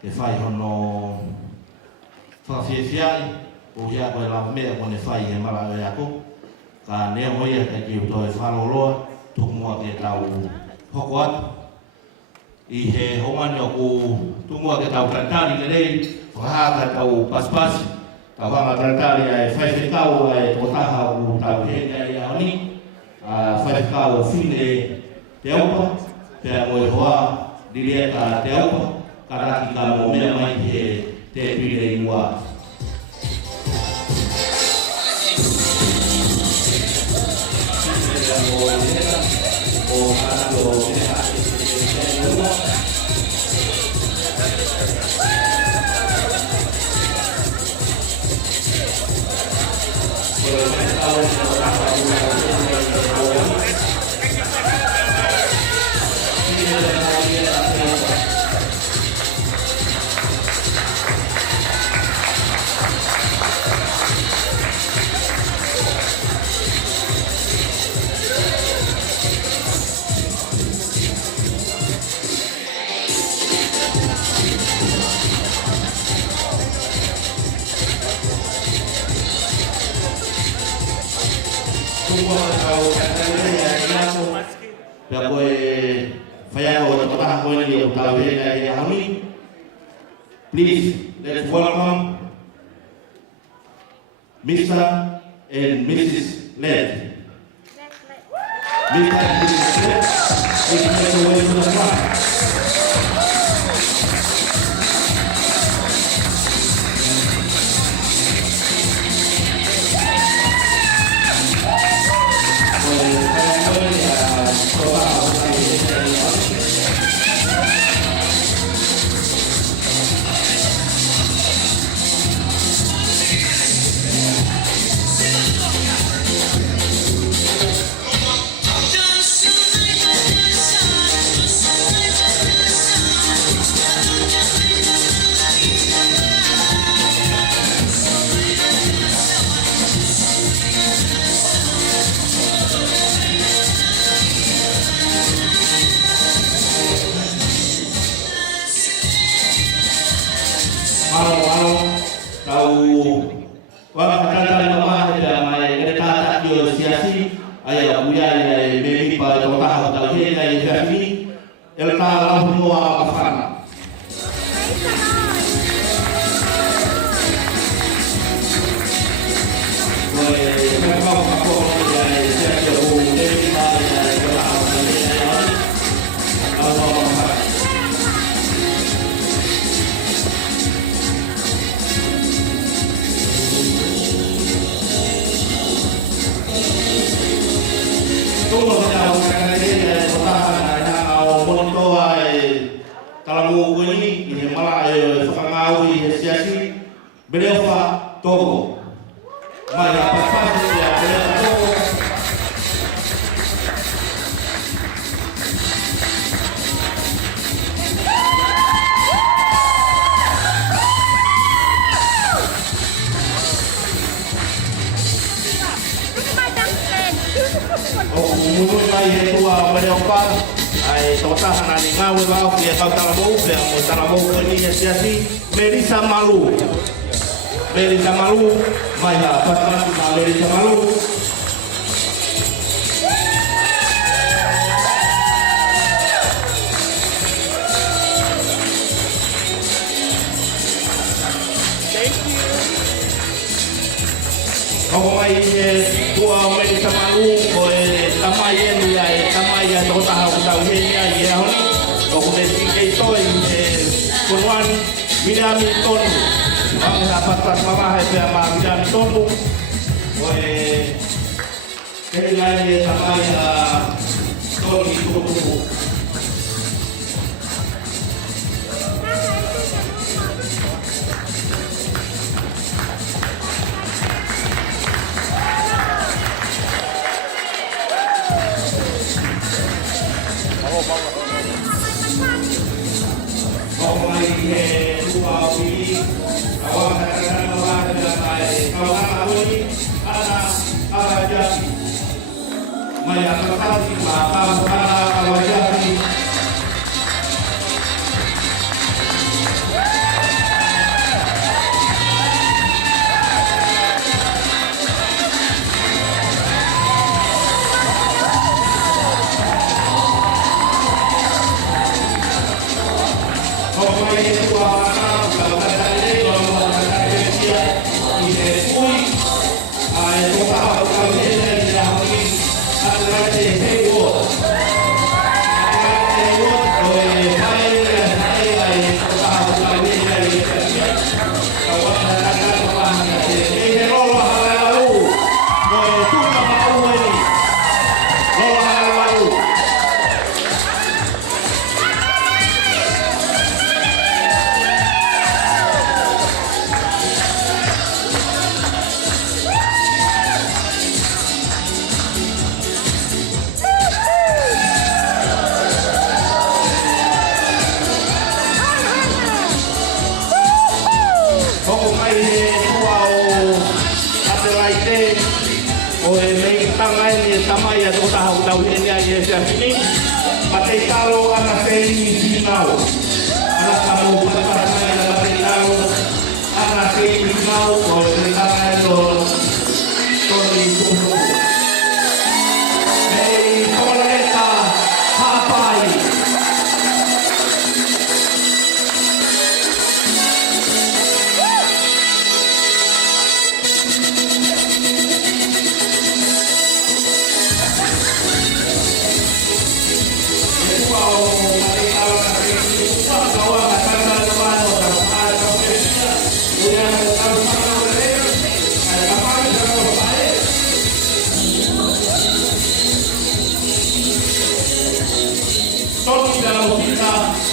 ke whai hono whawhiawhiai o hia koe la mea kone whai he mara o ako ka nea moia ka ki utoe whaloloa tuku mua ke tau hoko atu i he hongani o ku tumua ke tau tratari ke rei whahaka tau paspasi tau hanga tratari ai whaiwhekau ai potaha o tau hene ai aoni whaiwhekau o whine te aupa pia moe hoa dirieka te aupa karaki ka mo mea mai he te pire inua o kanalo pia koe whaiako o tapaha koe ni o tau hene ai hauni. Please, let's welcome Mr. and Mrs. Led. Mr. and Mrs. Led, please make your way to the front.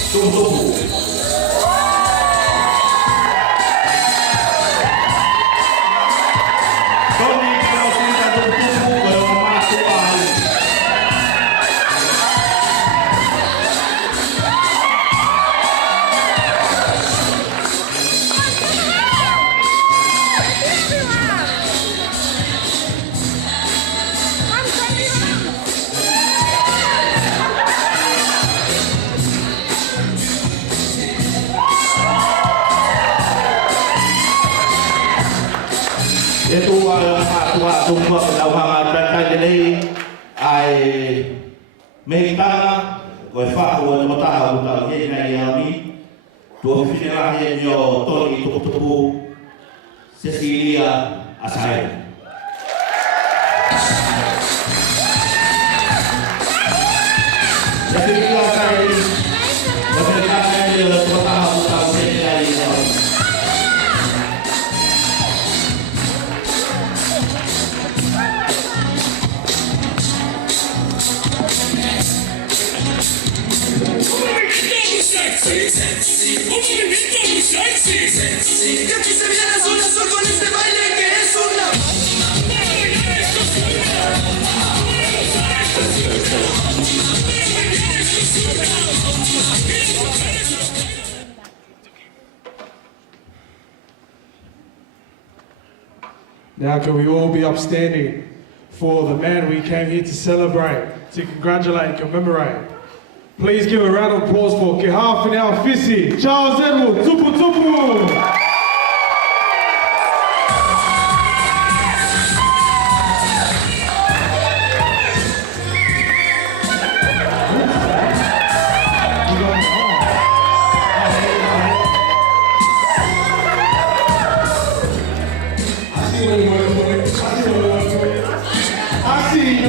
Tuputupu. Itu tumbuh lawangan dan jadi ai mereka kofa ko mata ko ye na yami to fina ye yo to ni Tuputupu Cecilia asai Cecilia asai mereka ye mata ko ye na yami Sexy, un movimiento muy sexy, sexy. Y aquí se viene la zona sol con este baile que es una. Now can we all be upstanding for the man we came here to celebrate, to congratulate, commemorate. Please give a round of applause for Finau Fisi, Charles Edward, Tuputupu. I see you.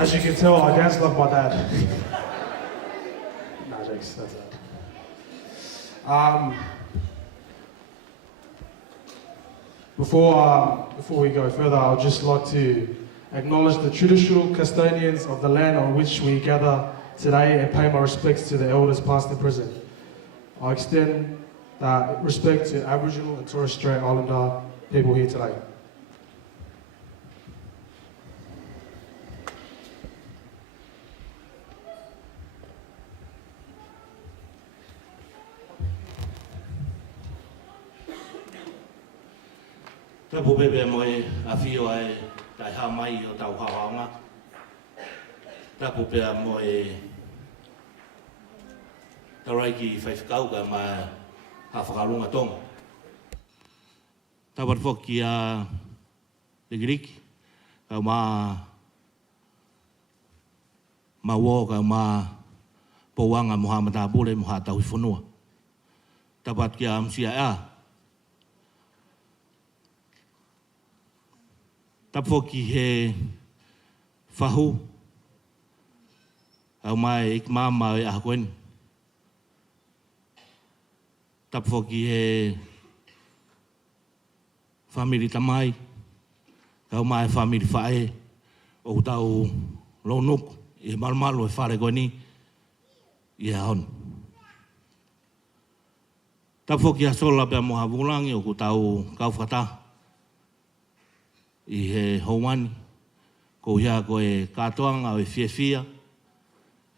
As you can tell, I dance like my dad. Nah, jokes, that's it. Before we go further, I would just like to acknowledge the traditional custodians of the land on which we gather today and pay my respects to the elders past and present. I extend that respect to Aboriginal and Torres Strait Islander people here today. Tapu pepe moe a whio ai tai hā mai o tau hawaonga. Tapu pea moe tarai ki whaiwhikau ka ma ha whakarunga tonga. Tawar whoki a Ligiriki, ka ma wō ka ma pouanga moha matabule moha tau whonua. Tawat ki a amsia a. Tapoki he whahu, au mai ik mama e ahakwen. Tapoki he family tamai, au mai family whae, o tau lonuk, i malmalo e whare koe ni, i hon. Tapoki a sola pia moha vulangi o ku tau kauwhata, i he houani, ko hea koe katoanga o e whiawhia,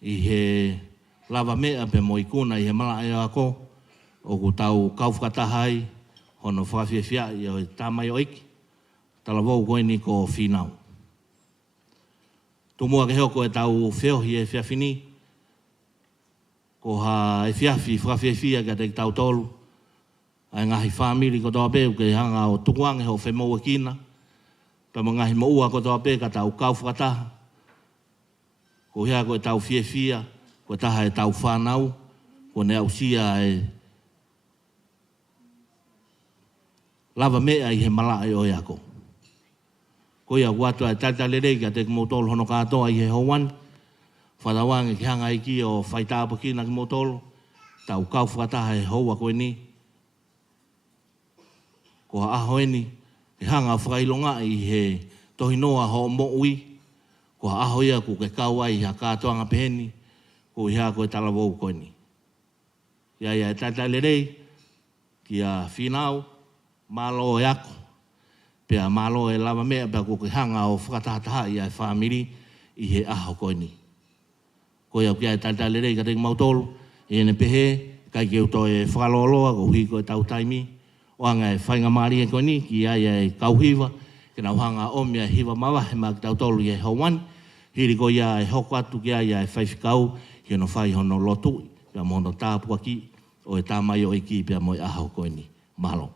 i he lava mea pe mo ikuna i he mala e ako, o ku tau kauwhakatahai, hono whawhiawhia i o e tamai o iki, talavou koe ni ko Finau. Tumua ke heo koe tau whiohi e whiawhini, ko ha e whawhiawhia ka te tau tolu, ai ngahi whamiri ko toa peu ke hanga o tukuange ho whemoua kina, pa mga himo ua ko toa pe ka tau kauwhakataha. Ko hea ko e tau whiawhia, ko taha e tau whanau, ko ne au sia e lava mea i he mala e o iako. Ko ia watu e tatalere ka te kimotolo hono katoa i he houan, whatawange ki hanga iki o whaitāpa kina kimotolo, tau kauwhakataha e houa koe ni. Ko aho eni, e hanga whakailonga i he tohinoa ho mo ui, ko aho ia ku ke kaua i ha kātoanga peheni, ko i hea koe talavou koe ni. Ia e taitalere, ki a Finau, malo e ako, pea malo e lava mea pea ku ke hanga o whakatahataha i a whamiri i he aho koe ni. Ko ia kia e taitalere ka te mautolo, i ene pehe, kai ke uto e whakaloloa, ko hui koe tau taimi, o anga e whainga maari e koe ni, ki ai e kauhiwa, ke nau hanga omia hiwa mawa, he mak tau tolu i e hauan, hiri ko ia e hoko atu ki ai e whaiwhikau, ki ono whai hono lotu, pia mono tāpua ki, o e tāmai o iki, pia mo e ahau koe ni. Mahalo.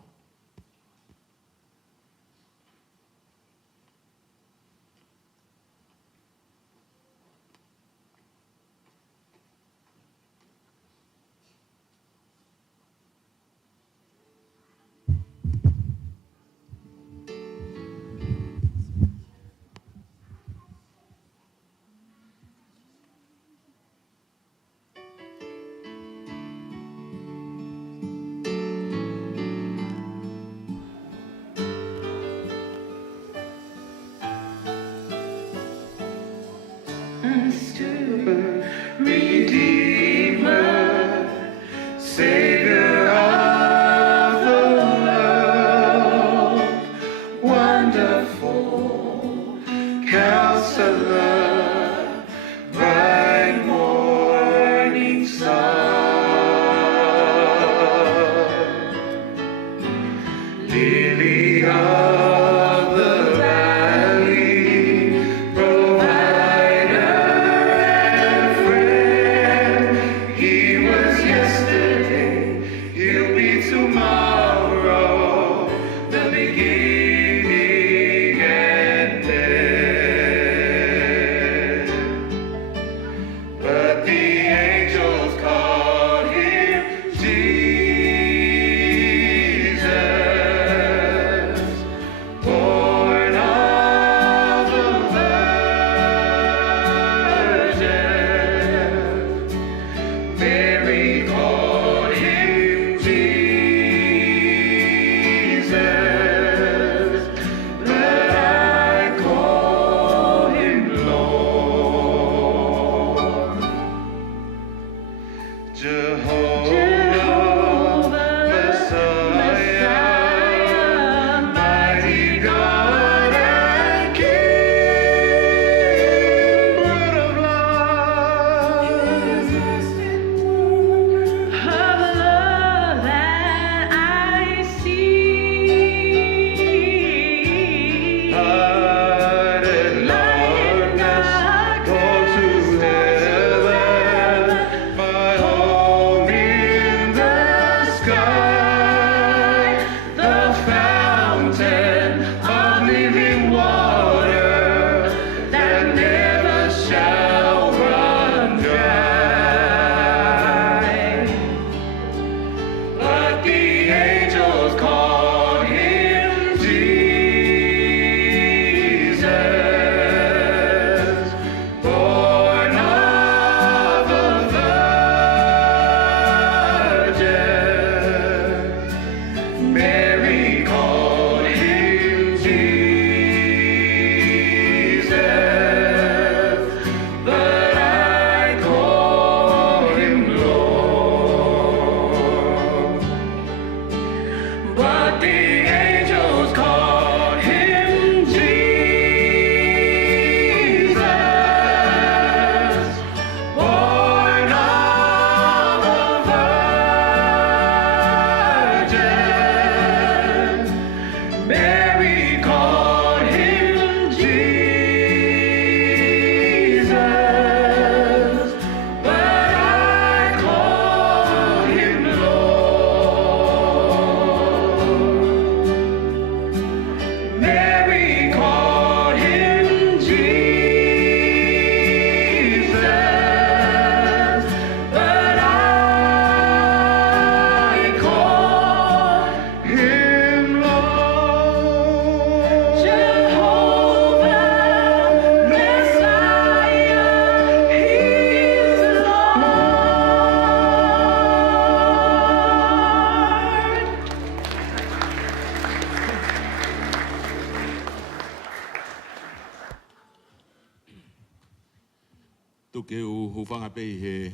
Tuke u hufanga pe he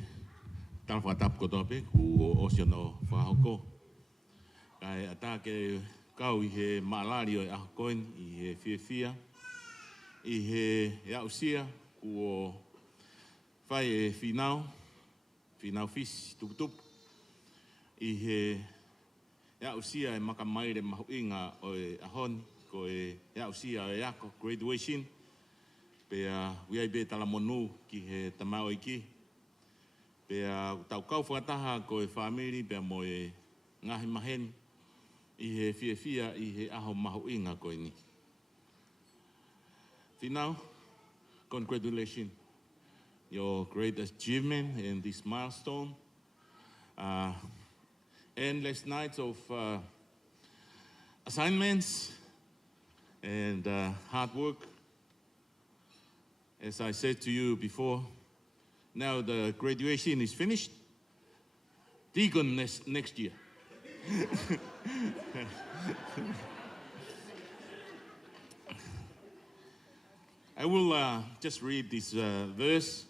tanwhatap ko tope ku osiono whahoko. Kai atake kau I he malari o ahokoin I he whiawhia. I he iausia ku o whai e Finau Fisi Tuputupu. I he iausia e makamaire mahuinga o e ahoni ko e iausia o e ako graduation. Pea wiai be talamonu ki he tamau iki. Pea tau kau whakataha ko e whamiri pea mo e ngahi maheni. I he whiawhia I he aho mahuinga ko ni. Finau, congratulations. Your great achievement in this milestone. Endless nights of assignments and hard work. As I said to you before, now the graduation is finished. Deacon next year. I will just read this verse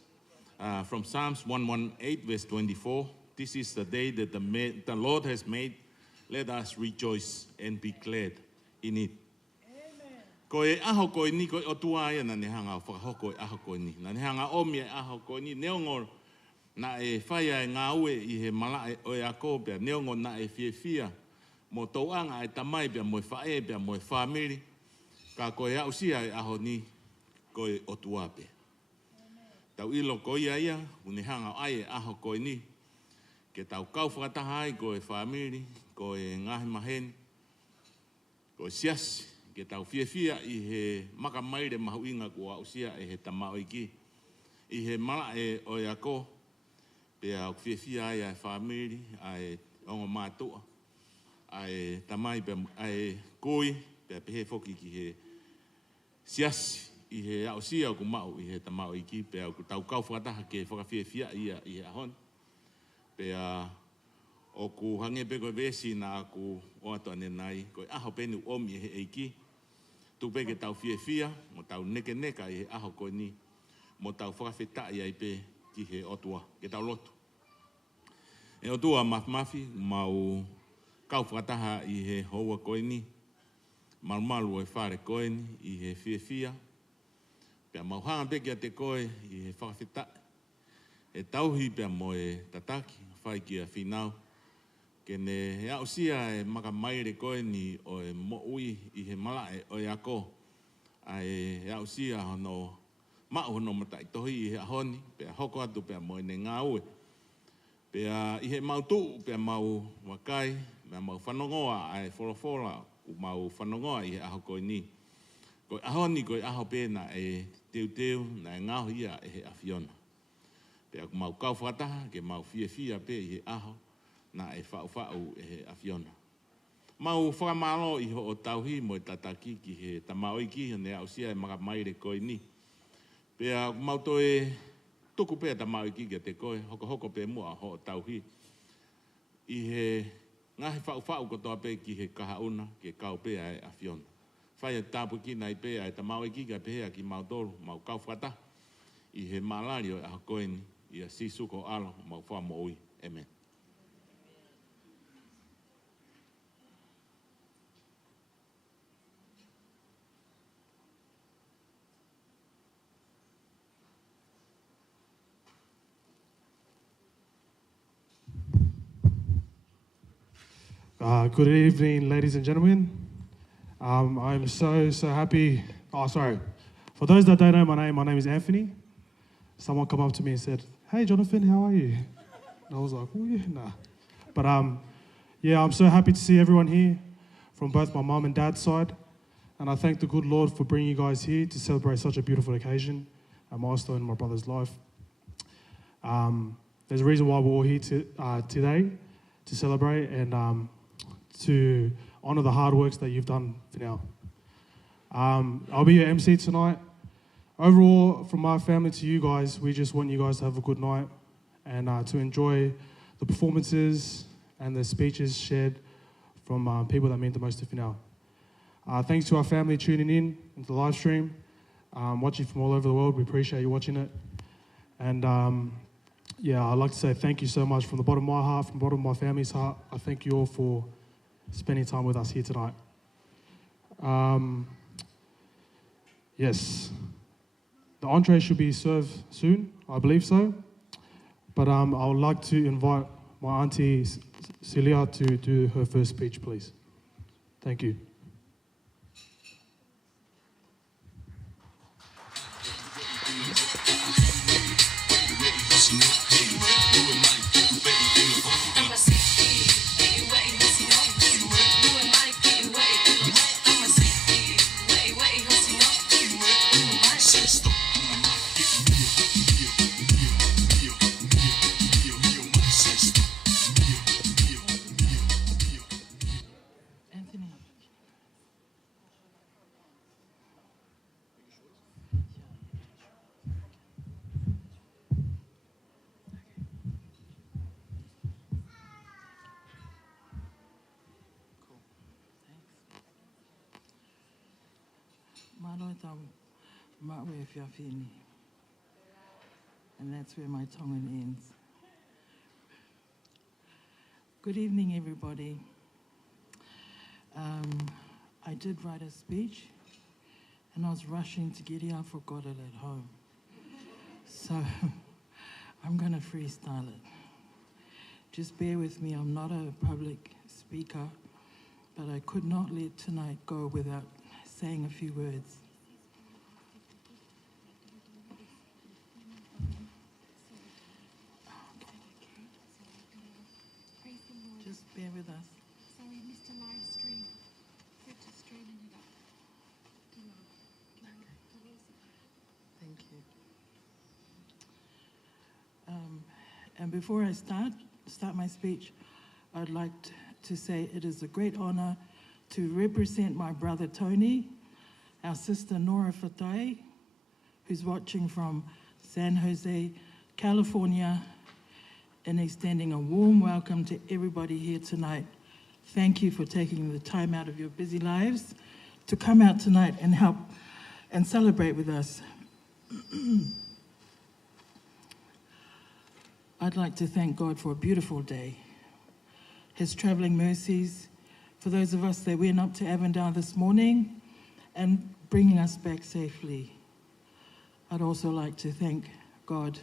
from Psalms 118, verse 24. This is the day that the Lord has made. Let us rejoice and be glad in it. Ko e aho koe ni ko o tua ia na nehanga whakahoko e aho koe ni. Na nehanga omi e aho koe ni. Neongo na e whaia e ngā ue I he malae o e ako pia. Neongo na e whiawhia. Mo tauanga e tamai pia mo e whae pia mo e whamiri. Ka koe au sia e aho ni ko e o tua pia. Tau ilo ko ia ia. Unehanga ai e aho koe ni. Ke tau kau whakataha ai ko e whamiri. Ko e ngahi maheni. Ko e siasi. Ke tau whiawhia I he makamaire mahuinga kua usia e he tamau iki. I he mala e o e ako. Pea au whiawhia ai e whamiri, ai ongo mātua. Ai tamai ai koi, pea pehe whoki ki he siasi. I he au sia o ku mau I he tamau iki. Pea ku tau kau whakataha ke whakawhiawhia I he ahon. Pea o ku hange pe koe vesi na ku o ato ane nai. Koe aho penu omi he eiki. Tu peke tau whiawhia, mo tau neke I he aho koe ni. Mo tau whakawhetai ai pe ki he otua, ke tau lotu. E o tua mafi mau kau whakataha I he hoa koe ni. Malumalu e whare koe ni I he fia. Pea mau hanga peke a te koe I he whakawhita. E tauhi pea mo e tataki, whai ki a Finau. Kene he au sia e maka maire koe ni o e mo ui I he malae o e ako. Ai he au sia hono mao hono matai tohi I he ahoni. Pea hoko atu pea mo e ne ngā ue. Pea I he mautu, pea mau wakai, pea mau whanongoa ai whorofora, u mau whanongoa I he aho koe ni. Koe aho ni koe aho pēna e teu na e ngāho ia e he awhiona. Pea mau kau whataha, ke mau fia pē I he aho, na e whau e he awhiona. Mau whakamalo I ho o tauhi mo e tataki ki he tamaoi ki, ne au sia e maka maire koe ni. Pea mau toe tuku pēa ta mau ki te koe, hoko pē mua ho tauhi. I he ngahi whau kotoa pē ki he kahauna, ke kau pēa e awhiona. Whai e tāpu ki nei pēa e ta mau ki pēa ki mau tolu, mau kau whata. I he malari o e aho koe ni, I a sisuko alo, mau wha mo ui. Amen. Good evening, ladies and gentlemen. I'm so happy. Oh, sorry. For those that don't know my name is Anthony. Someone come up to me and said, "Hey, Jonathan, how are you?" And I was like, "Oh, yeah, nah." But yeah, I'm so happy to see everyone here from both my mum and dad's side. And I thank the good Lord for bringing you guys here to celebrate such a beautiful occasion, a milestone in my brother's life. There's a reason why we're all here today, to celebrate and to honour the hard works that you've done for now. I'll be your MC tonight. Overall, from my family to you guys, we just want you guys to have a good night and to enjoy the performances and the speeches shared from people that mean the most to Finau. Thanks to our family tuning in into the live stream, watching from all over the world. We appreciate you watching it. And yeah, I'd like to say thank you so much from the bottom of my heart, from the bottom of my family's heart. I thank you all for spending time with us here tonight. Yes, the entree should be served soon, I believe so. But I would like to invite my auntie Celia to do her first speech, please. Thank you. And that's where my Tongan ends. Good evening, everybody. I did write a speech, and I was rushing to get here. I forgot it at home. So I'm going to freestyle it. Just bear with me. I'm not a public speaker, but I could not let tonight go without saying a few words. Just bear with us. Sorry, Mr. Live Stream. Had to straighten it up. Thank you. And before I start my speech, I'd like to say it is a great honor to represent my brother Tony, our sister Nora Fatai, who's watching from San Jose, California, and extending a warm welcome to everybody here tonight. Thank you for taking the time out of your busy lives to come out tonight and help and celebrate with us. I'd like to thank God for a beautiful day, His travelling mercies, for those of us that went up to Avondale this morning and bringing us back safely. I'd also like to thank God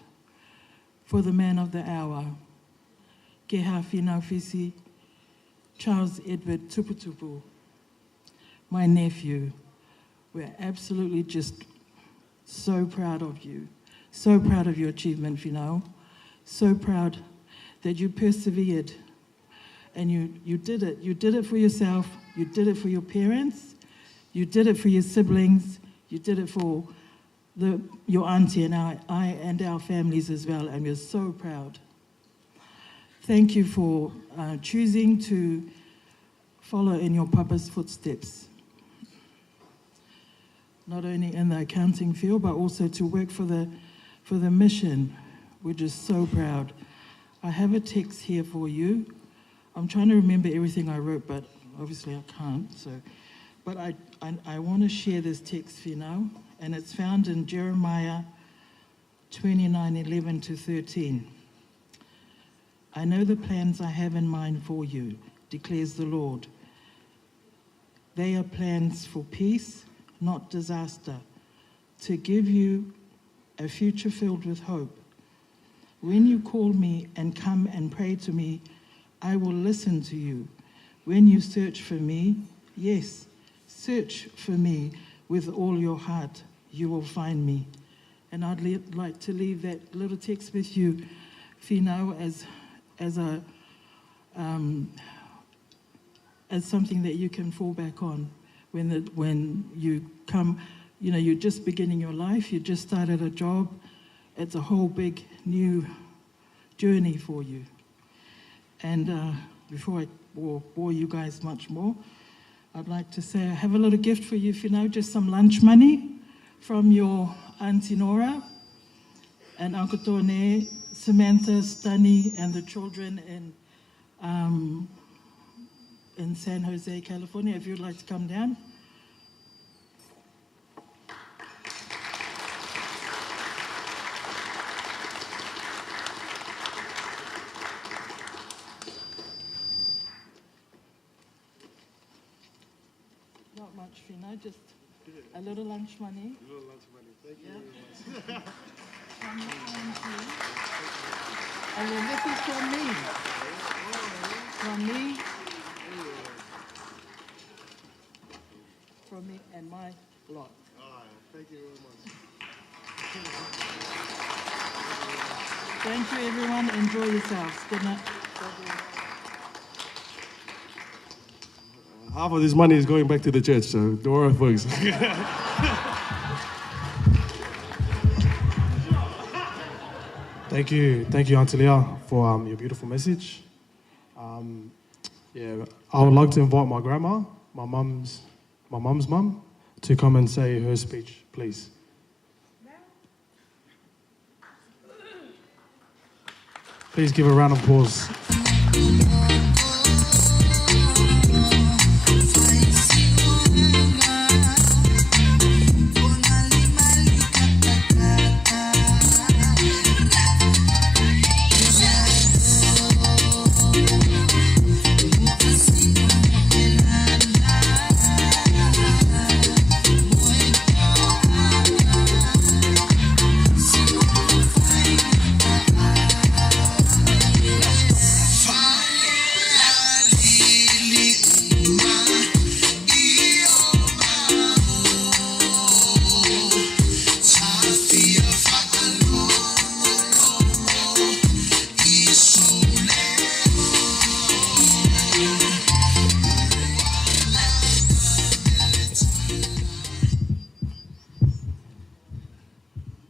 for the man of the hour, Finau Fisi, Charles Edward Tuputupu, my nephew. We're absolutely just so proud of you, so proud of your achievement, Finau, so proud that you persevered and you did it. You did it for yourself, you did it for your parents, you did it for your siblings, you did it for your auntie and our families as well, and we're so proud. Thank you for choosing to follow in your papa's footsteps, not only in the accounting field, but also to work for the mission. We're just so proud. I have a text here for you. I'm trying to remember everything I wrote, but obviously I can't. But I want to share this text for you now, and it's found in Jeremiah 29:11-13. I know the plans I have in mind for you, declares the Lord. They are plans for peace, not disaster, to give you a future filled with hope. When you call me and come and pray to me, I will listen to you. When you search for me, yes, search for me with all your heart, you will find me. And I'd like to leave that little text with you, Finau, as something that you can fall back on when you come, you're just beginning your life, you just started a job, it's a whole big new journey for you. And before I bore you guys much more, I'd like to say I have a little gift for you, Finau, just some lunch money from your Auntie Nora and Uncle Tone, Samantha, Stani, and the children in San Jose, California, if you'd like to come down. Not much, Finau, just a little lunch money. A little lunch money. Thank you very much. And then this is from me. From me and my lot. All right, thank you very much. Thank you, everyone. Enjoy yourselves. Good night. Half of this money is going back to the church, so don't worry, folks. Thank you, Auntie Leah, for your beautiful message. I would like to invite my grandma, my mum's mum, to come and say her speech, please. Please give a round of applause.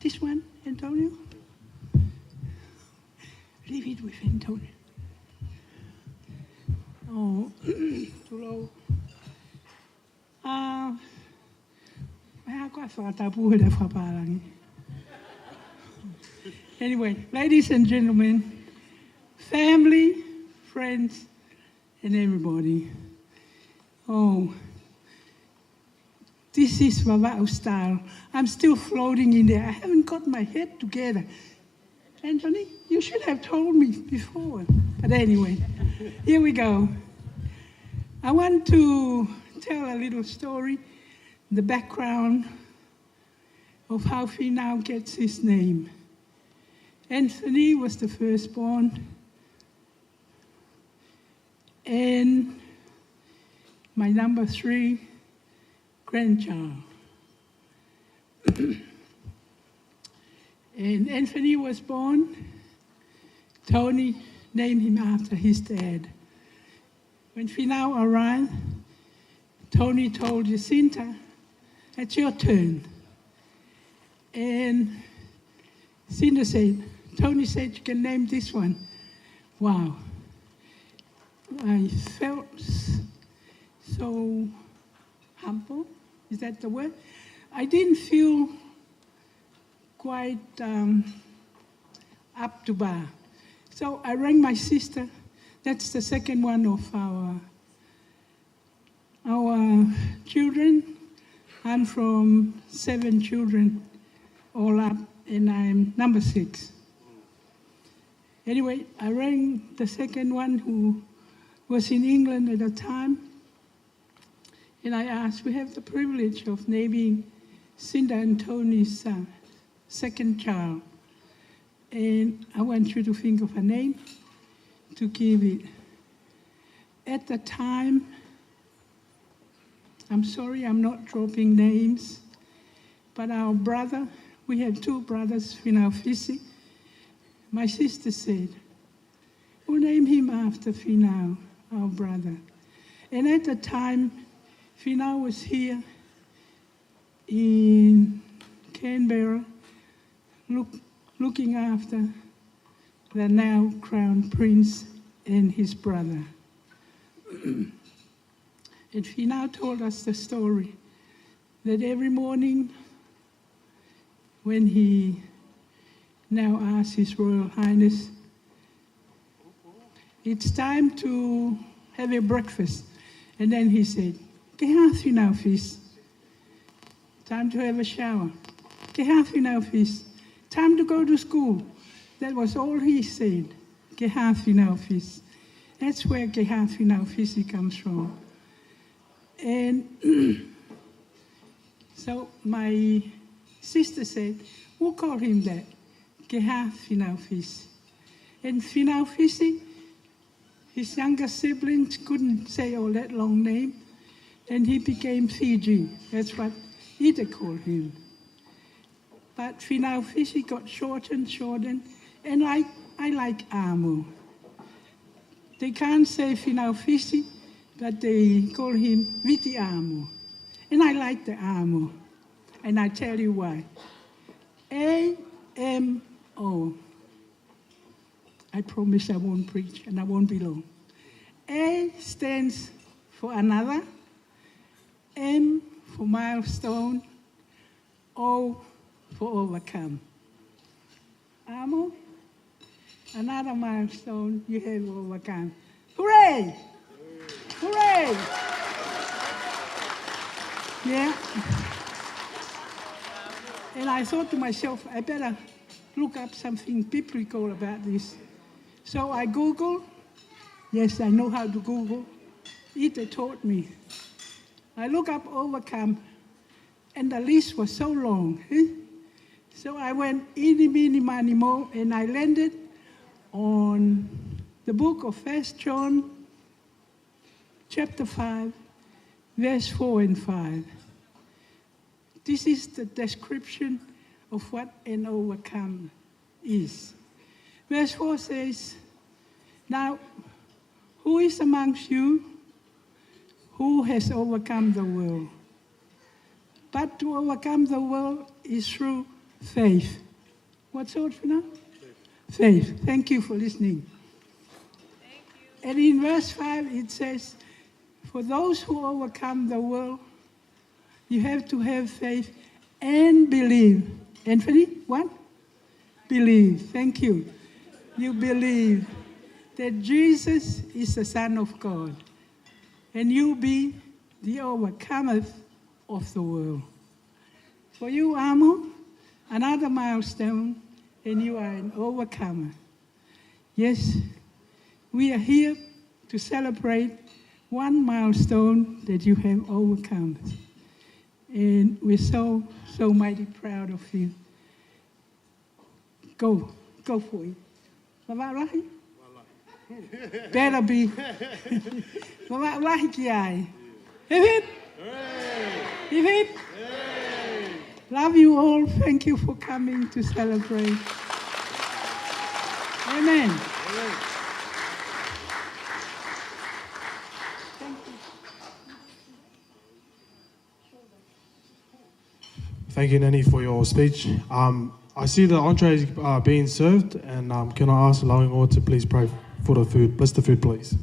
This one, Antonio? Leave it with Antonio. Oh, too low. Anyway, ladies and gentlemen, family, friends, and everybody. Oh, this is Vava'u style. I'm still floating in there. I haven't got my head together. Anthony, you should have told me before. But anyway, here we go. I want to tell a little story, the background of how Finau gets his name. Anthony was the firstborn, and my number 3 grandchild. And Anthony was born. Tony named him after his dad. When Finau arrived, Tony told Jacinta, "It's your turn." And Cinda said, Tony said, "You can name this one." Wow. I felt so humble. Is that the word? I didn't feel quite up to bar. So I rang my sister. That's the second one of our children. I'm from 7 children all up, and I'm number 6. Anyway, I rang the second one who was in England at the time, and I asked, we have the privilege of naming Cinda and Tony's second child, and I want you to think of a name to give it. At the time, I'm sorry I'm not dropping names, but our brother, we have 2 brothers, Finau Fisi. My sister said, we'll name him after Finau, our brother. And at the time, Finau was here in Canberra, looking after the now Crown Prince and his brother. And Finau told us the story that every morning when he now asks His Royal Highness, it's time to have a breakfast. And then he said, Finau Fisi, time to have a shower. Finau Fisi, time to go to school. That was all he said. Finau Fisi. That's where Finau Fisi comes from. And so my sister said, we'll call him that, Finau Fisi. And Finau Fisi, his younger siblings couldn't say all that long name, and he became Fiji. That's what Ida called him. But Finau Fisi got shortened, and I like Amo. They can't say Finau Fisi, but they call him Viti Amo. And I like the Amo, and I tell you why. A-M-O. I promise I won't preach, and I won't be long. A stands for another, M for milestone, O for overcome. Amo, another milestone you have overcome. Hooray! Hooray! Yeah. And I thought to myself, I better look up something biblical about this. So I Googled. Yes, I know how to Google. Ita taught me. I look up overcome, and the list was so long. So I went eeny, meeny, miny, mo, and I landed on the book of 1 John, chapter 5, verse 4 and 5. This is the description of what an overcome is. Verse 4 says, now, who is amongst you who has overcome the world? But to overcome the world is through faith. What's sort for now? Faith. Thank you for listening. Thank you. And in verse 5 it says, for those who overcome the world, you have to have faith and believe. Anthony, what? Believe. Thank you. You believe that Jesus is the Son of God, and you be the overcomer of the world. For you, Amo, another milestone, and you are an overcomer. Yes, we are here to celebrate one milestone that you have overcome. And we're so mighty proud of you. Go for it. Wallahi? Better be. Wallahi kiai. Hip hip. Hip hip. Love you all. Thank you for coming to celebrate. Amen. Thank you, Nanny, for your speech. I see the entrees being served, and can I ask allowing all to please pray for the food? Bless the food, please.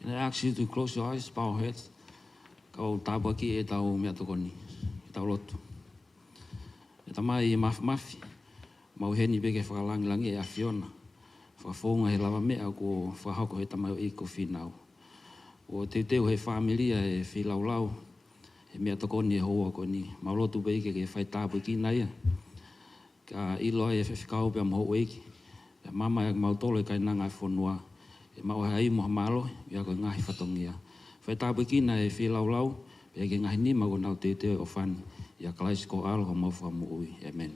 Can I ask you to close your eyes, bow your heads? Kau tabaki e tau mea tokoni, e tau lotu. E tamai e mafi, mau heni beke whakalangilangi e awhiona. Whakafonga he lava mea ko whahako he tamai o iko Finau. O teu he familia e whilaulau, he mea tokoni e hoa koni. Mau lotu beke ke whai tāpui ki naia. Ka ilo e whiwhikau pia maho eiki. Pia mama e mau tolo e kai nanga e whonua. E mau hai moha malo, ia koe ngahi whatongia. Whai tāpui ki na e whilaulau, pia ke ngahi ni mago nau teu o whani. Ia kalais ko alo ho mau whamu ui. Amen.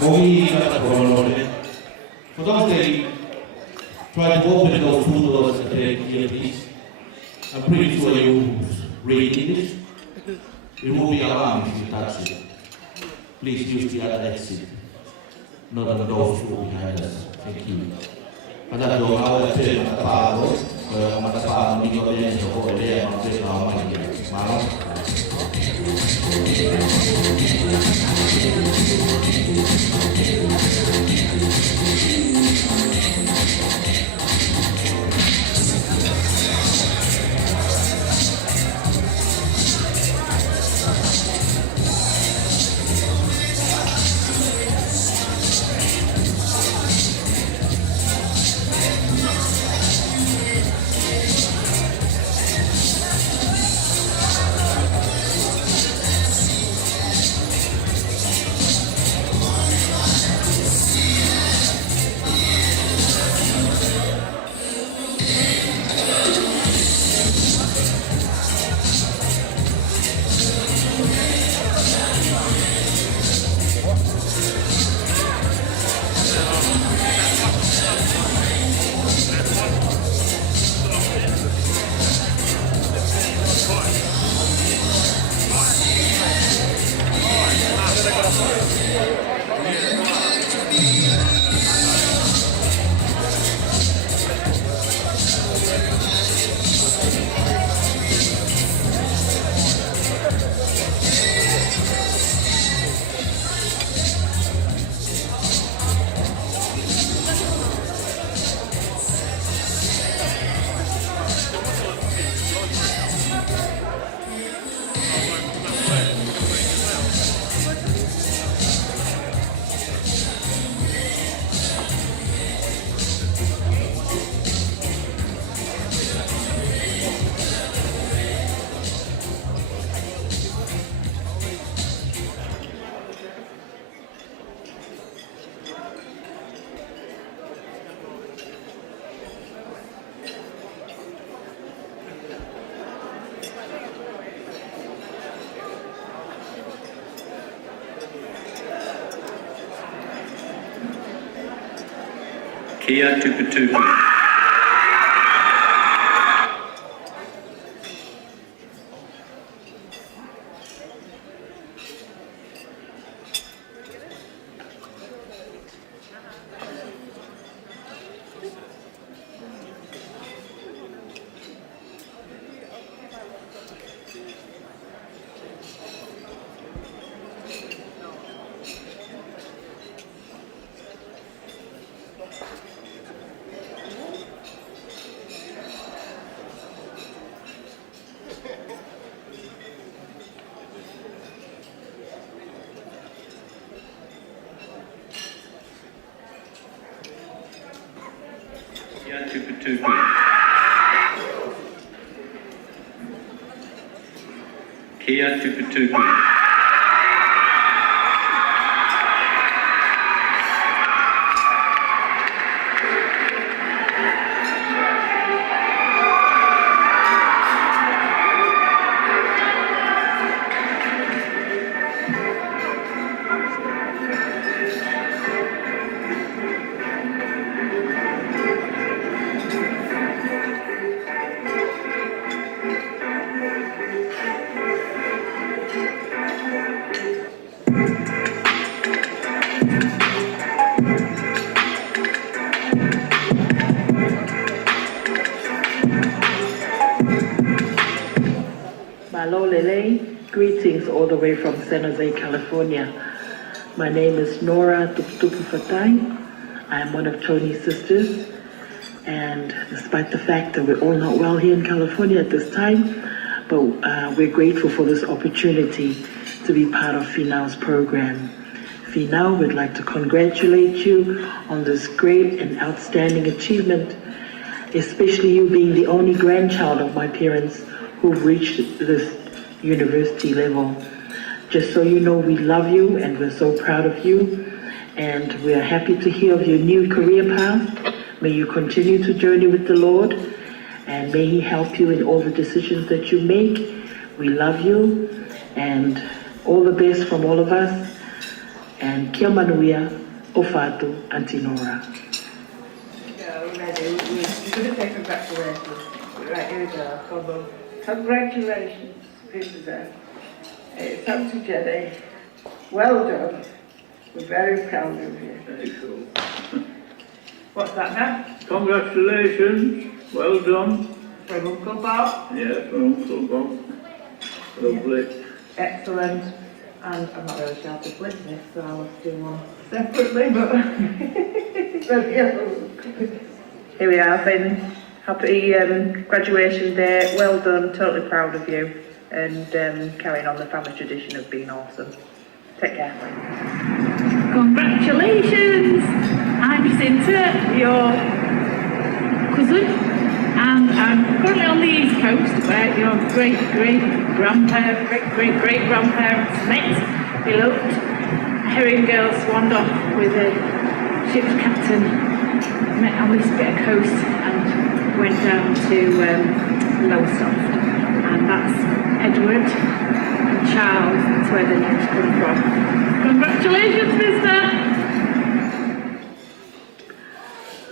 Moimoi got for those that try to open those two doors at the here, please. I'm pretty sure you read English. Remove your arm if you touch it. Please use the other exit, not on those two behind us. Thank you. Pada doa awal tu mata pago ni kau dia jauh dia masih lama lagi. Malam. Kia Tuputupu. Tuputupu. Kia Tuputupu. Malolele, greetings all the way from San Jose, California. My name is Nora Tuputupu. I am one of Tony's sisters, and despite the fact that we're all not well here in California at this time, but we're grateful for this opportunity to be part of Finau's program. Finau, we'd like to congratulate you on this great and outstanding achievement, especially you being the only grandchild of my parents who've reached this university level. Just so you know, we love you and we're so proud of you, and we are happy to hear of your new career path. May you continue to journey with the Lord, and may He help you in all the decisions that you make. We love you, and all the best from all of us. And kia manuia, ofatu, Auntie Nora. Right, here we go. Congratulations, Princess. Thank you, Jenny. Well done. We're very proud of you. Very cool. What's that now? Congratulations. Well done. From Uncle Bob. Yeah, from Uncle Bob. Lovely. Excellent. And I'm not really sure how to flip this, so I'll do one separately, but here we are, Finn. Happy graduation day. Well done. Totally proud of you. And carrying on the family tradition of being awesome. Take care. Congratulations! I'm Jacinta, your cousin, and I'm currently on the East Coast where your great-great-grandparents met, eloped, herring girl swanned off with a ship's captain, met on this bit of coast and went down to Lowestoft, and that's Edward and Charles, that's where the names come from. Congratulations, mister!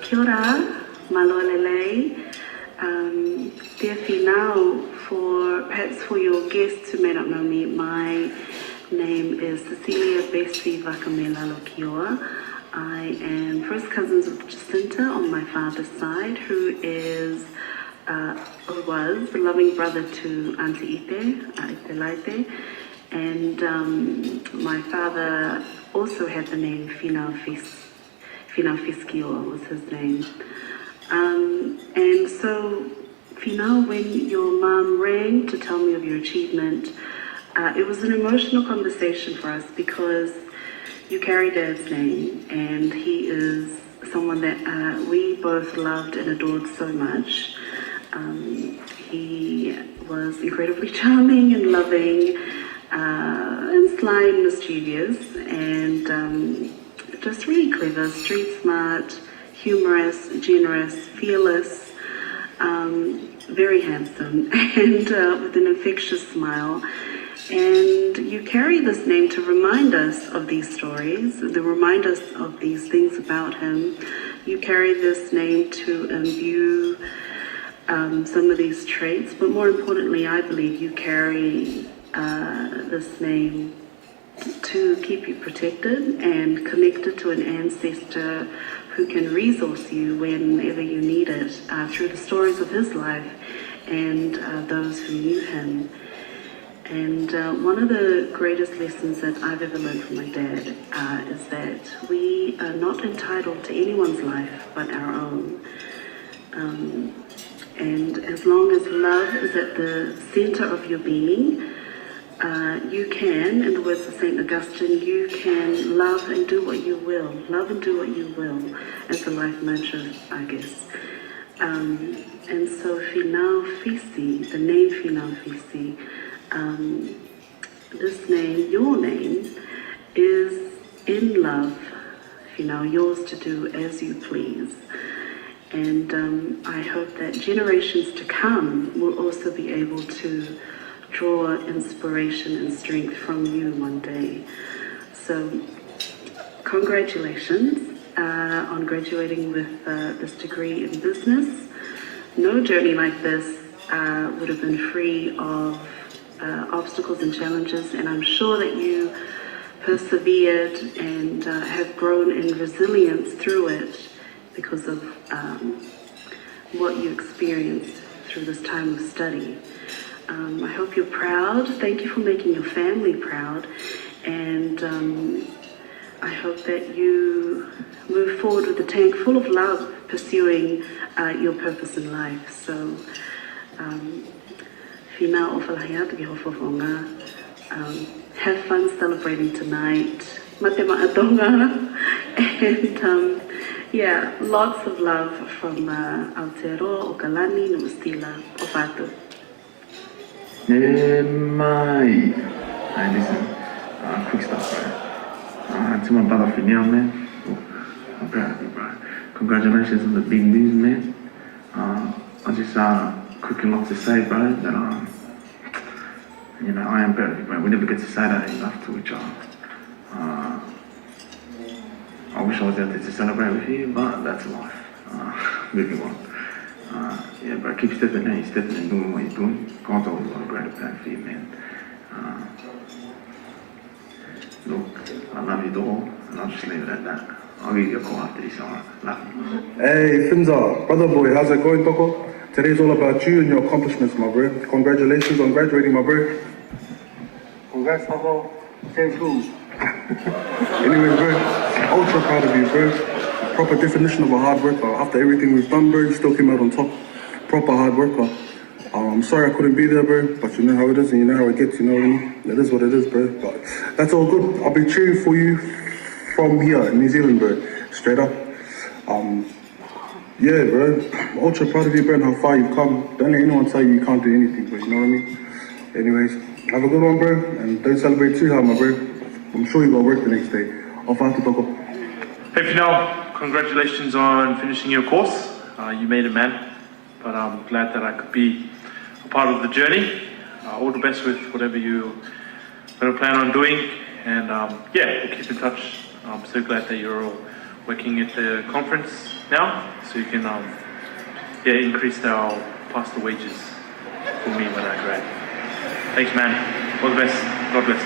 Kia ora, malolele. Dear Finau, perhaps for your guests who may not know me, my name is Cecilia Bessie Vakamela Lokioa. I am first cousins with Jacinta on my father's side, who was the loving brother to Auntie Ite Laite, and my father also had the name Finau Fisi was his name. And so, Finau, when your mom rang to tell me of your achievement, it was an emotional conversation for us because you carry Dad's name, and he is someone that we both loved and adored so much. He was incredibly charming and loving, and sly and mischievous, and just really clever, street smart, humorous, generous, fearless, very handsome, and with an infectious smile. And you carry this name to remind us of these stories, to remind us of these things about him. You carry this name to imbue some of these traits, but more importantly, I believe you carry this name to keep you protected and connected to an ancestor who can resource you whenever you need it, through the stories of his life and those who knew him. And one of the greatest lessons that I've ever learned from my dad is that we are not entitled to anyone's life but our own. And as long as love is at the center of your being, you can, in the words of St. Augustine, you can love and do what you will. Love and do what you will, as the life mantra, I guess. And so Finau Fisi, the name Finau Fisi, this name, your name, is in love, Finau, yours to do as you please. And I hope that generations to come will also be able to draw inspiration and strength from you one day. So congratulations on graduating with this degree in business. No journey like this would have been free of obstacles and challenges, and I'm sure that you persevered and have grown in resilience through it because of what you experienced through this time of study. I hope you're proud. Thank you for making your family proud, and I hope that you move forward with a tank full of love, pursuing your purpose in life. So, Finau Ofalahia, Te Hofofonga, have fun celebrating tonight. Matema Adonga, and yeah, lots of love from Aotearoa, Okalani, Numastila, Ofatu. Moimoi. Hi, listen. Quick stuff, right? To my brother Finau, man. I'm proud of you, bro. Congratulations on the big news, man. I just quickly like to say, bro, that you know, I am proud of you, bro. We never get to say that enough to each other. I wish I was out there to celebrate with you, but that's life. Moving on. Yeah, bro, keep stepping out. You're stepping and doing what you're doing. God's always got a greater plan for you, man. Look, I love you all, and I'll just leave it at that. I'll give you a call after this, alright? Love you. Hey, Finza, brother boy, how's it going, Toko? Today's all about you and your accomplishments, my bro. Congratulations on graduating, my bro. Congrats, Toko. Same school. Anyways, bro, ultra proud of you, bro. Proper definition of a hard worker. After everything we've done, bro, you still came out on top. Proper hard worker. I'm sorry I couldn't be there, bro, but you know how it is and you know how it gets, you know what I mean? It is what it is, bro. But that's all good. I'll be cheering for you from here in New Zealand, bro. Straight up. Yeah, bro. Ultra proud of you, bro, and how far you've come. Don't let anyone tell you you can't do anything, bro, you know what I mean? Anyways, have a good one, bro, and don't celebrate too hard, my bro. I'm sure you got work the next day. Off to Toko. Hey, Finau, congratulations on finishing your course. You made it, man. But I'm glad that I could be a part of the journey. All the best with whatever you're going to plan on doing. And yeah, we'll keep in touch. I'm so glad that you're all working at the conference now, so you can yeah, increase our pastor wages for me when I grad. Thanks, man. All the best. God bless.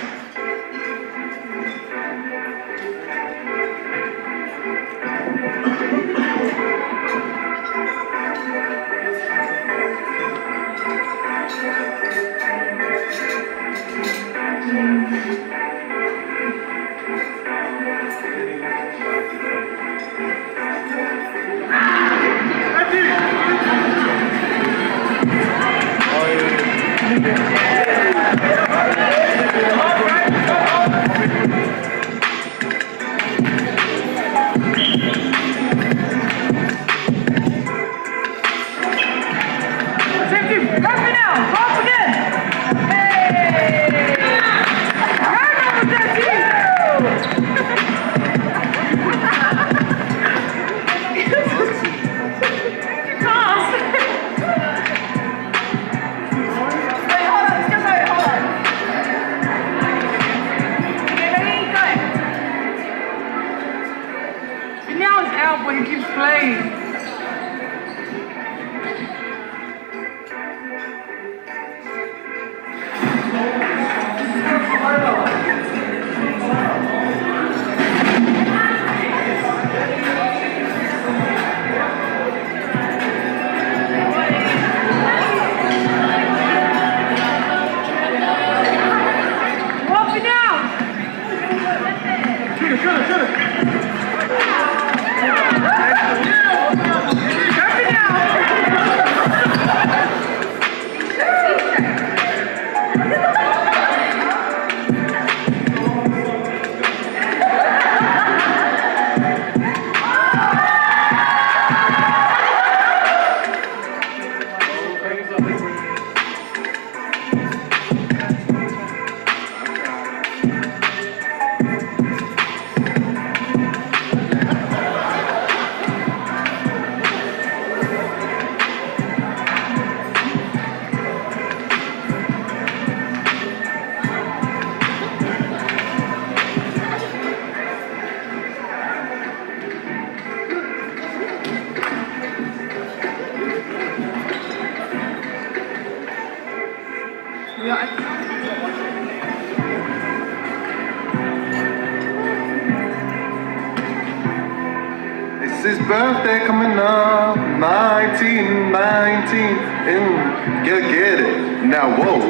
It's his birthday coming up, 1919. Get it. Now whoa,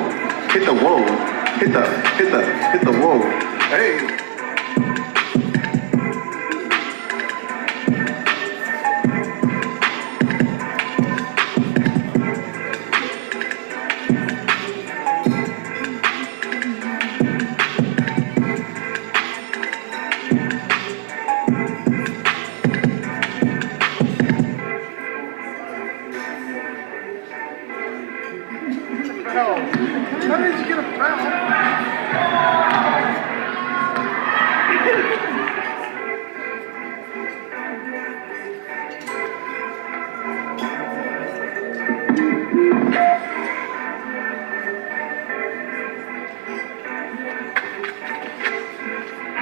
hit the whoa, hit the whoa. Hey. How did you get a foul?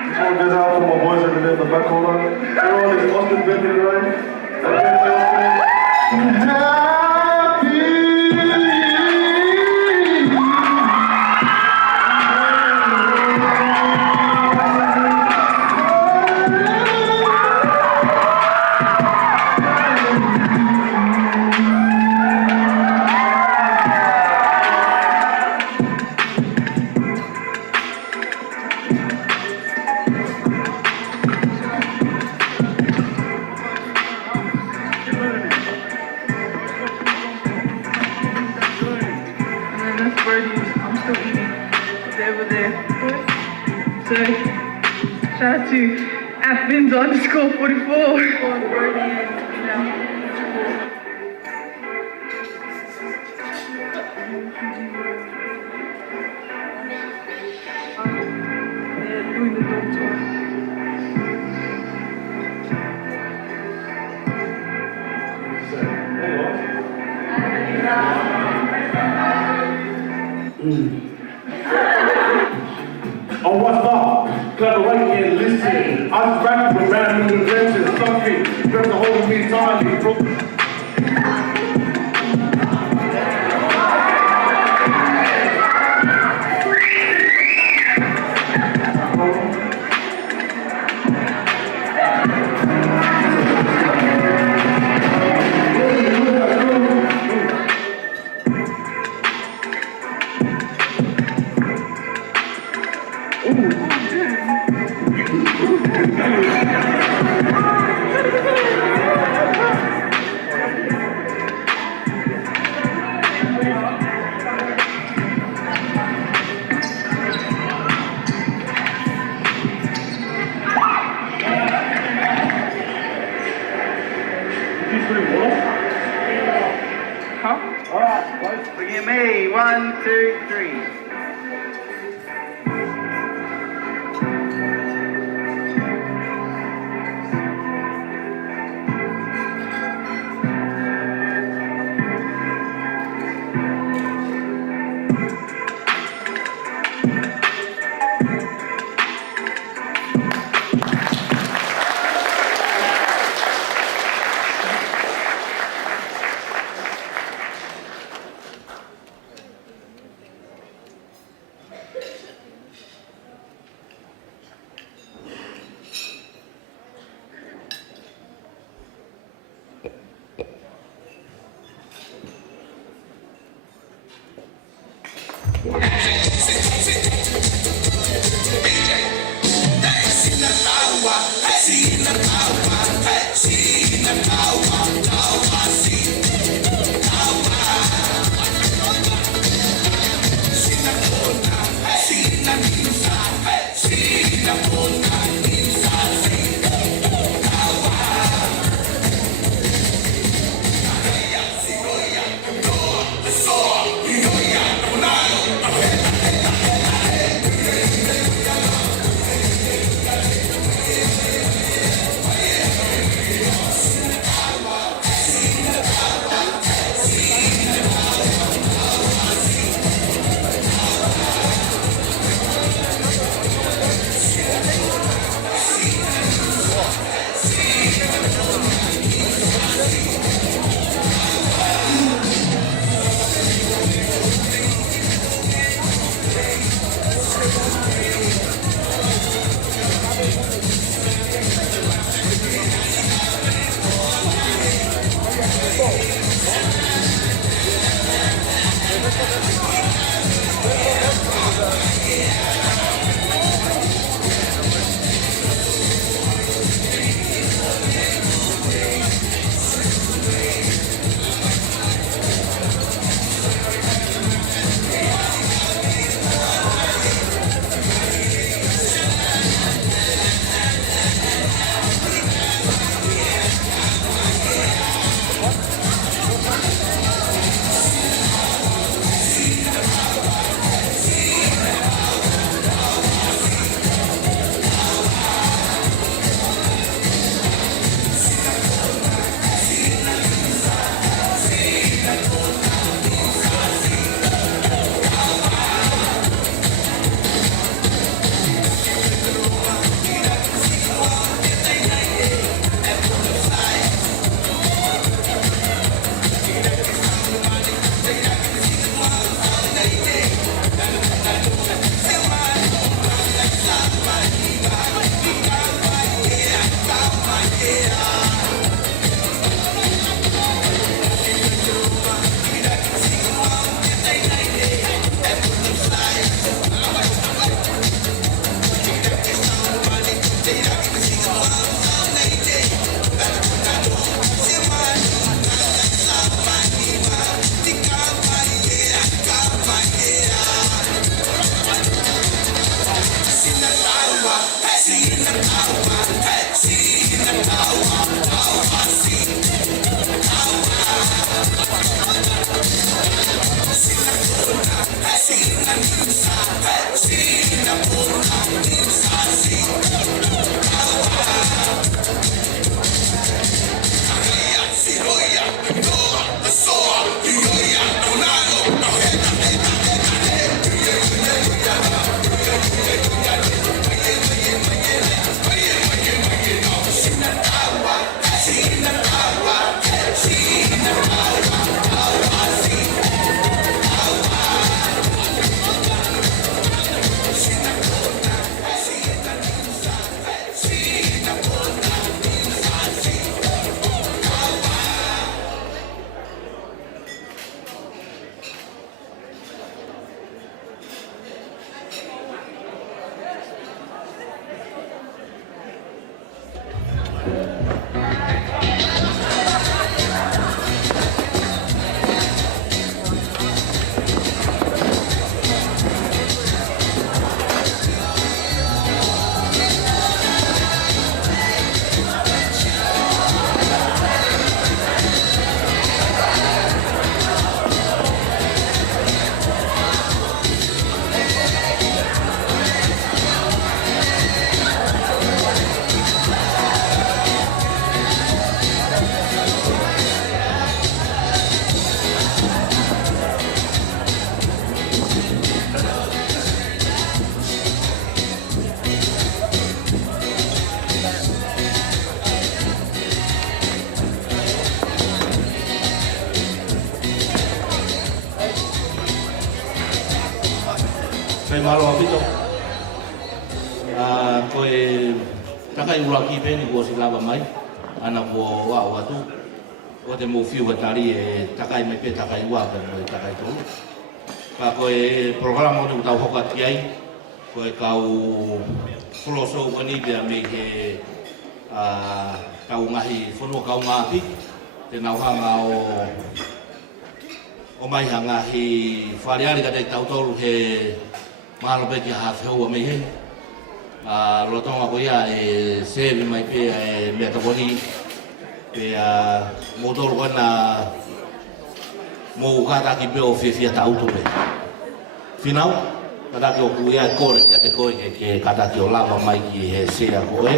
This one goes out for my boys over there in the back corner. Everyone is Austin Bentley, right? So, shout out to @Vins_44. Doing the dog tour. Oh, what's up? Collaborate and listen. I was rapping with random inventions, something that's a whole me entirely, bro. Bring it me. 1, 2, 3. Pei malo apito. Koe takai ura ki peni ko si lava mai. Ana ko wa watu. Ko te mo fiu tari e takai mai pe takai wa pe mo takai tu. Ka koe programa o tau hoka ti ai. Koe kau fuloso wani pe me ke kau ngahi fono kau ngapi. Te nau hanga o mai hanga hi whareari ka te tau tolu he mahalo pe ki ha wheua me he. Rotonga ko ia e sevi mai pe e mea taponi pe motoro wana mo ukata ki pe o whiwhia ta auto pe. Finau, kata ki o kuia e kore ki a te koe ke kata ki o lava mai ki he sea koe.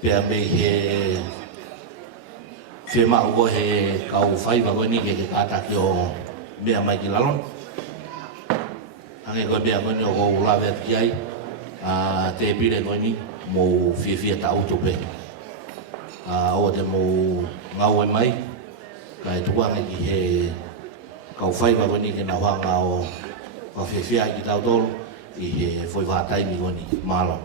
Pe a me he whia mahu ko he kau whaiva koe ni ke kata ki o mea mai ki lalon. Hange koe mea koe ni o kou lawe ati ai. Te pire koe ni mo whiwhia ta auto pe. O te mo ngau e mai. Ka e tuanga ki he kau whaiva koe ni ke na whanga o whiwhia ki tau tolu i he whoi whataimi koe ni malo.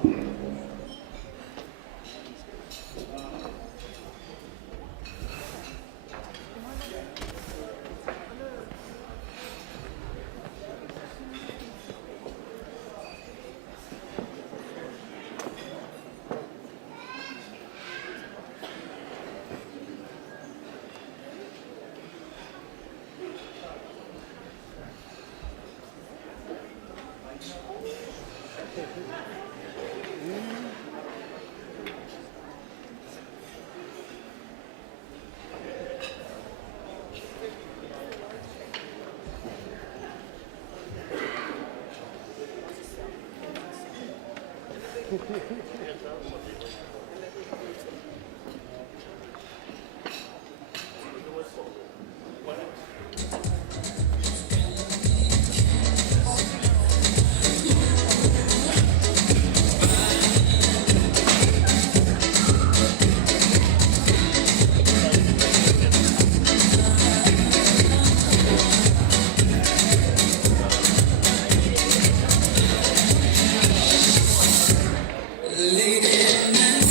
Lady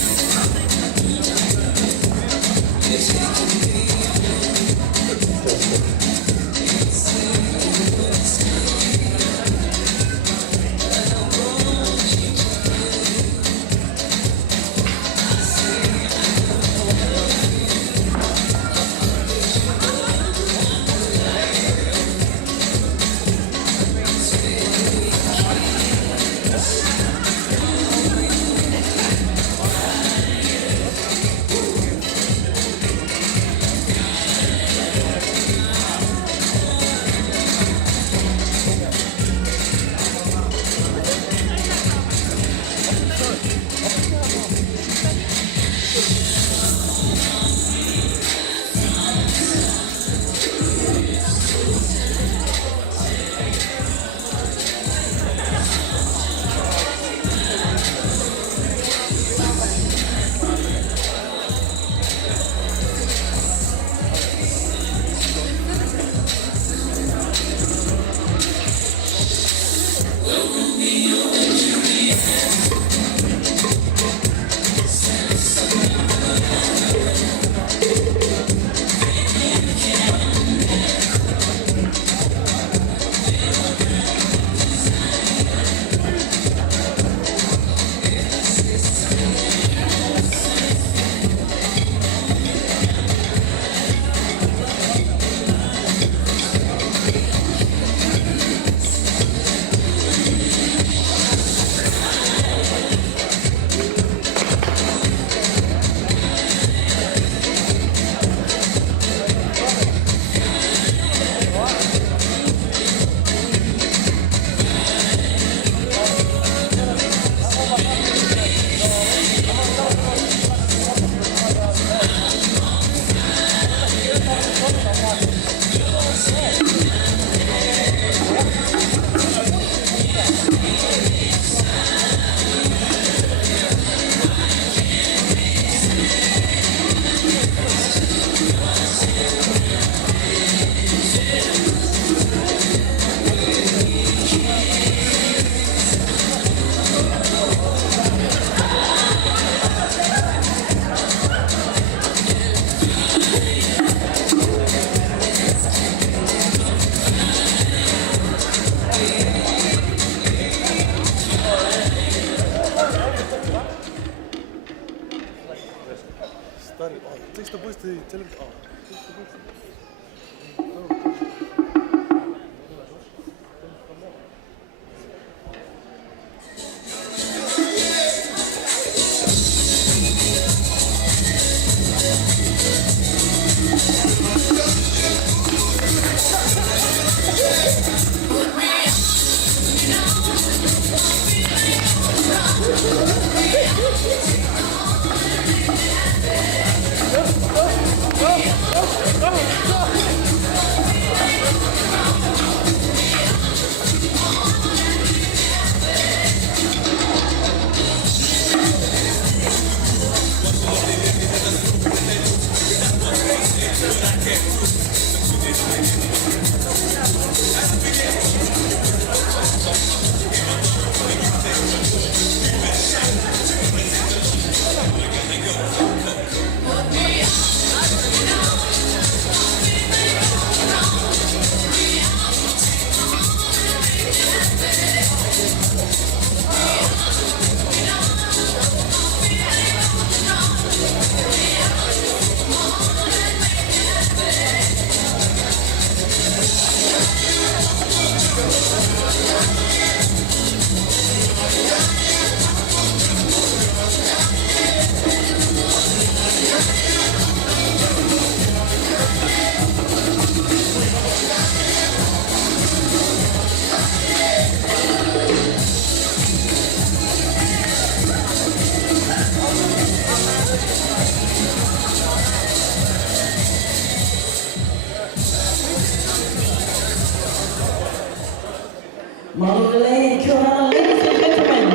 Ladies and gentlemen,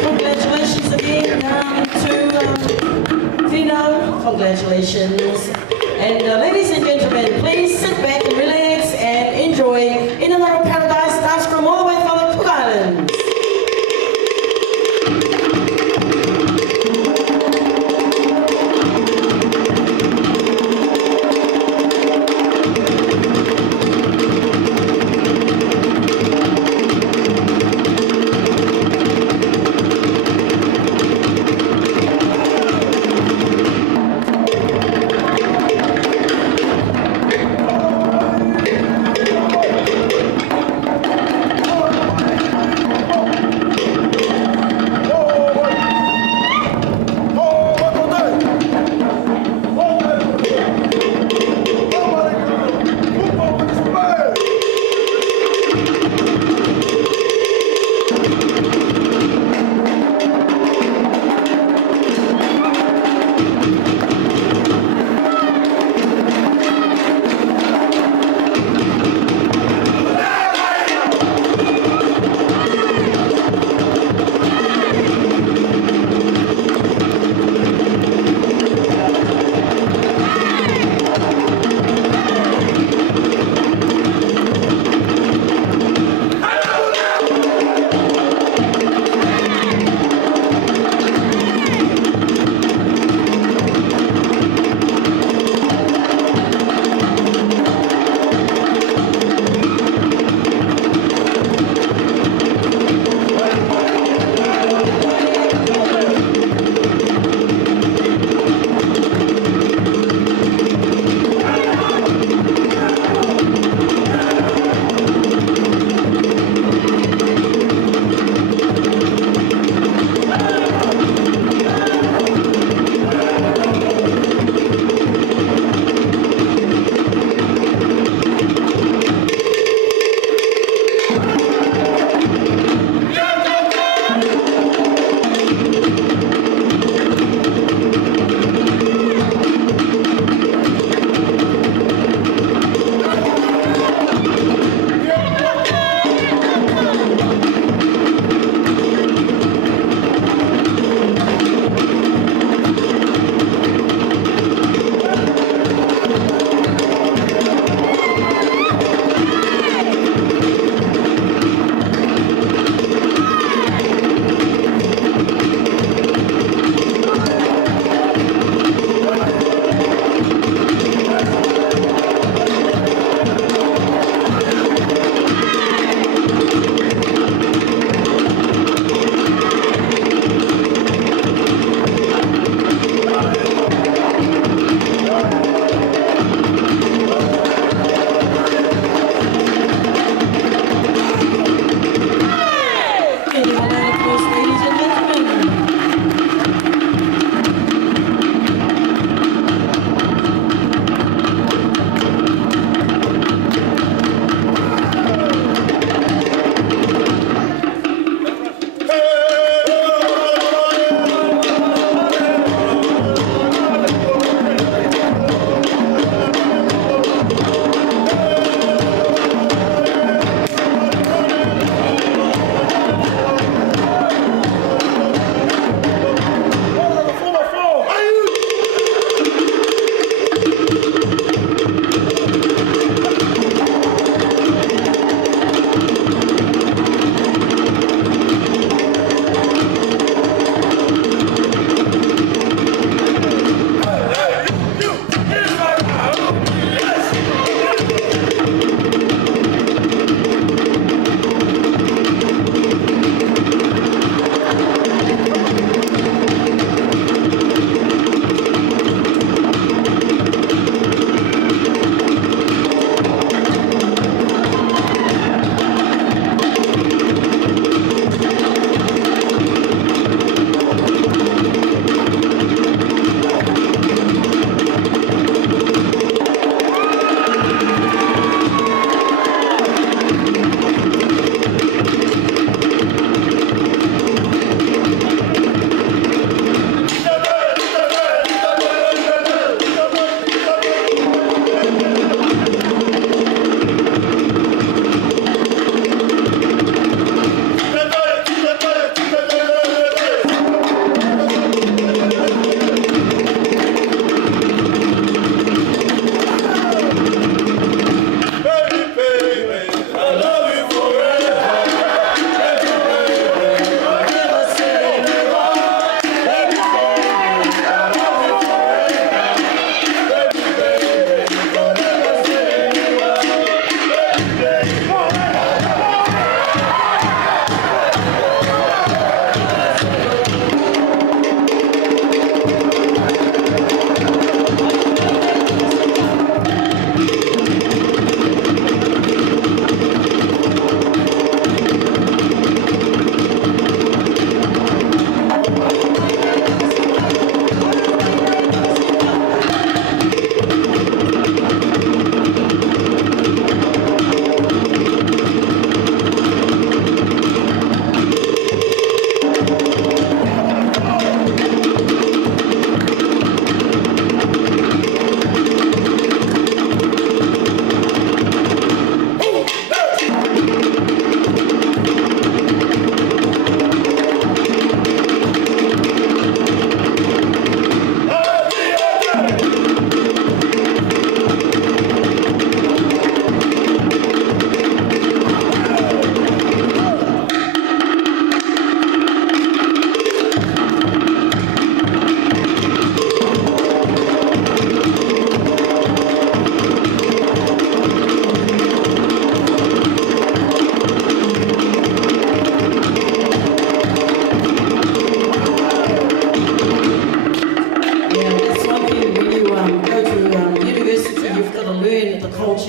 congratulations again to Finau, congratulations. And ladies and gentlemen, please sit back and relax and enjoy In and Out of Paradise dance from all the way from the Cook Islands.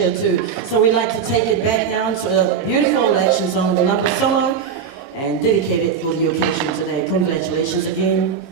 year too. So we'd like to take it back down to a beautiful election song, the number solo, and dedicate it for the occasion today. Congratulations again.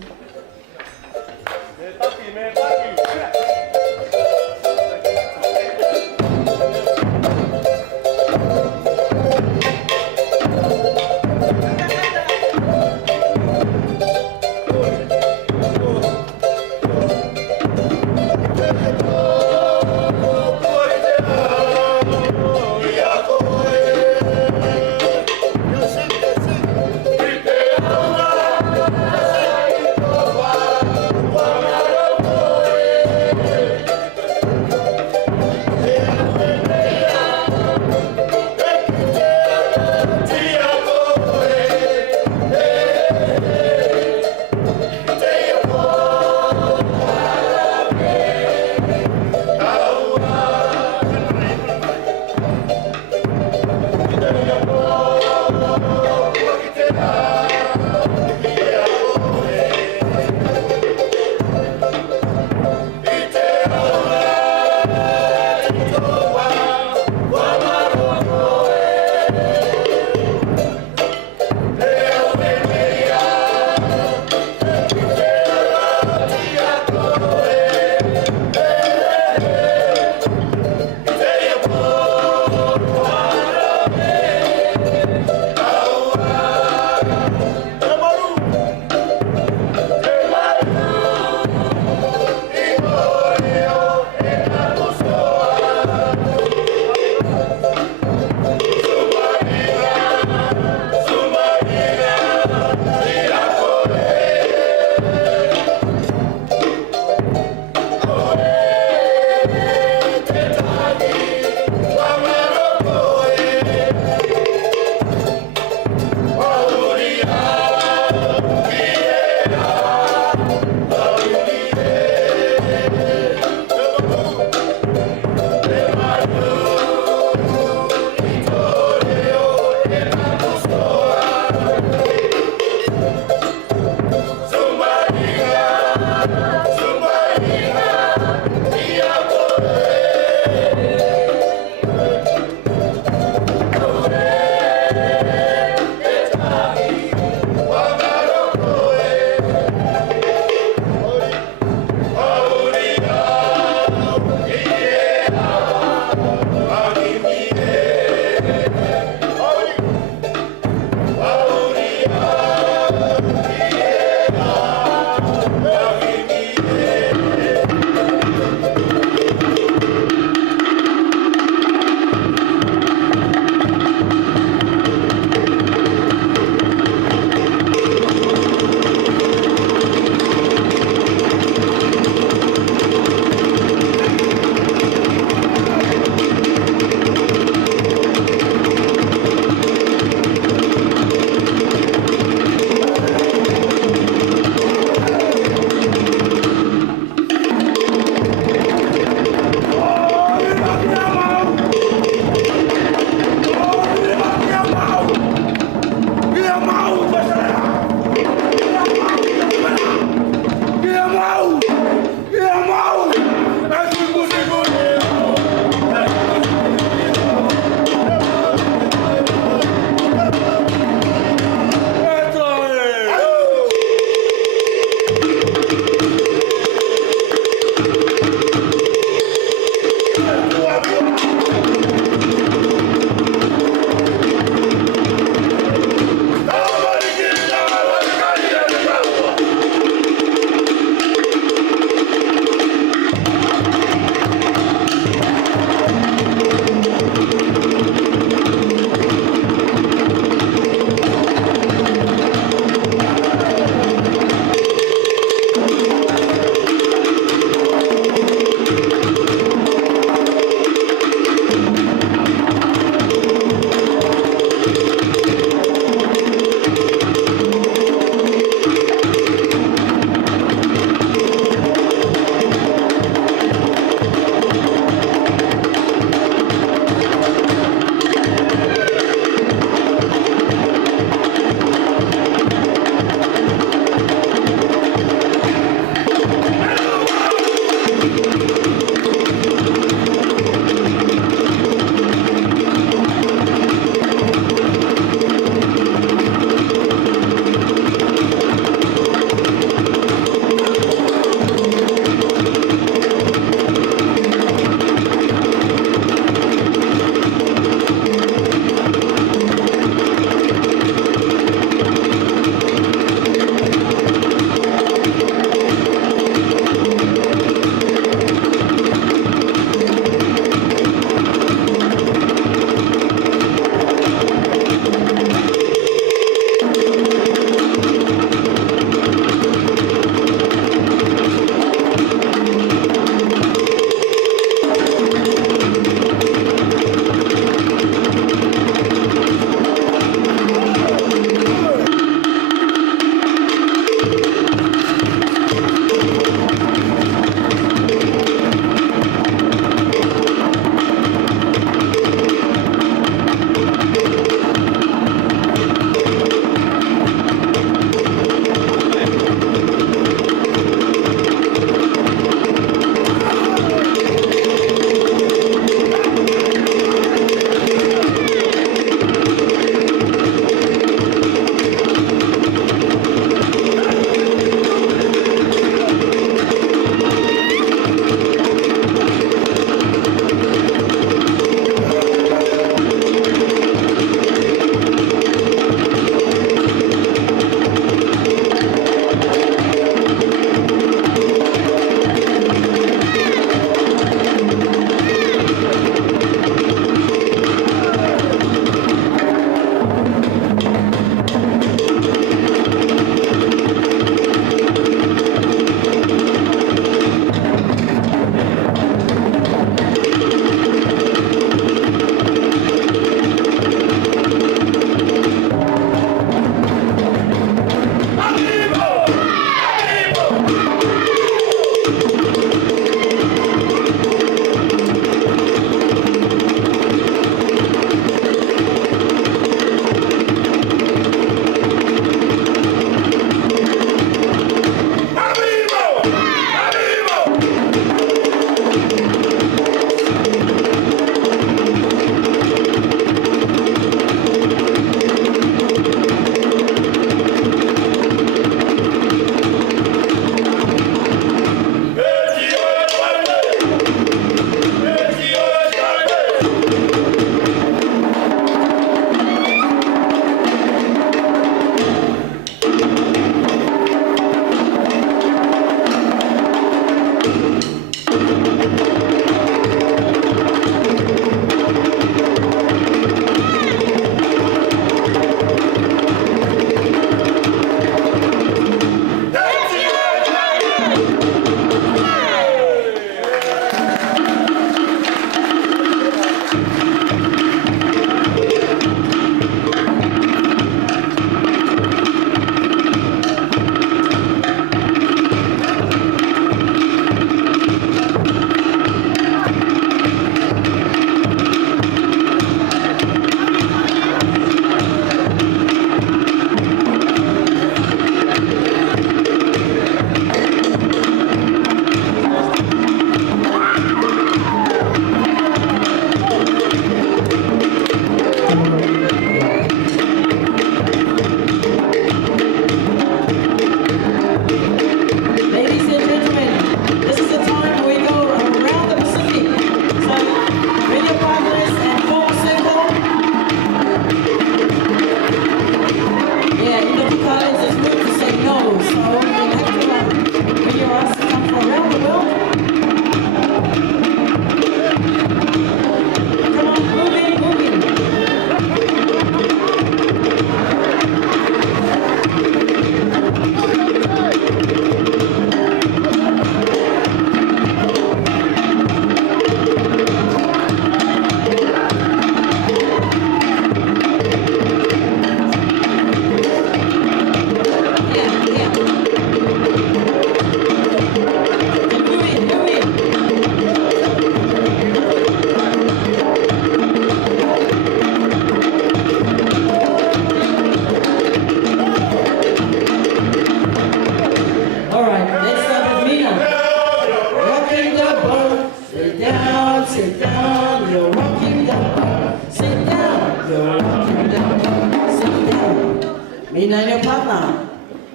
Mina and your partner.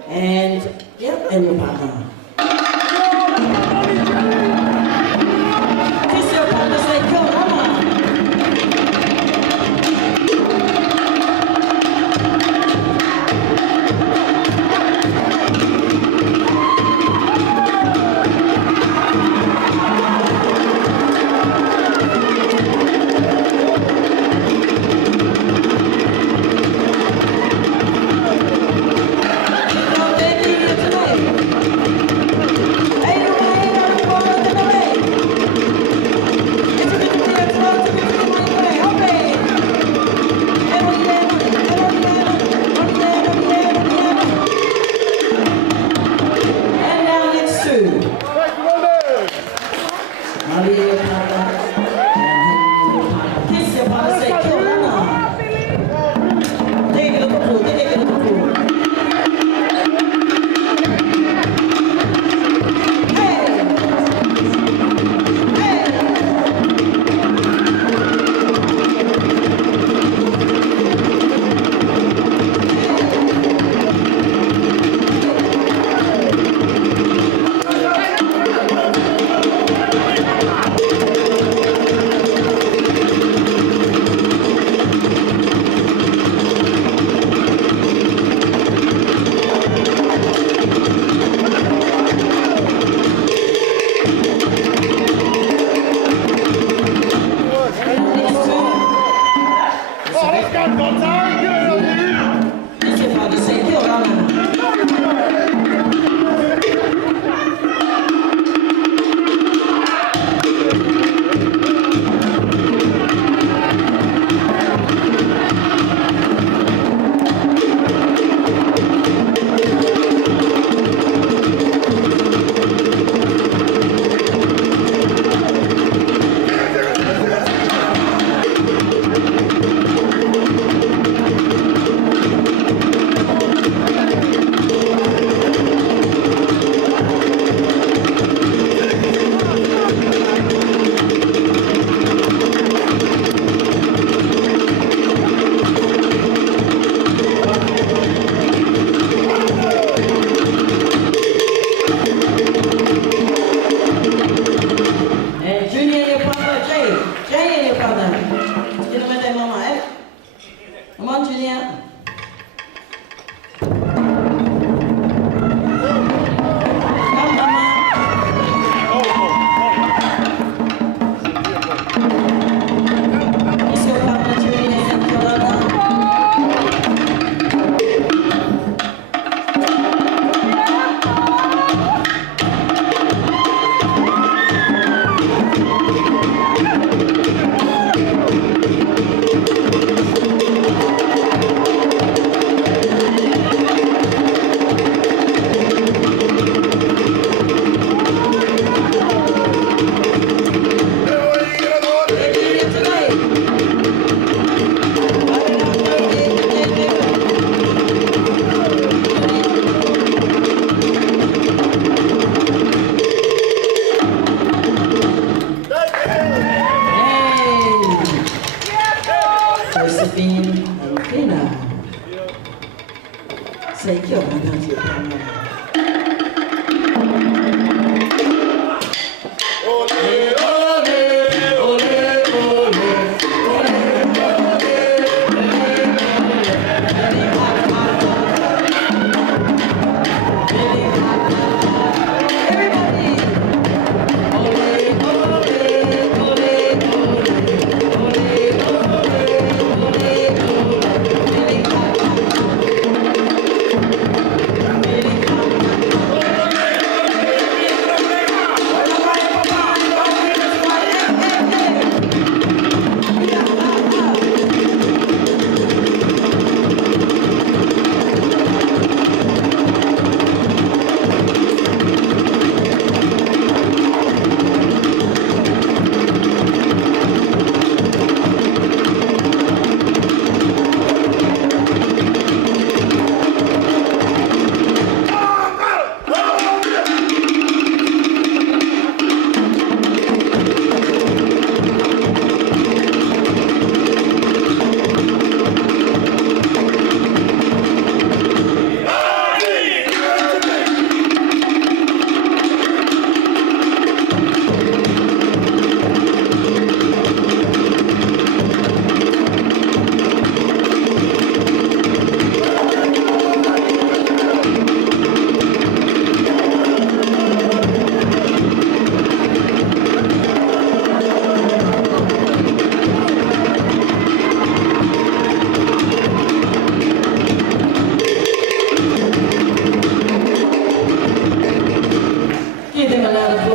And, yep, and your partner. Kiss your partner, say, go, come on.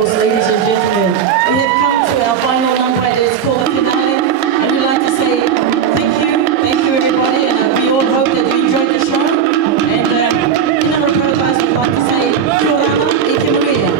course, ladies and gentlemen, we have come to our final number. It is called the finale. And we'd like to say thank you everybody, and we all hope that you enjoyed the show. And in other paradise, we'd like to say, kia ora, e te maria.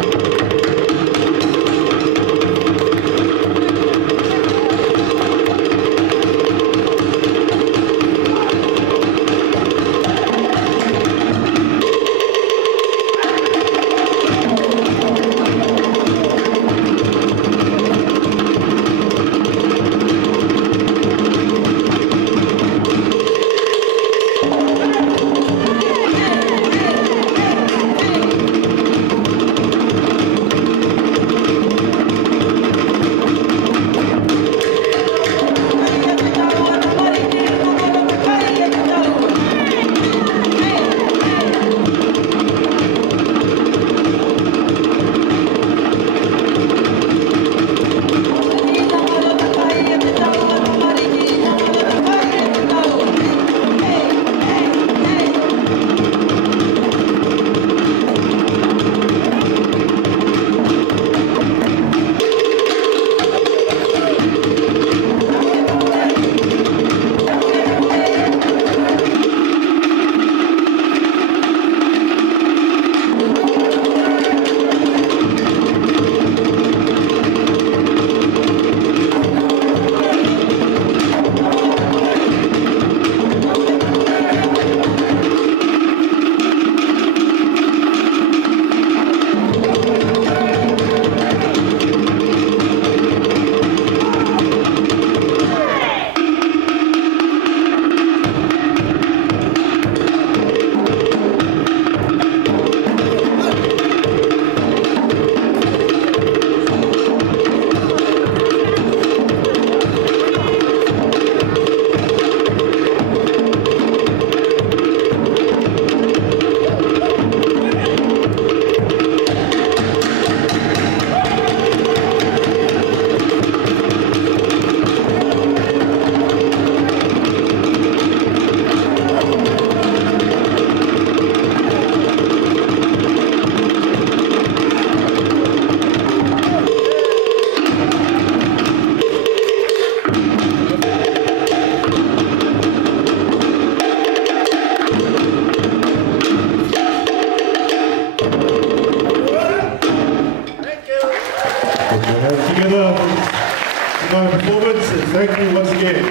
Thank you once again.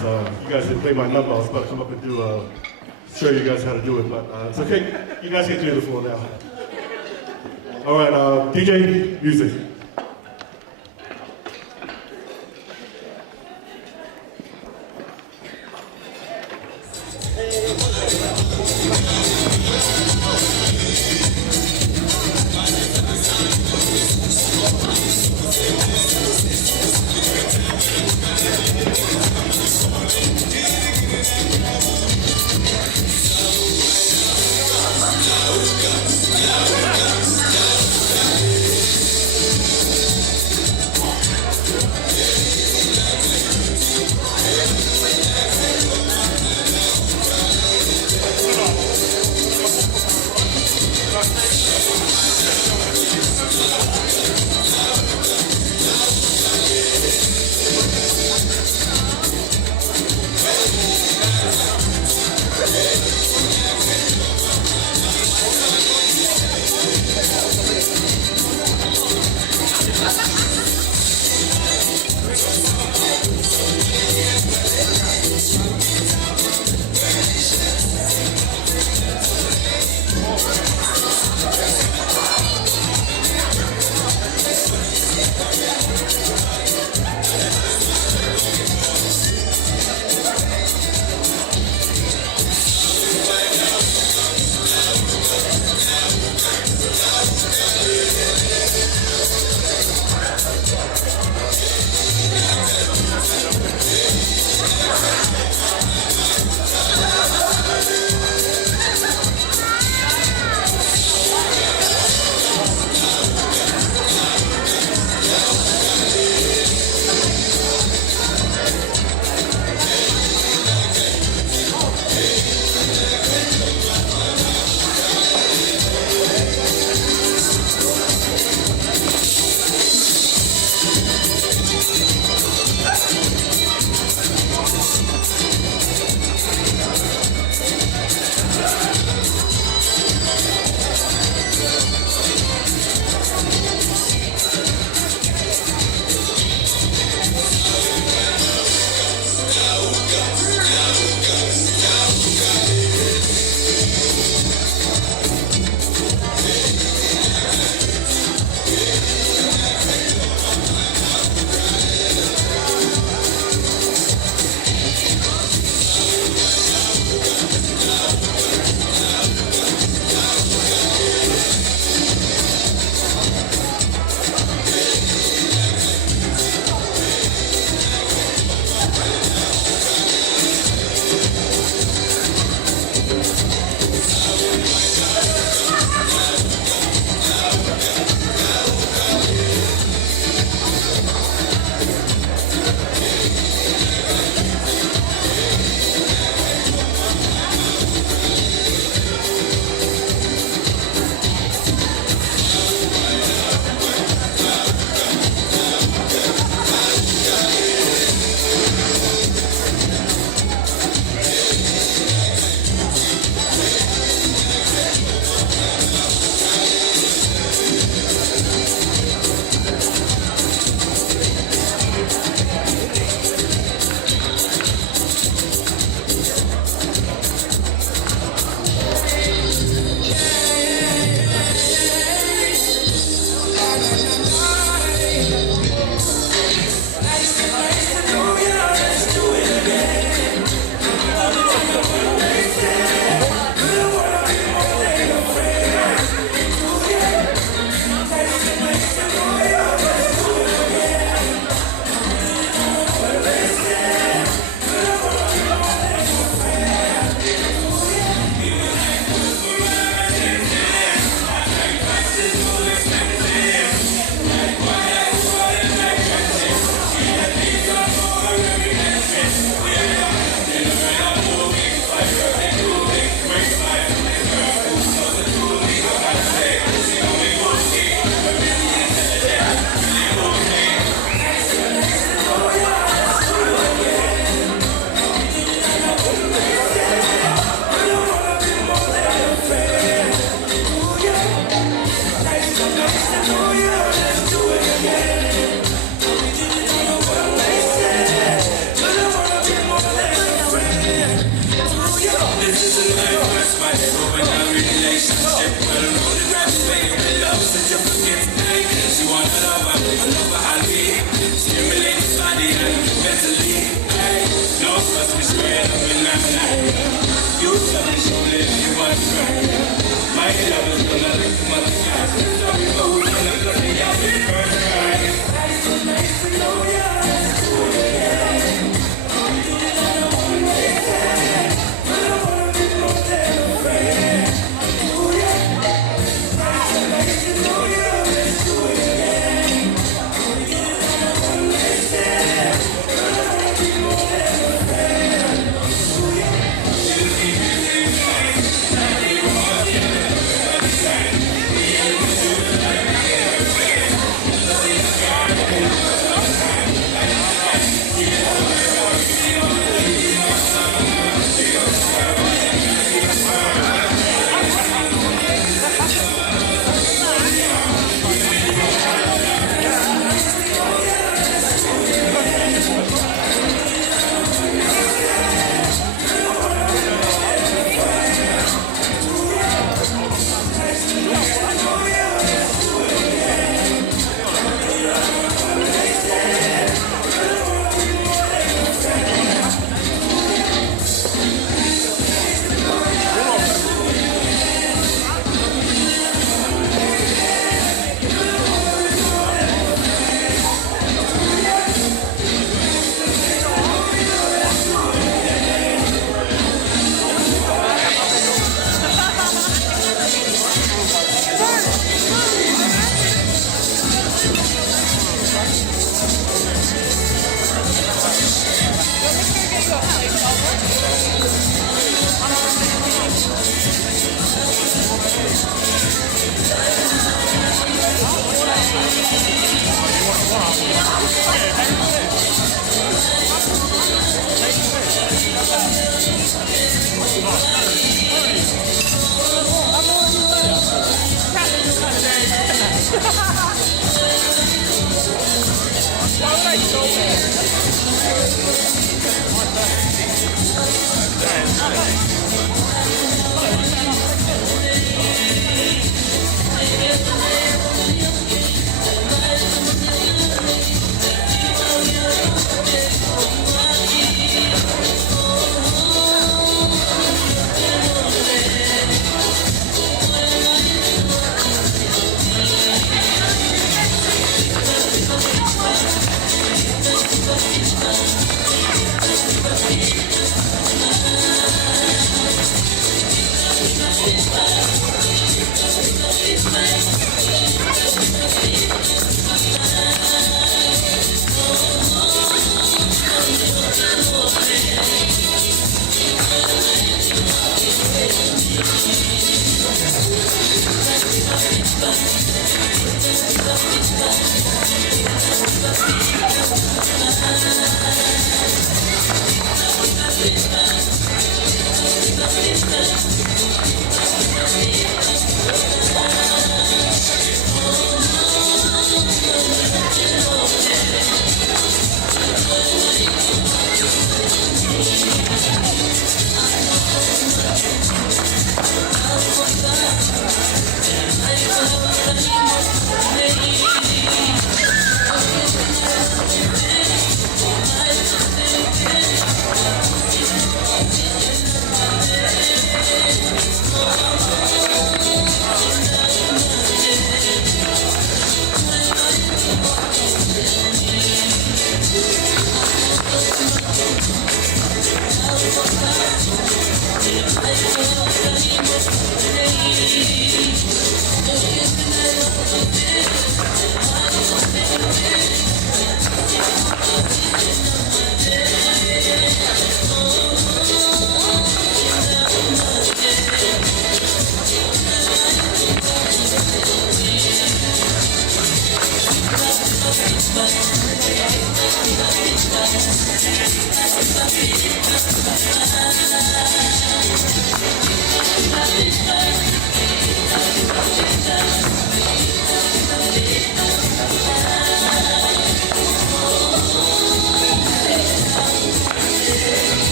So you guys didn't play my number. I was about to come up and show you guys how to do it, but it's okay. You guys can do the floor now. All right, DJ, music.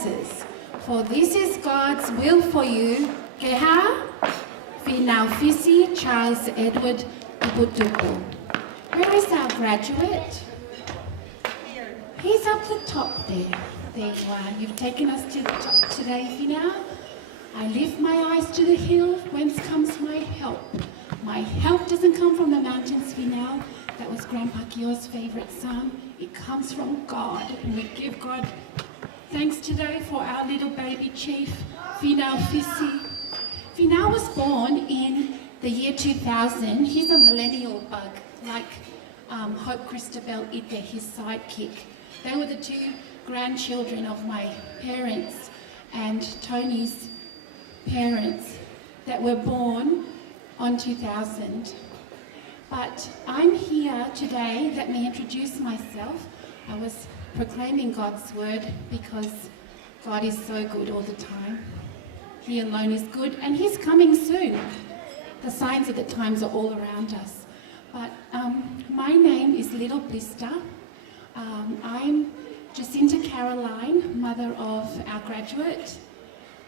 places, for this is God's will for you. Keha, Finau Fisi, Charles Edward Tuputupu. Where is our graduate? He's up the top there. There you are. You've taken us to the top today, Finau. I lift my eyes to the hill, whence comes my help. My help doesn't come from the mountains, Finau. That was Grandpa Kio's favourite psalm. It comes from God, and we give God thanks today for our little baby chief, Finau Fisi. Finau was born in the year 2000. He's a millennial bug, like Hope Christabel Ite, his sidekick. They were the two grandchildren of my parents and Tony's parents that were born on 2000. But I'm here today, let me introduce myself. I was proclaiming God's word because God is so good all the time. He alone is good, and he's coming soon. The signs of the times are all around us. But my name is Little Blister. I'm Jacinta Caroline, mother of our graduate,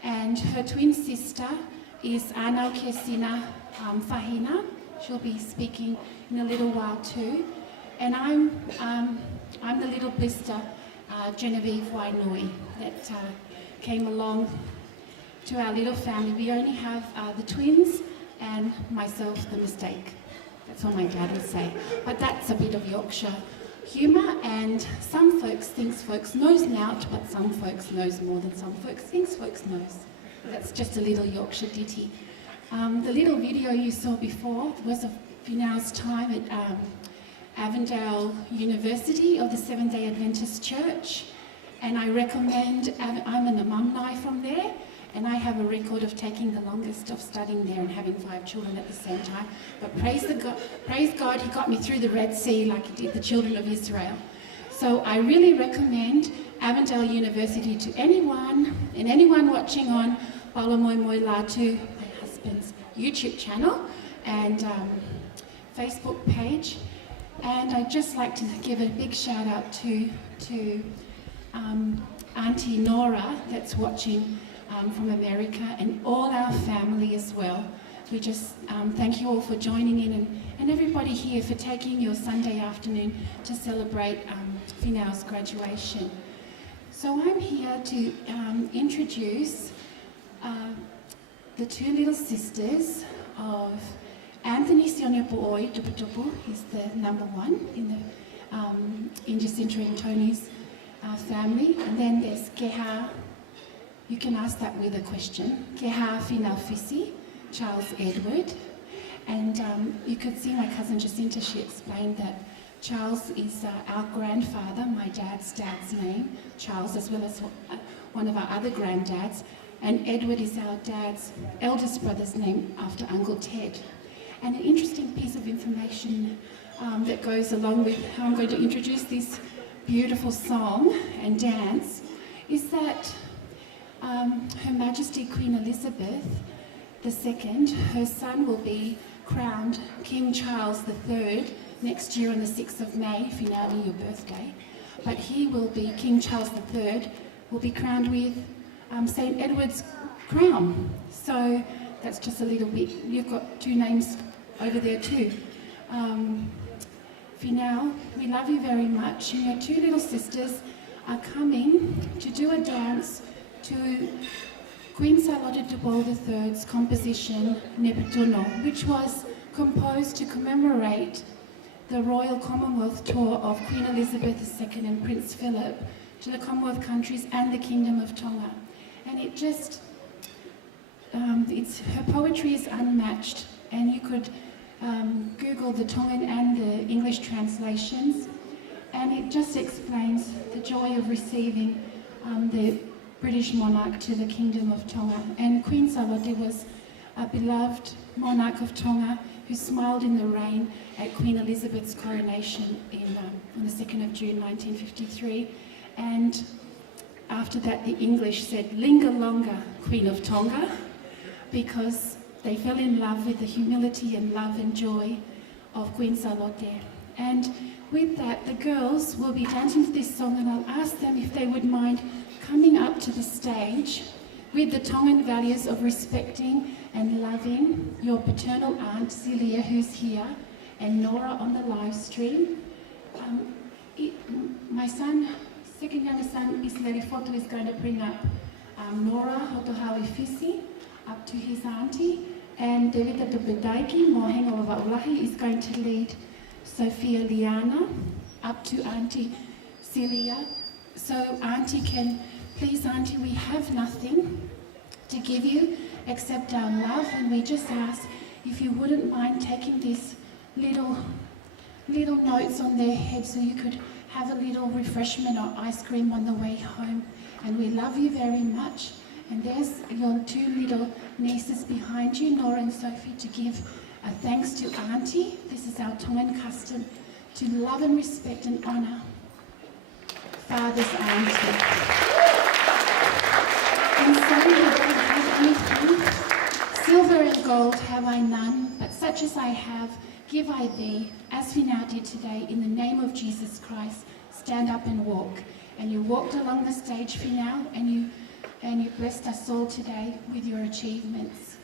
and her twin sister is Anau Kesina Fahina. She'll be speaking in a little while too. And I'm the Little Blister, Genevieve Wainui, that came along to our little family. We only have the twins and myself, the mistake. That's what my dad would say. But that's a bit of Yorkshire humour, and some folks thinks folks knows nout, but some folks knows more than some folks thinks folks knows. That's just a little Yorkshire ditty. The little video you saw before was of Finau's time at Avondale University of the Seventh-day Adventist Church, and I recommend, I'm an alumni from there, and I have a record of taking the longest of studying there and having 5 children at the same time. But praise God, he got me through the Red Sea like he did the children of Israel. So I really recommend Avondale University to anyone, and anyone watching on Paula Moimoi Latu, my husband's YouTube channel and Facebook page. And I'd just like to give a big shout out to Auntie Nora that's watching from America, and all our family as well. We just thank you all for joining in, and everybody here for taking your Sunday afternoon to celebrate Finau's graduation. So I'm here to introduce the 2 little sisters of Anthony Sionyopuoi Tuputupu. He's the number 1 in Jacinta and Tony's family. And then there's Keha. You can ask that with a question. Keha Finau Fisi, Charles Edward. And you could see my cousin Jacinta, she explained that Charles is our grandfather, my dad's name, Charles, as well as one of our other granddads. And Edward is our dad's eldest brother's name after Uncle Ted. And an interesting piece of information that goes along with how I'm going to introduce this beautiful song and dance is that Her Majesty Queen Elizabeth II, her son will be crowned King Charles III next year on the 6th of May, Finau, your birthday. But he will be, King Charles III, will be crowned with St. Edward's crown. So that's just a little bit, you've got 2 names over there too. Finau, we love you very much. And your 2 little sisters are coming to do a dance to Queen Charlotte de Gaulle III's composition Nepotuno, which was composed to commemorate the Royal Commonwealth Tour of Queen Elizabeth II and Prince Philip to the Commonwealth countries and the Kingdom of Tonga. And it just, her poetry is unmatched, and you could Google the Tongan and the English translations, and it just explains the joy of receiving the British monarch to the Kingdom of Tonga. And Queen Charlotte was a beloved monarch of Tonga who smiled in the rain at Queen Elizabeth's coronation on the 2nd of June 1953. And after that, the English said, "Linger longer, Queen of Tonga," because they fell in love with the humility and love and joy of Queen Charlotte. And with that, the girls will be dancing to this song, and I'll ask them if they would mind coming up to the stage with the Tongan values of respecting and loving your paternal aunt, Celia, who's here, and Nora on the live stream. My son, second youngest son, Isleri is going to bring up Nora Hotohawi Fisi up to his auntie, and Devita Tuputupu Mohenga wa Vaulahi is going to lead Sophia Liana up to Auntie Celia. So Auntie can, please Auntie, we have nothing to give you except our love, and we just ask if you wouldn't mind taking these little notes on their head so you could have a little refreshment or ice cream on the way home. And we love you very much. And there's your two little nieces behind you, Nora and Sophie, to give a thanks to Auntie. This is our Tongan custom, to love and respect and honour Father's Auntie. And sorry I don't have anything. Silver and gold have I none, but such as I have, give I thee, as Finau did today, in the name of Jesus Christ. Stand up and walk. And you walked along the stage, Finau, and you blessed us all today with your achievements.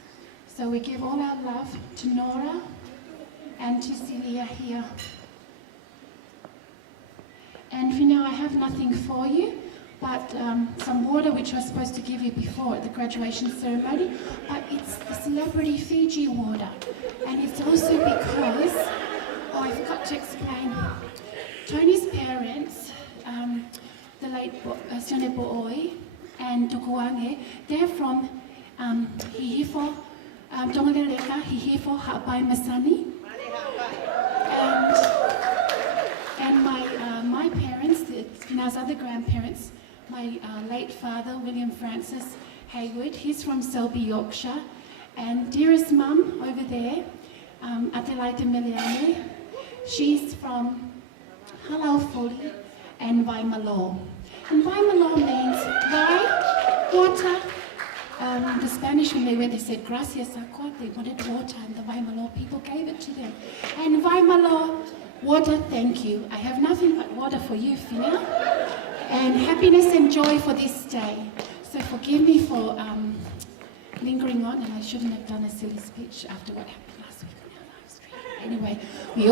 So we give all our love to Nora and to Celia here. And Finau, I have nothing for you, but some water which I was supposed to give you before at the graduation ceremony, but it's the Celebratory Fiji water. And it's also because, I forgot to explain, Tony's parents, the late Sione Bo'oi and Tukuange, they're from Hihifo, Tongareka, Hihifo, Hapai Masani. And my parents, Finau's other grandparents, my late father, William Francis Haywood, he's from Selby, Yorkshire. And dearest mum over there, Adelaide Miliane, she's from Halaufuli and Vaimalo. And Vaimalo means Vai, water. The Spanish, when they went, they said, gracias aqua, they wanted water, and the Vaimalo people gave it to them. And Vaimalo, water, thank you. I have nothing but water for you, Finau. And happiness and joy for this day. So forgive me for lingering on, and I shouldn't have done a silly speech after what happened last week on our live stream. Anyway, we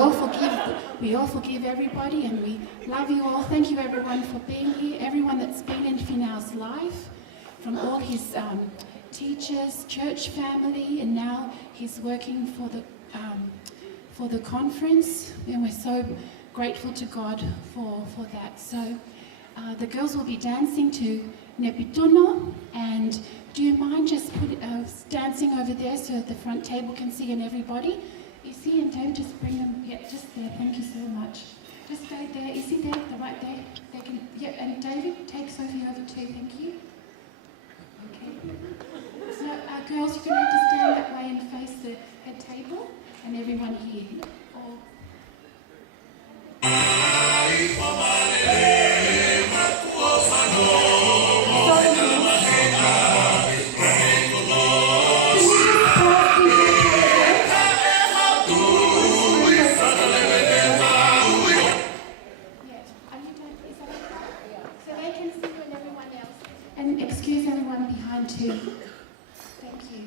all forgive everybody, and we love you all. Thank you everyone for being here, everyone that's been in Finau's life, from all his teachers, church family, and now he's working for the conference, and we're so grateful to God for that. So the girls will be dancing to Nepituno, and do you mind just dancing over there so the front table can see and everybody? Izzy and David, just bring them, yeah, just there, thank you so much. Just stay there, Izzy there, right there, they can, yeah, and David, take Sophie over too, thank you. Okay. So girls, you're going to have to stand that way and face the head table, and everyone here. And excuse everyone behind too. Thank you.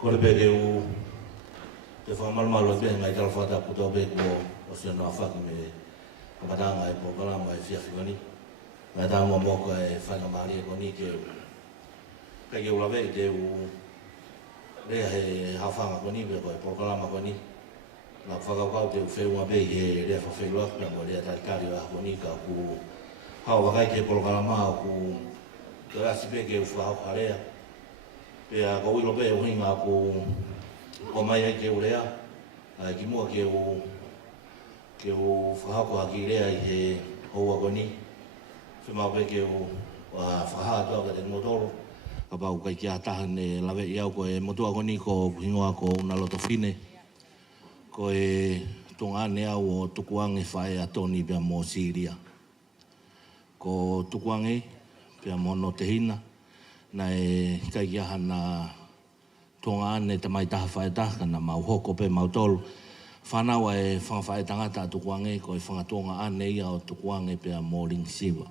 Ko le pere u te whamalmalo te ngai tala whata puto be ko o se no whaki me kamatanga e pokalama e whiawhiwani. Ngai tā mua moka e whainga maari e koni ke kai ke ulawe te u rea he hawhanga koni be ko e pokalama koni. Nā whakaukau te u wheunga bei he rea whawhewak na mo rea tarikari a koni ka ku hao wakai ke pokalama ku te rasi pe ke u whahau harea. Pea ko ilo pe o hinga ko mai ai ke urea ki mua ke o whahako haki rea i he hoa koni whemau pe ke o whaha toa ka te ngotoro ka pau kai ki a tahane lawe i au ko e motua koni ko hingoa ko una loto fine ko e tonga ane au o tukuange whae a toni pia mo Siria ko tukuange pia mo no te hina na e kai aha na tonga ane te mai taha whae taha na mau hoko pe mau tolu whanawa e whangawhae tangata a tukuange ko e whangatonga ane ia o tukuange pia mo ringsiwa.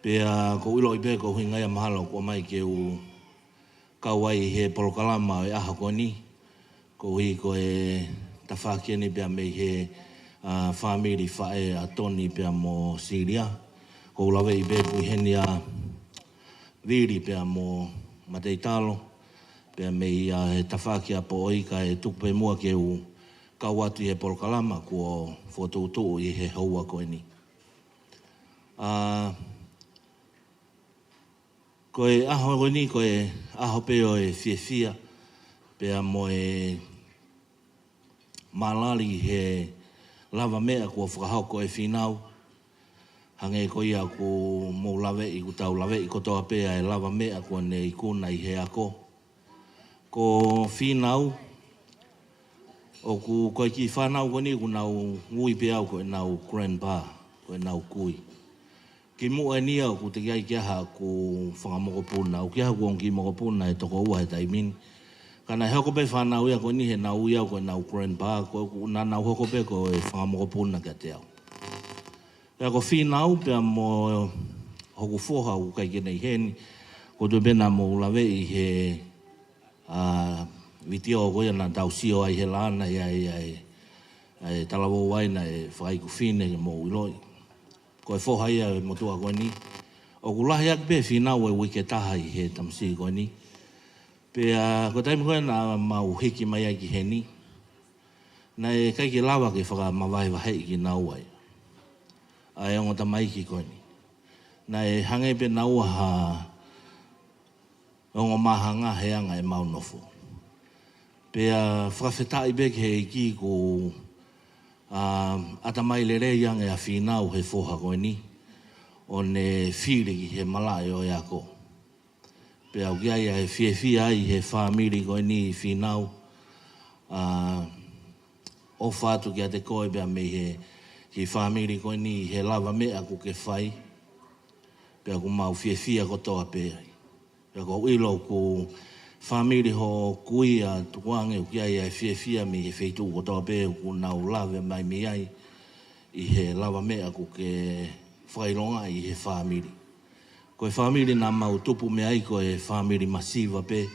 Pia ko ilo i pe ko hinga ia mahalo ko mai ke u kauai he polokalama e aha koni ko hui ko e tawhakiani pia mei he whamiri whae a toni pia mo Siria ko ulawe i pe pui heni a viri pia mo matei talo, pia mei he tawhakia po oika e tukupe mua ke u kauatu i he polokalama kua whotuutuu i he haua koe ni. Ko e aho koe ni, ko e aho peo e whiawhia, pia mo e malali he lava mea kua whakahau ko e Finau, hange ko ia ku mo lawe i ku tau lawe i kotoa pea e lava mea kua ne i kuna i he ako. Ko Finau, o ku koe ki whanau koni ku nau ngui pea ko e nau grandpa, ko e nau kui. Ki mua e nia ku te kiai kiaha ku whangamokopuna, o kiaha ku ongi mokopuna e toko ua he taimini. Kana he hokope whanau ia ko ni he nau ia ko e nau grandpa, ko na nau hokope ko e whangamokopuna ka te au. Pea ko Finau pea mo hoku whoha u kai kena i heni, ko tu pena mo ulawe i he vitio o koia na tau sio ai he lana i ai talawo waina e whai ku whine mo uloi. Ko e whoha ia e motua koe ni. O ku lahi ak pe Finau e wike taha i he tamsi koe ni. Pea ko taimi koe na mau hiki mai ai ki heni. Na e kai ki lawa ke whaka mawai wahei ki nau ai. Ai ongo ta mai ki koe ni. Na e hange pe nau ha o mahanga he anga e maunofo. Pea whakawhetai beke he ki ko atamai le rei anga a Finau he foha koe ni. O ne whiriki he malai o eako. Pea o kia ia he whiawhia ai he whamiri koe ni Finau. O whātu kia te koe pea me he whamiri koe ni he lava mea ko ke whai. Pea ko mau whiawhia ko toa pea. Pea ko ilo ko whamiri ho kuia tukuange o kia ia he whiawhia me he wheitu ko toa pea ko nau lava mai me ai. I he lava mea ko ke whaironga i he whamiri. Ko e whamiri nā mau tupu me ai ko e whamiri masiva pe.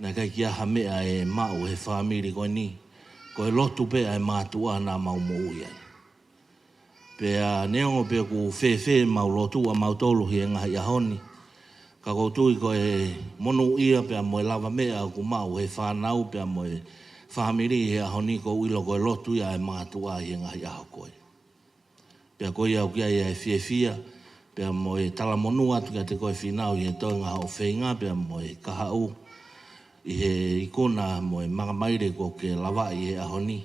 Nā kai kia ha mea e mau he whamiri koe ni. Ko e lotu pe ai mātua nā mau moui ai. Pea neongo pe ku whewhe mau lotu a mau tolu hi e ngahi ahoni. Ka koutui ko e monu ia pea mo e lava mea ku mau he whanau pea mo e whamiri he ahoni ko uilo ko e lotu ia e mātua hi e ngahi aho koe. Pea ko ia ukia ia e whiawhia pea mo e tala monu atu kia te koe Finau i e toenga o whenga pea mo e kahau. I he ikona mo e magamaire ko ke lawa i he ahoni.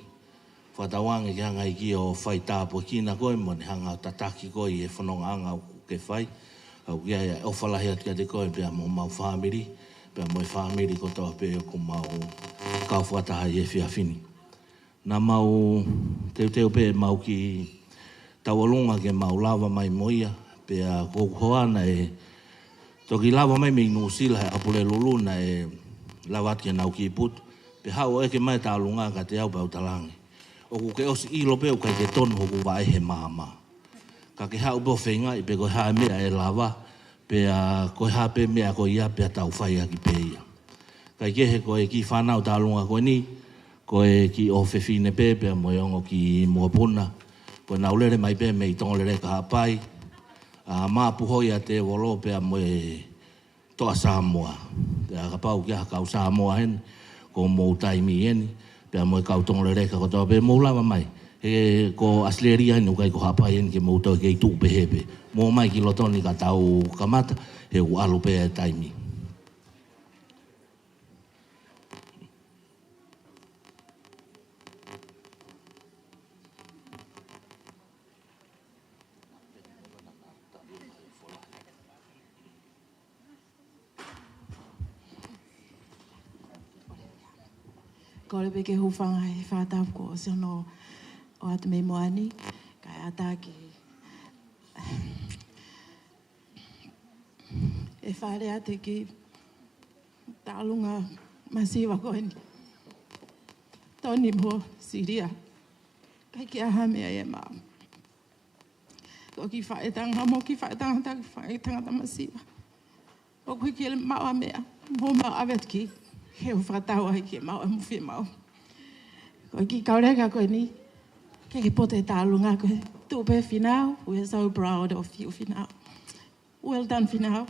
Whatawange ki hanga iki o whai tāpua kina koe mo ne hanga o tataki koe i he whanonga anga o ke whai. Au kia ia o whalahi atu kia te koe pea mo mau whamiri. Pea mo e whamiri ko toa pea ko mau kau whataha i he whiawhini. Nā mau teo pea mau ki taualunga ke mau lava mai moia. Pea kokohoana e toki lava mai me inu sila he apule luluna e lawat ke nau ki put. Pe hao eke mai ta alunga ka te au pa utalangi. O ku ke osi ilo pe o kai ke tonu hoku wae he mahama. Ka ke hao po whenga i pe koe haa mea e lava. Pe koe haa pe mea koe ia pe tau whai aki pe ia. Kai ke he koe ki whanau ta alunga koe ni. Koe ki o whewhine pe pe mo yongo ki muapuna. Koe naulere mai pe me i tongolere ka hapai. Maa puhoi a te wolo pe mo e toa Samoa. Pea ka pau kia kau Samoa hen, ko mou taimi hen, pea mo e kau tongole reka ko toa pe mou lava mai. He ko asleria hen ukai ko hapai hen ke mou toa kei tupe hepe. Mou mai ki lotoni ka tau kamata, he u alu pea e taimi. Ko le peke hufanga he whātau ko se no o atu mei moani, kai ata ki e whare ate ki tālunga masiwa koe ni. Toni mo siria, kai ki aha mea e maa. Ko ki whaetanga mo ki whaetanga ta masiwa. Ko kui ki ele maua mea, mo mau awet ki. He o whakatau ai ki mau e muwhi mau. Ko ki kaureka koe ni, ke pote tālunga koe. Tupe Finau, we're so proud of you, Finau. Well done, Finau.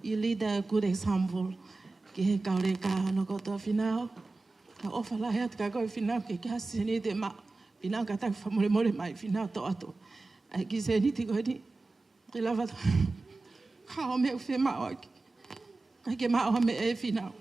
You lead a good example. Ki he kaureka no koto Finau. Ka ofalahi atu ka koe Finau, ke kia seni te mau. Finau ka tak whamore more mai, Finau to ato. Ai ki seni ti koe ni. Ki lawa kao me uwhi mau aki. Kai ke mau ha me e Finau.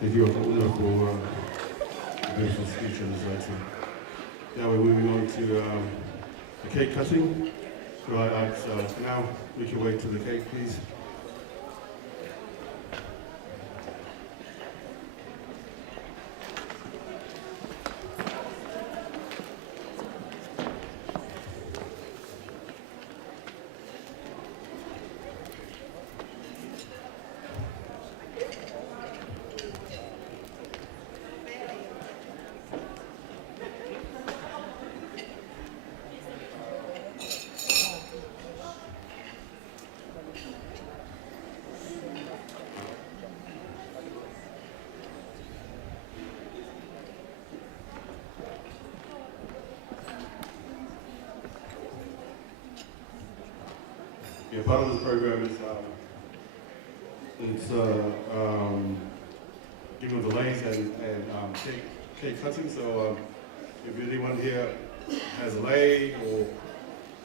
Thank you, Uncle Una, for a beautiful speech on this letter. Now we're moving on to the cake cutting. So now make your way to the cake, please. Yeah, part of this program is giving delays and cake cutting. So if anyone here has a lei or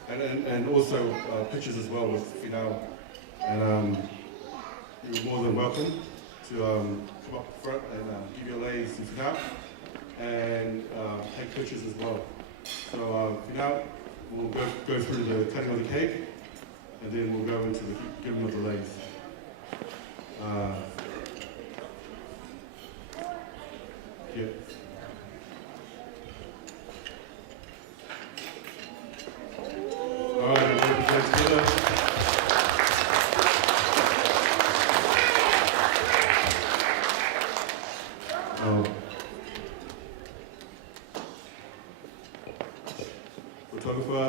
and also pictures as well with Finau, and you're more than welcome to come up front and give your leis to Finau and take pictures as well. So Finau, we'll go through the cutting of the cake. And then we'll go into the giving of the leis. Yeah. All right, everybody get together. Photographer.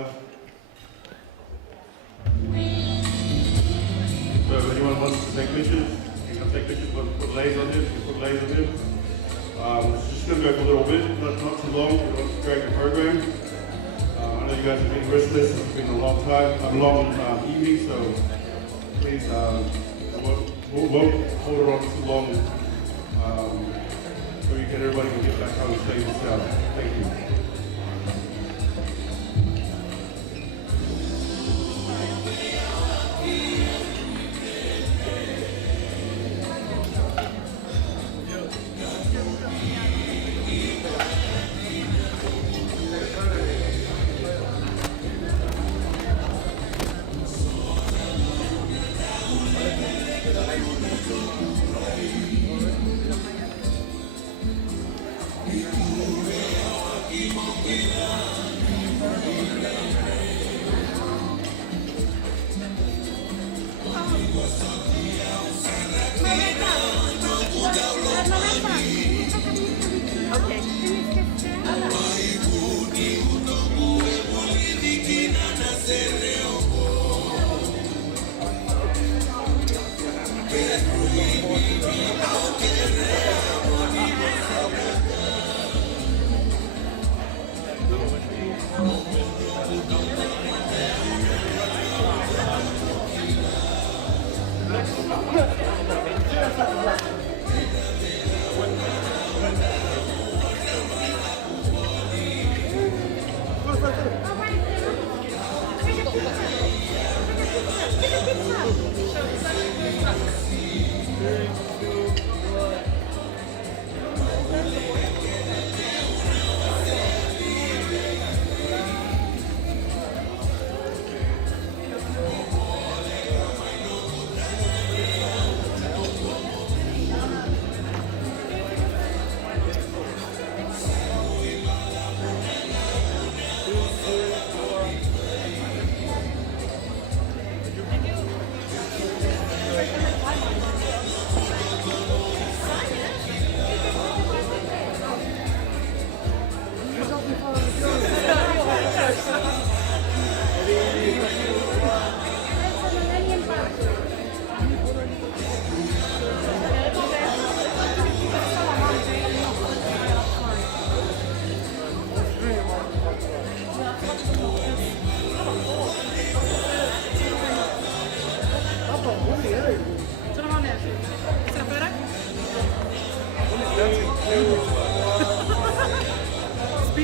So if anyone wants to take pictures, you can take pictures, put leis on him, It's just going to go for a little bit, not too long, we don't want to drag the program. I know you guys have been restless, it's been a long time, a long evening, so please, won't hold it on too long, so everybody can get back home safe and sound. Thank you. Okay.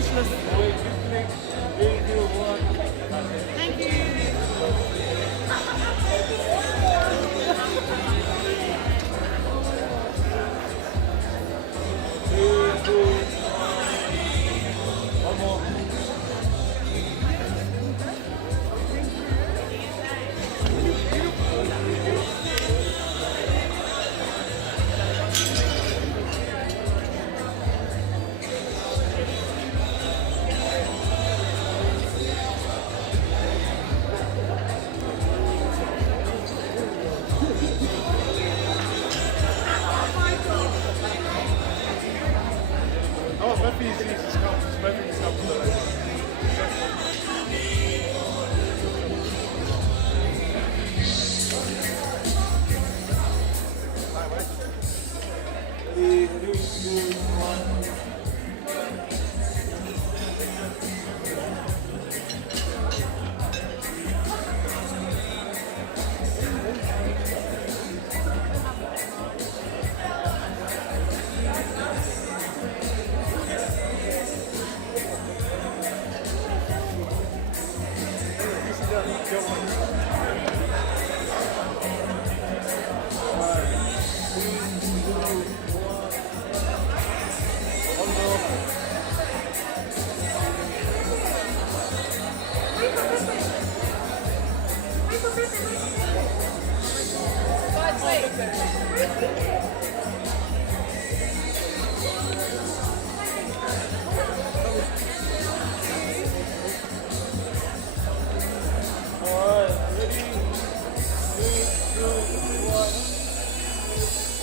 speechless. Thank you.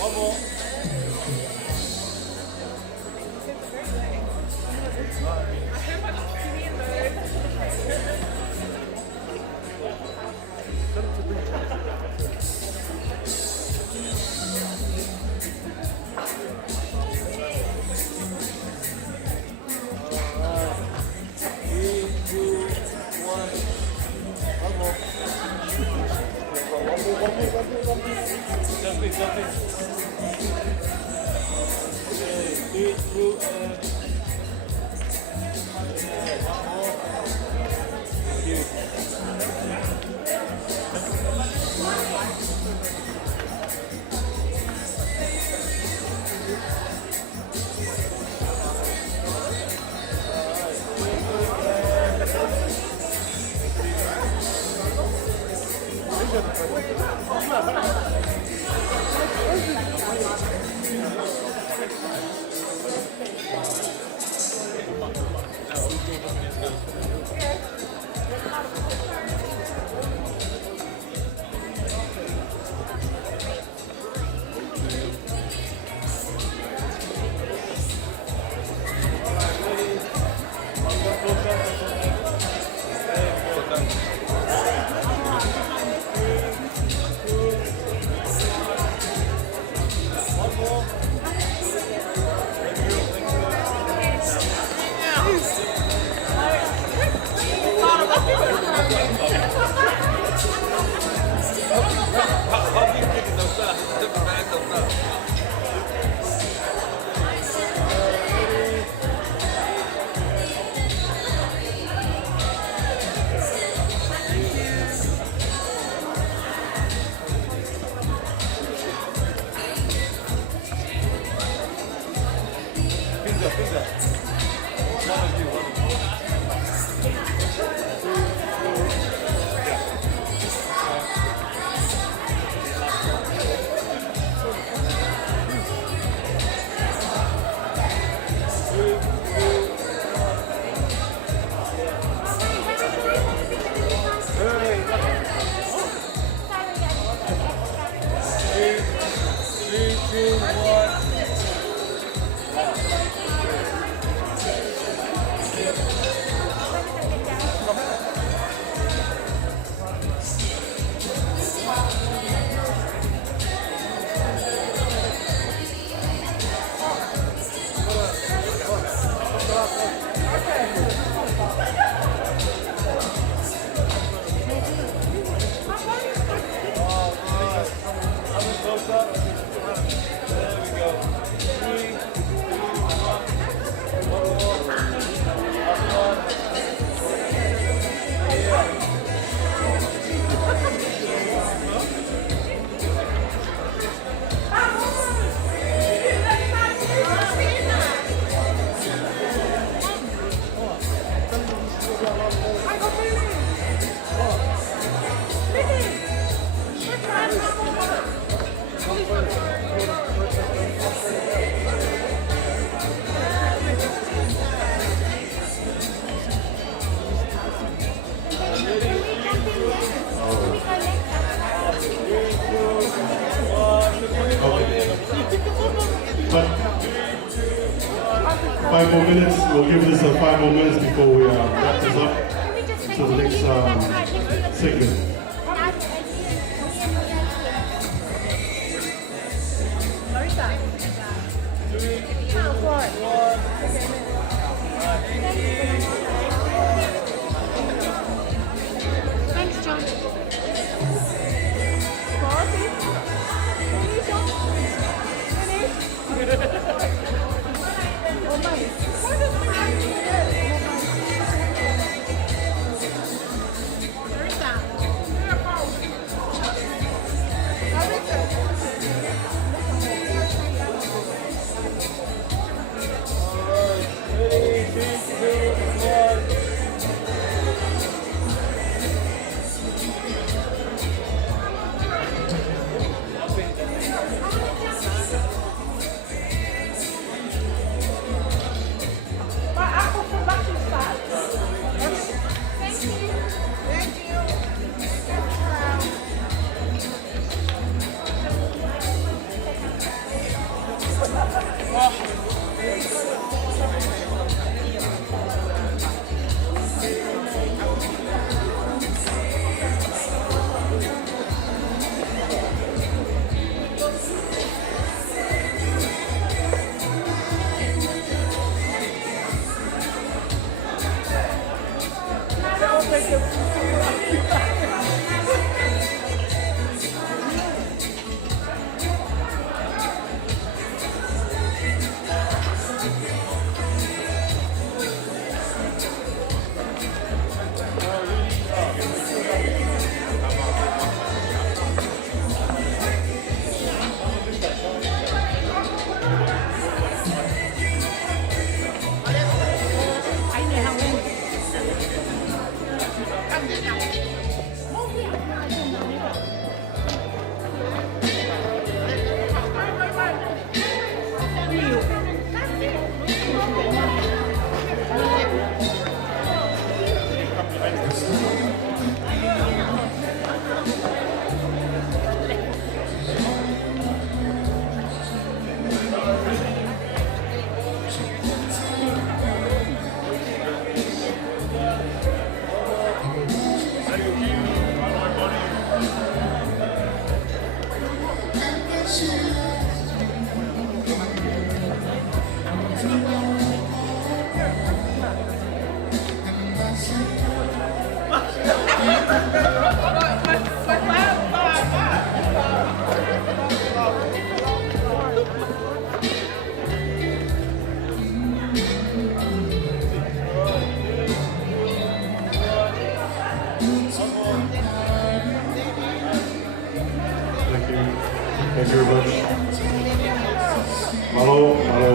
One more. 5 more minutes. We'll give this 5 more minutes before we wrap this up to the next segment. Thanks, John. Thank you very much. Malo,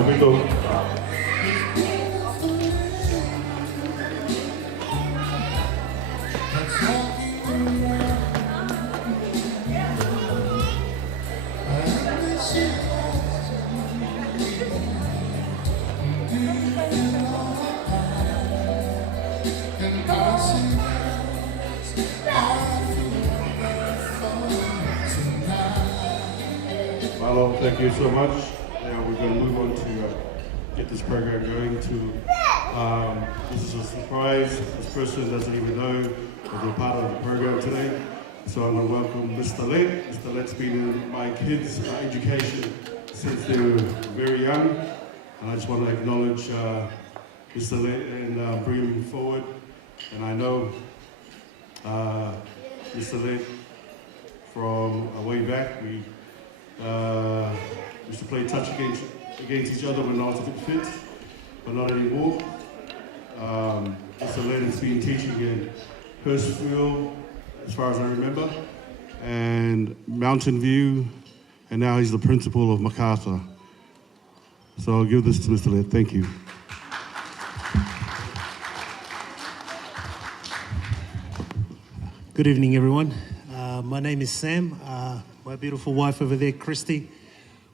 Vito. Malo, thank you so much. Now we're going to move on to get this program going. This is a surprise. This person doesn't even know that they're part of the program today. So I'm going to welcome Mr. Let. Mr. Let's been in my kids' education since they were very young. And I just want to acknowledge Mr. Let and bring him forward. And I know Mr. Let from way back. We used to play touch against each other when I was a bit fit, but not anymore. Mr. Let has been teaching in Hurstville, as far as I remember, and Mountain View, and now he's the principal of MacArthur. So I'll give this to Mr. Let. Thank you. Good evening, everyone. My name is Sam. My beautiful wife over there, Christy.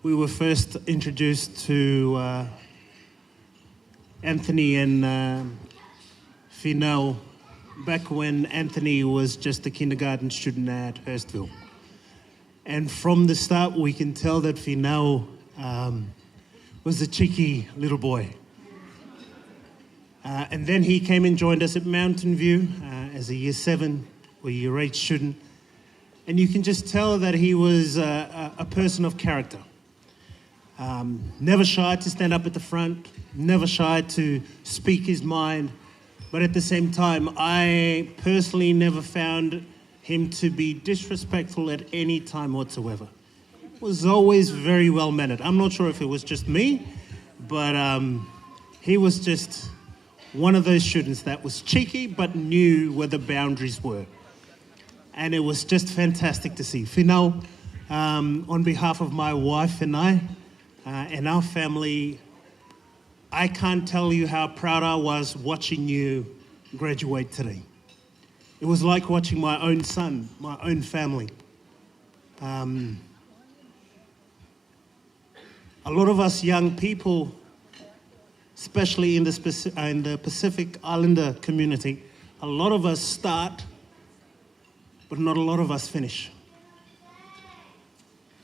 We were first introduced to Anthony and Finau back when Anthony was just a kindergarten student at Hurstville. And from the start, we can tell that Finau was a cheeky little boy. And then he came and joined us at Mountain View as a Year 7 or Year 8 student. And you can just tell that he was a person of character. Never shy to stand up at the front, never shy to speak his mind. But at the same time, I personally never found him to be disrespectful at any time whatsoever. Was always very well mannered. I'm not sure if it was just me, but he was just one of those students that was cheeky but knew where the boundaries were. And it was just fantastic to see. Finau, on behalf of my wife and I, and our family, I can't tell you how proud I was watching you graduate today. It was like watching my own son, my own family. A lot of us young people, especially in the Pacific Islander community, a lot of us start, but not a lot of us finish.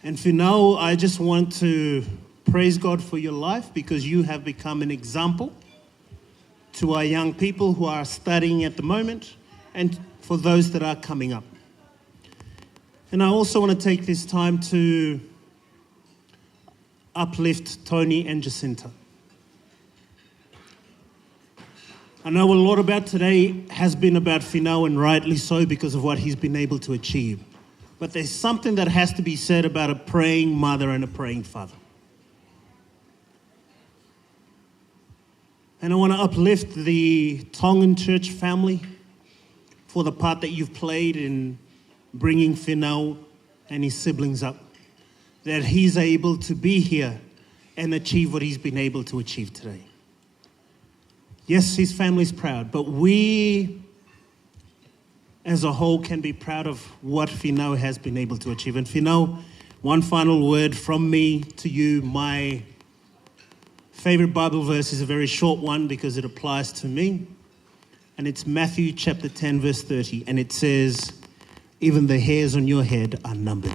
And for now, I just want to praise God for your life, because you have become an example to our young people who are studying at the moment and for those that are coming up. And I also want to take this time to uplift Tony and Jacinta. I know a lot about today has been about Finau, and rightly so, because of what he's been able to achieve. But there's something that has to be said about a praying mother and a praying father. And I want to uplift the Tongan church family for the part that you've played in bringing Finau and his siblings up. That he's able to be here and achieve what he's been able to achieve today. Yes, his family's proud, but we as a whole can be proud of what Finau has been able to achieve. And Finau, one final word from me to you. My favorite Bible verse is a very short one because it applies to me. And it's Matthew chapter 10, verse 30. And it says, even the hairs on your head are numbered.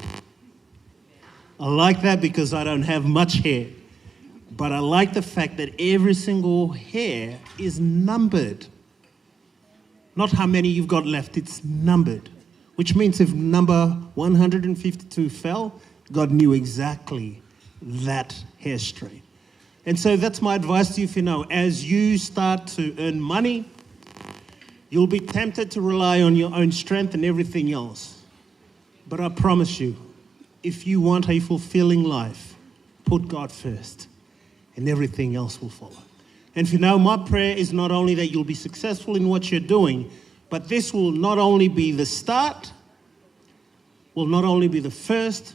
I like that because I don't have much hair. But I like the fact that every single hair is numbered. Not how many you've got left, it's numbered. Which means if number 152 fell, God knew exactly that hair straight. And so that's my advice to you, Finau. As you start to earn money, you'll be tempted to rely on your own strength and everything else. But I promise you, if you want a fulfilling life, put God first, and everything else will follow. And Finau, my prayer is not only that you'll be successful in what you're doing, but this will not only be the start, will not only be the first,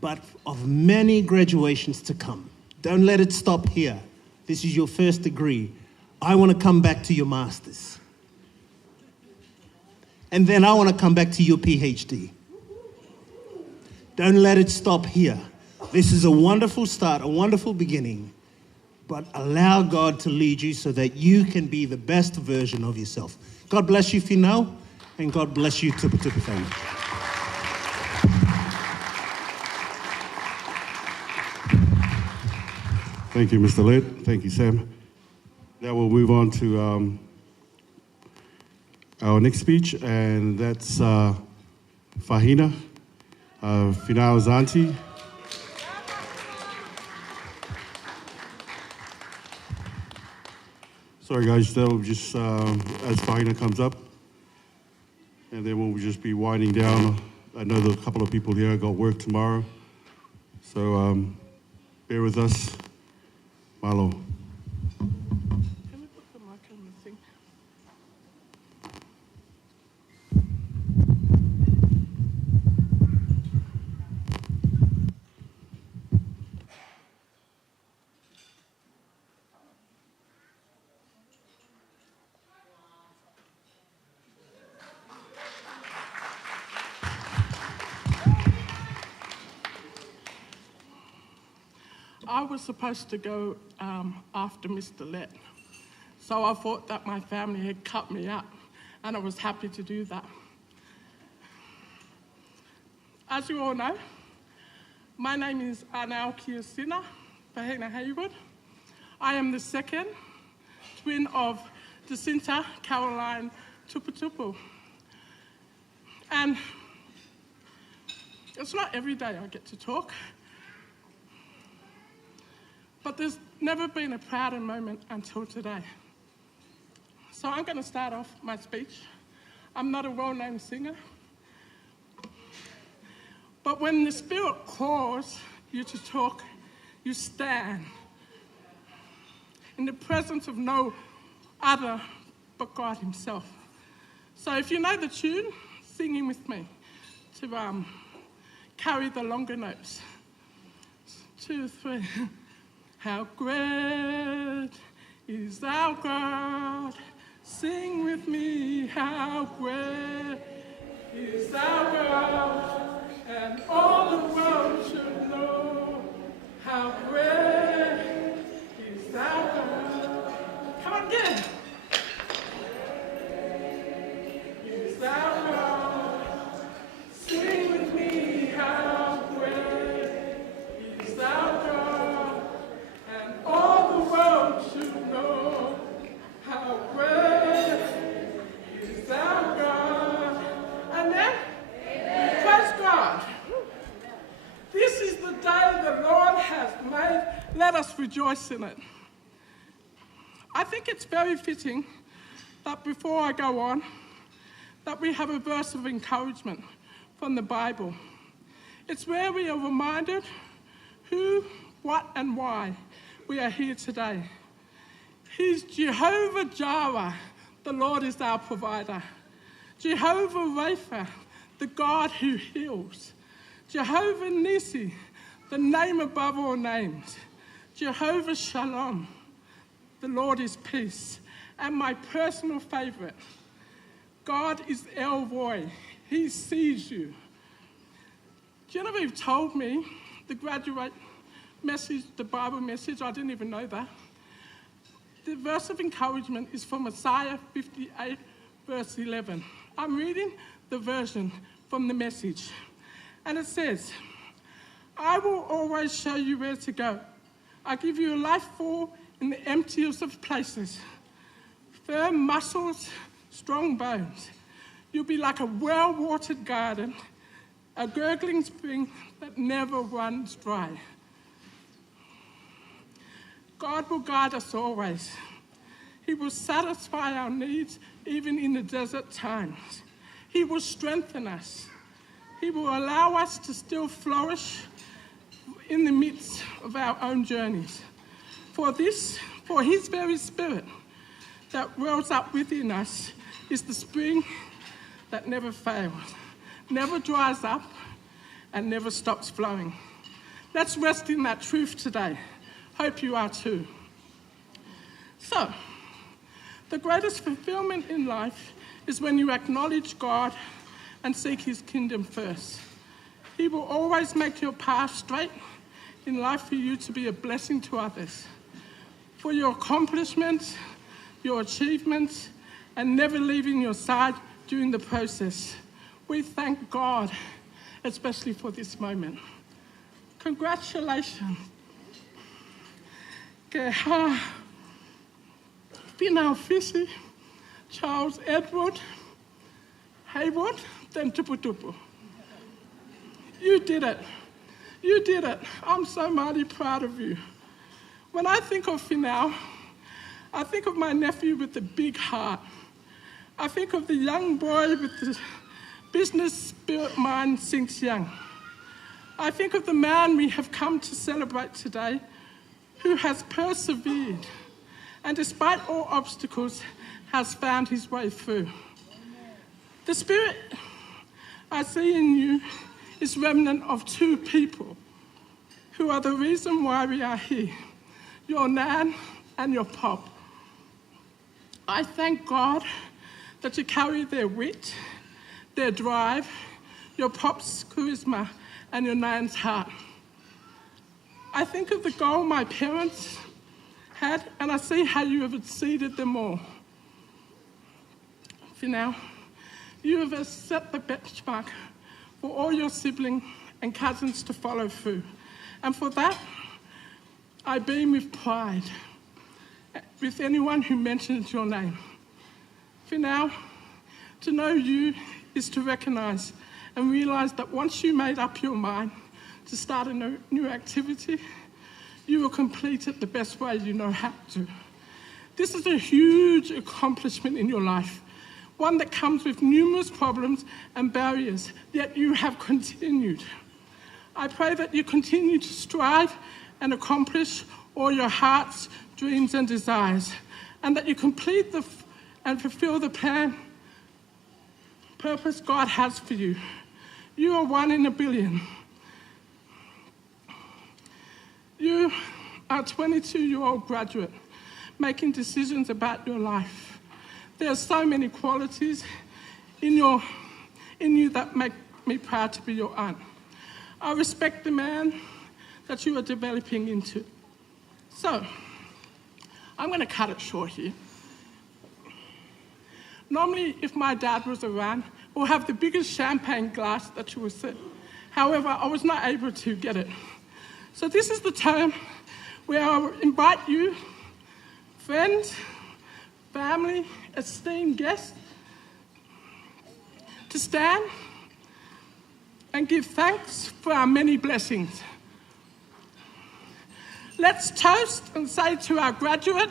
but of many graduations to come. Don't let it stop here. This is your first degree. I want to come back to your master's. And then I want to come back to your PhD. Don't let it stop here. This is a wonderful start, a wonderful beginning, but allow God to lead you so that you can be the best version of yourself. God bless you, Finau, and God bless you, Tuputupu family. Thank you, Mr. Led. Thank you, Sam. Now we'll move on to our next speech, and that's Fahina, Finau's auntie. Sorry guys, that'll just, as Fahina comes up, and then we'll just be winding down. I know that a couple of people here got work tomorrow, so bear with us. Malo. I was supposed to go after Mr. Lett, so I thought that my family had cut me out, and I was happy to do that. As you all know, my name is Finau Fisi. I am the second twin of Jacinta Caroline Tuputupu. And it's not every day I get to talk, but there's never been a prouder moment until today. So I'm going to start off my speech. I'm not a well-known singer, but when the Spirit calls you to talk, you stand in the presence of no other but God himself. So if you know the tune, singing with me to carry the longer notes. 2, 3. How great is our God? Sing with me, how great is our God? And all the world should know how great is our God. Come on, get it. Is our God. Sing with me, how great is our God. And all the world should know how great is our God. And then, praise God. This is the day the Lord has made. Let us rejoice in it. I think it's very fitting that before I go on, that we have a verse of encouragement from the Bible. It's where we are reminded who, what, and why we are here today. He's Jehovah Jireh, the Lord is our provider. Jehovah Rapha, the God who heals. Jehovah Nissi, the name above all names. Jehovah Shalom, the Lord is peace. And my personal favorite, God is El Roy, he sees you. Genevieve told me the graduate message, the Bible message, I didn't even know that. The verse of encouragement is from Isaiah 58, verse 11. I'm reading the version from the message. And it says, I will always show you where to go. I give you a life full in the emptiest of places. Firm muscles, strong bones. You'll be like a well-watered garden, a gurgling spring that never runs dry. God will guide us always. He will satisfy our needs even in the desert times. He will strengthen us. He will allow us to still flourish in the midst of our own journeys. For his very spirit that wells up within us is the spring that never fails, never dries up, and never stops flowing. Let's rest in that truth today. Hope you are too. So, the greatest fulfillment in life is when you acknowledge God and seek his kingdom first. He will always make your path straight in life for you to be a blessing to others. For your accomplishments, your achievements, and never leaving your side during the process. We thank God, especially for this moment. Congratulations. Finau Fisi, Charles Edward, Haywood, then Tuputupu. You did it. You did it. I'm so mighty proud of you. When I think of Finau, I think of my nephew with the big heart. I think of the young boy with the business spirit mind since young. I think of the man we have come to celebrate today who has persevered and despite all obstacles has found his way through. The spirit I see in you is remnant of two people who are the reason why we are here, your nan and your pop. I thank God that you carry their wit, their drive, your pop's charisma, and your nan's heart. I think of the goal my parents had, and I see how you have exceeded them all. Finau, you have set the benchmark for all your siblings and cousins to follow through. And for that, I beam with pride with anyone who mentions your name. Finau, to know you is to recognise and realise that once you made up your mind to start a new activity, you will complete it the best way you know how to. This is a huge accomplishment in your life, one that comes with numerous problems and barriers, yet you have continued. I pray that you continue to strive and accomplish all your heart's dreams and desires, and that you complete and fulfill the purpose God has for you. You are 1 in a billion. You are a 22-year-old graduate making decisions about your life. There are so many qualities in you that make me proud to be your aunt. I respect the man that you are developing into. So, I'm going to cut it short here. Normally, if my dad was around, we'll have the biggest champagne glass that you will see. However, I was not able to get it. So this is the time where I'll invite you, friends, family, esteemed guests, to stand and give thanks for our many blessings. Let's toast and say to our graduate,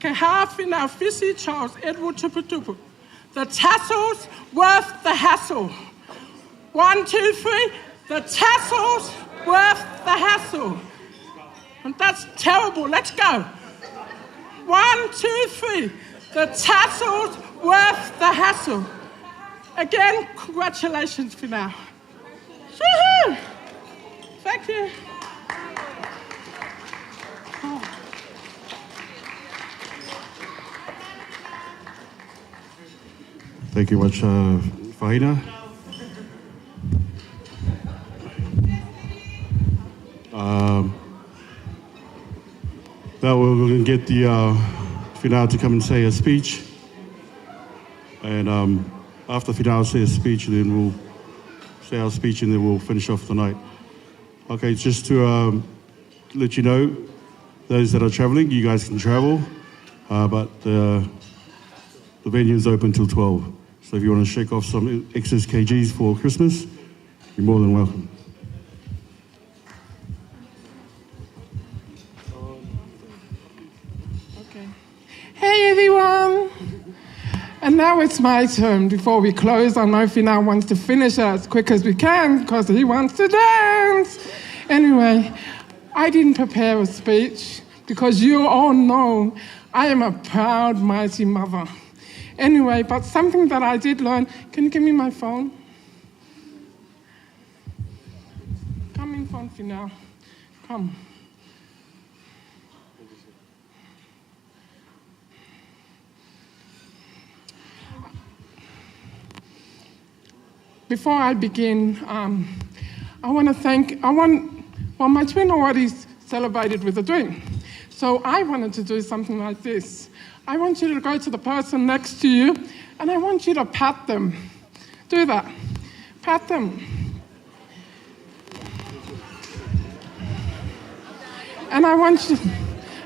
Ke ha Finau Fisi Charles Edward Tuputupu, the tassel's worth the hassle. 1, 2, 3, the tassel's worth the hassle. And that's terrible, let's go. 1, 2, 3, the tassel's worth the hassle. Again, congratulations, Finau. Woohoo! Thank you. Oh. Thank you much, Faina. Now we're going to get the Finau to come and say a speech. And after Finau says a speech, then we'll say our speech and then we'll finish off the night. Okay, just to let you know, those that are traveling, you guys can travel, but the venue is open till 12. So if you want to shake off some excess kgs for Christmas, you're more than welcome. Hey everyone! And now it's my turn. Before we close, I know Finau wants to finish as quick as we can because he wants to dance. Anyway, I didn't prepare a speech because you all know I am a proud, mighty mother. Anyway, but something that I did learn, can you give me my phone? Come in front, Finau. Come. Before I begin, I want to thank, well, my twin already celebrated with a drink. So I wanted to do something like this. I want you to go to the person next to you and I want you to pat them. Do that. Pat them. And I want you,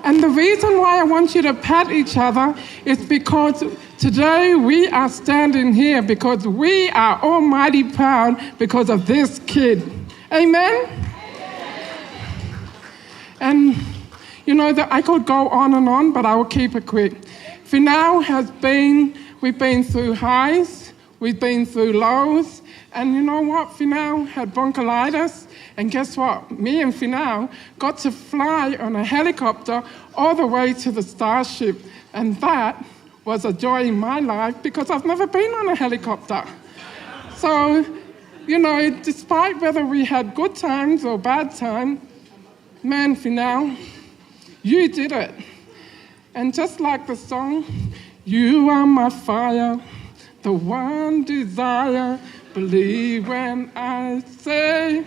and the reason why I want you to pat each other is because today we are standing here because we are almighty proud because of this kid. Amen? And you know that I could go on, but I will keep it quick. Finau we've been through highs, we've been through lows, and you know what? Finau had bronchitis, and guess what? Me and Finau got to fly on a helicopter all the way to the Starship, and that was a joy in my life because I've never been on a helicopter. So, you know, despite whether we had good times or bad times, man, Finau, you did it. And just like the song, you are my fire, the one desire, believe when I say,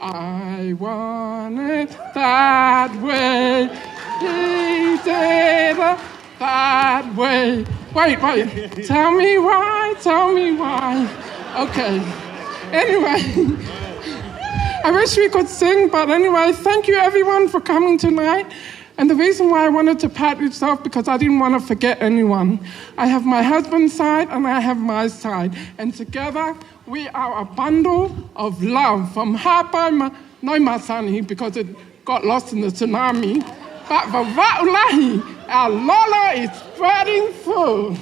I want it that way. He did it that way. Wait, tell me why. Okay, anyway, I wish we could sing, but anyway, thank you everyone for coming tonight. And the reason why I wanted to pat myself, because I didn't want to forget anyone. I have my husband's side and I have my side. And together, we are a bundle of love from Hapa Noimasani, because it got lost in the tsunami. But Vavaulahi, our Lola is spreading through.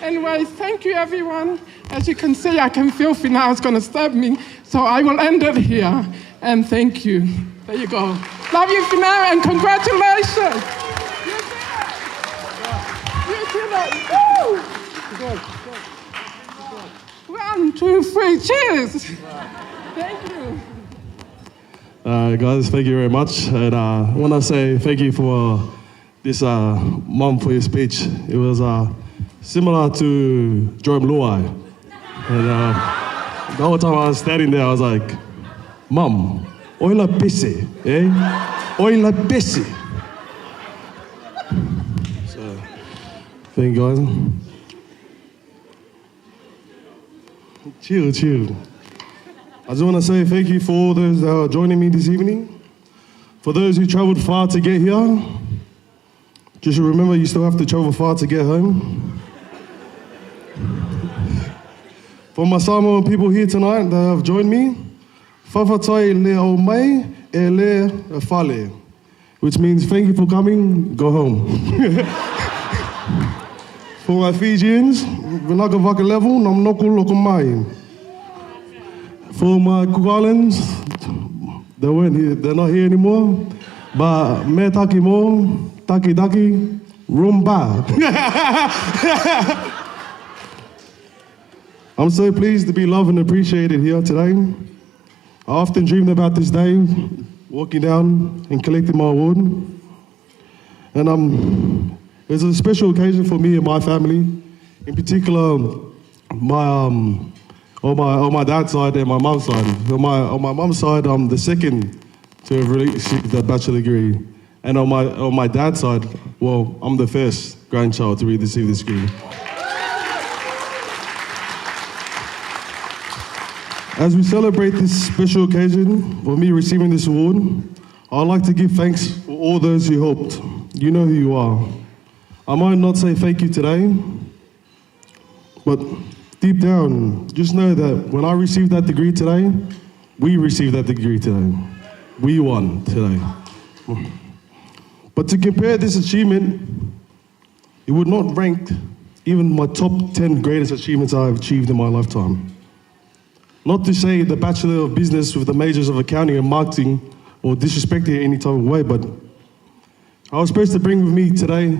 Anyway, thank you, everyone. As you can see, I can feel Finau is going to stab me, so I will end it here. And thank you. There you go. Love you, Finau, and congratulations. You did it. Woo! Good. 1, 2, 3, cheers. Thank you. Guys, thank you very much. And I want to say thank you for this mom for your speech. It was similar to Joram Luai. And the whole time I was standing there, I was like, Mom, oila pisi, eh? Oila pisi. So, thank you guys. Chill. I just want to say thank you for all those that are joining me this evening. For those who traveled far to get here, just remember you still have to travel far to get home. For my Samoan people here tonight that have joined me, Whawhatai le o mai e le e whale, which means thank you for coming, go home. For my Fijians, Vinaka Vaka level, nam noko loko mai. For my Cook Islands, they're not here anymore, but me taki mo, taki, rumba. I'm so pleased to be loved and appreciated here today. I often dreamed about this day, walking down and collecting my award. And it's a special occasion for me and my family, in particular, on my dad's side and my mom's side. On my mom's side, I'm the second to have received a bachelor degree. And on my dad's side, well, I'm the first grandchild to receive this degree. As we celebrate this special occasion for me receiving this award, I'd like to give thanks for all those who helped. You know who you are. I might not say thank you today, but deep down, just know that when I received that degree today, we received that degree today. We won today. But to compare this achievement, it would not rank even my top 10 greatest achievements I have achieved in my lifetime. Not to say the Bachelor of Business with the majors of accounting and marketing or disrespect it in any type of way, but I was supposed to bring with me today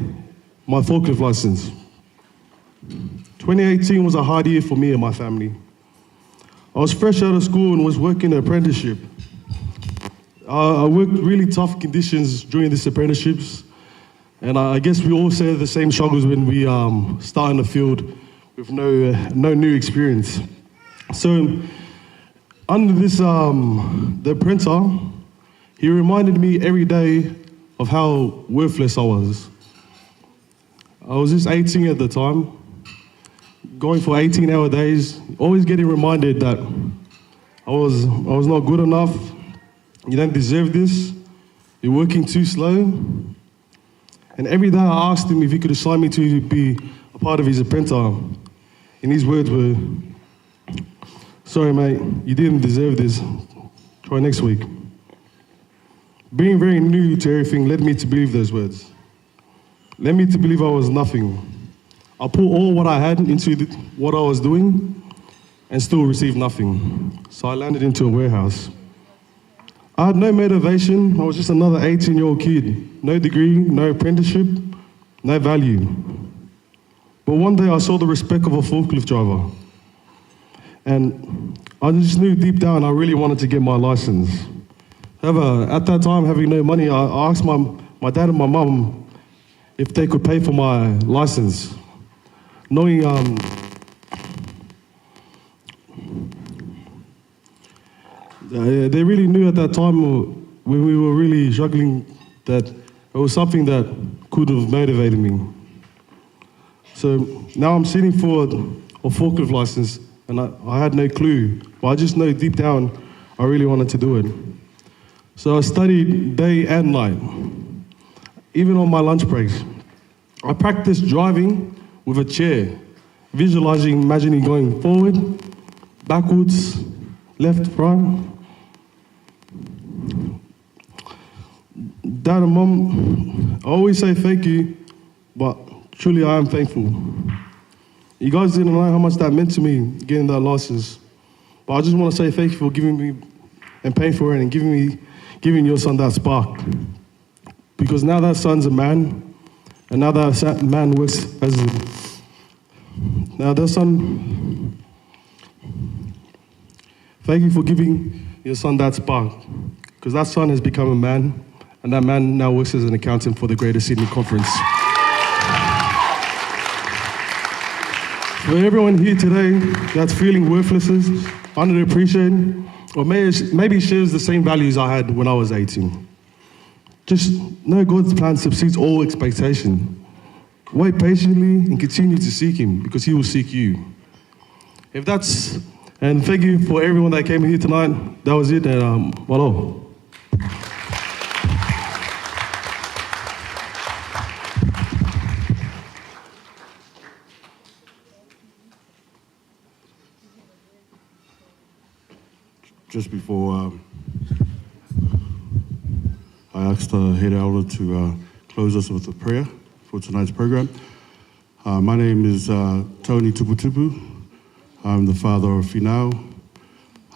my forklift license. 2018 was a hard year for me and my family. I was fresh out of school and was working an apprenticeship. I worked really tough conditions during this apprenticeships, and I guess we all share the same struggles when we start in the field with no new experience. So under this, the printer, he reminded me every day of how worthless I was. I was just 18 at the time, going for 18-hour days, always getting reminded that I was not good enough, you don't deserve this, you're working too slow. And every day I asked him if he could assign me to be a part of his apprentice, and his words were, sorry mate, you didn't deserve this, try next week. Being very new to everything led me to believe those words. Led me to believe I was nothing. I put all what I had into what I was doing and still received nothing. So I landed into a warehouse. I had no motivation. I was just another 18-year-old kid. No degree, no apprenticeship, no value. But one day I saw the respect of a forklift driver. And I just knew deep down I really wanted to get my license. However, at that time, having no money, I asked my dad and my mum if they could pay for my license. Knowing they really knew at that time when we were really struggling that it was something that could have motivated me. So now I'm sitting for a forklift license and I had no clue, but I just know deep down I really wanted to do it. So I studied day and night. even on my lunch breaks. I practice driving with a chair, visualizing, imagining going forward, backwards, left, right. Dad and Mom, I always say thank you, but truly I am thankful. You guys didn't know how much that meant to me, getting that license. But I just want to say thank you for giving me and paying for it and giving your son that spark. Because now that son's a man, and now that man works as a... Now that son... Thank you for giving your son that spark. Because that son has become a man, and that man now works as an accountant for the Greater Sydney Conference. For everyone here today that's feeling worthless, underappreciated, or maybe shares the same values I had when I was 18. Just know God's plan subsedes all expectation. Wait patiently and continue to seek Him, because He will seek you. And thank you for everyone that came here tonight. That was it, and voilà. Just before I asked Head Elder to close us with a prayer for tonight's program. My name is Tony Tuputupu. I'm the father of Finau.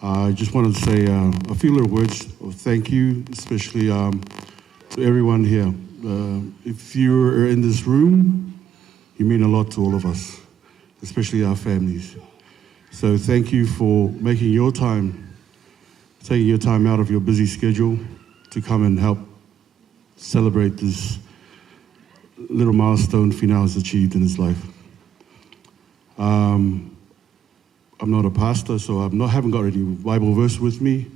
I just wanted to say a few little words of thank you, especially to everyone here. If you're in this room, you mean a lot to all of us, especially our families. So thank you for making your time, taking your time out of your busy schedule to come and help celebrate this little milestone Finau has achieved in his life. I'm not a pastor, so haven't got any Bible verse with me.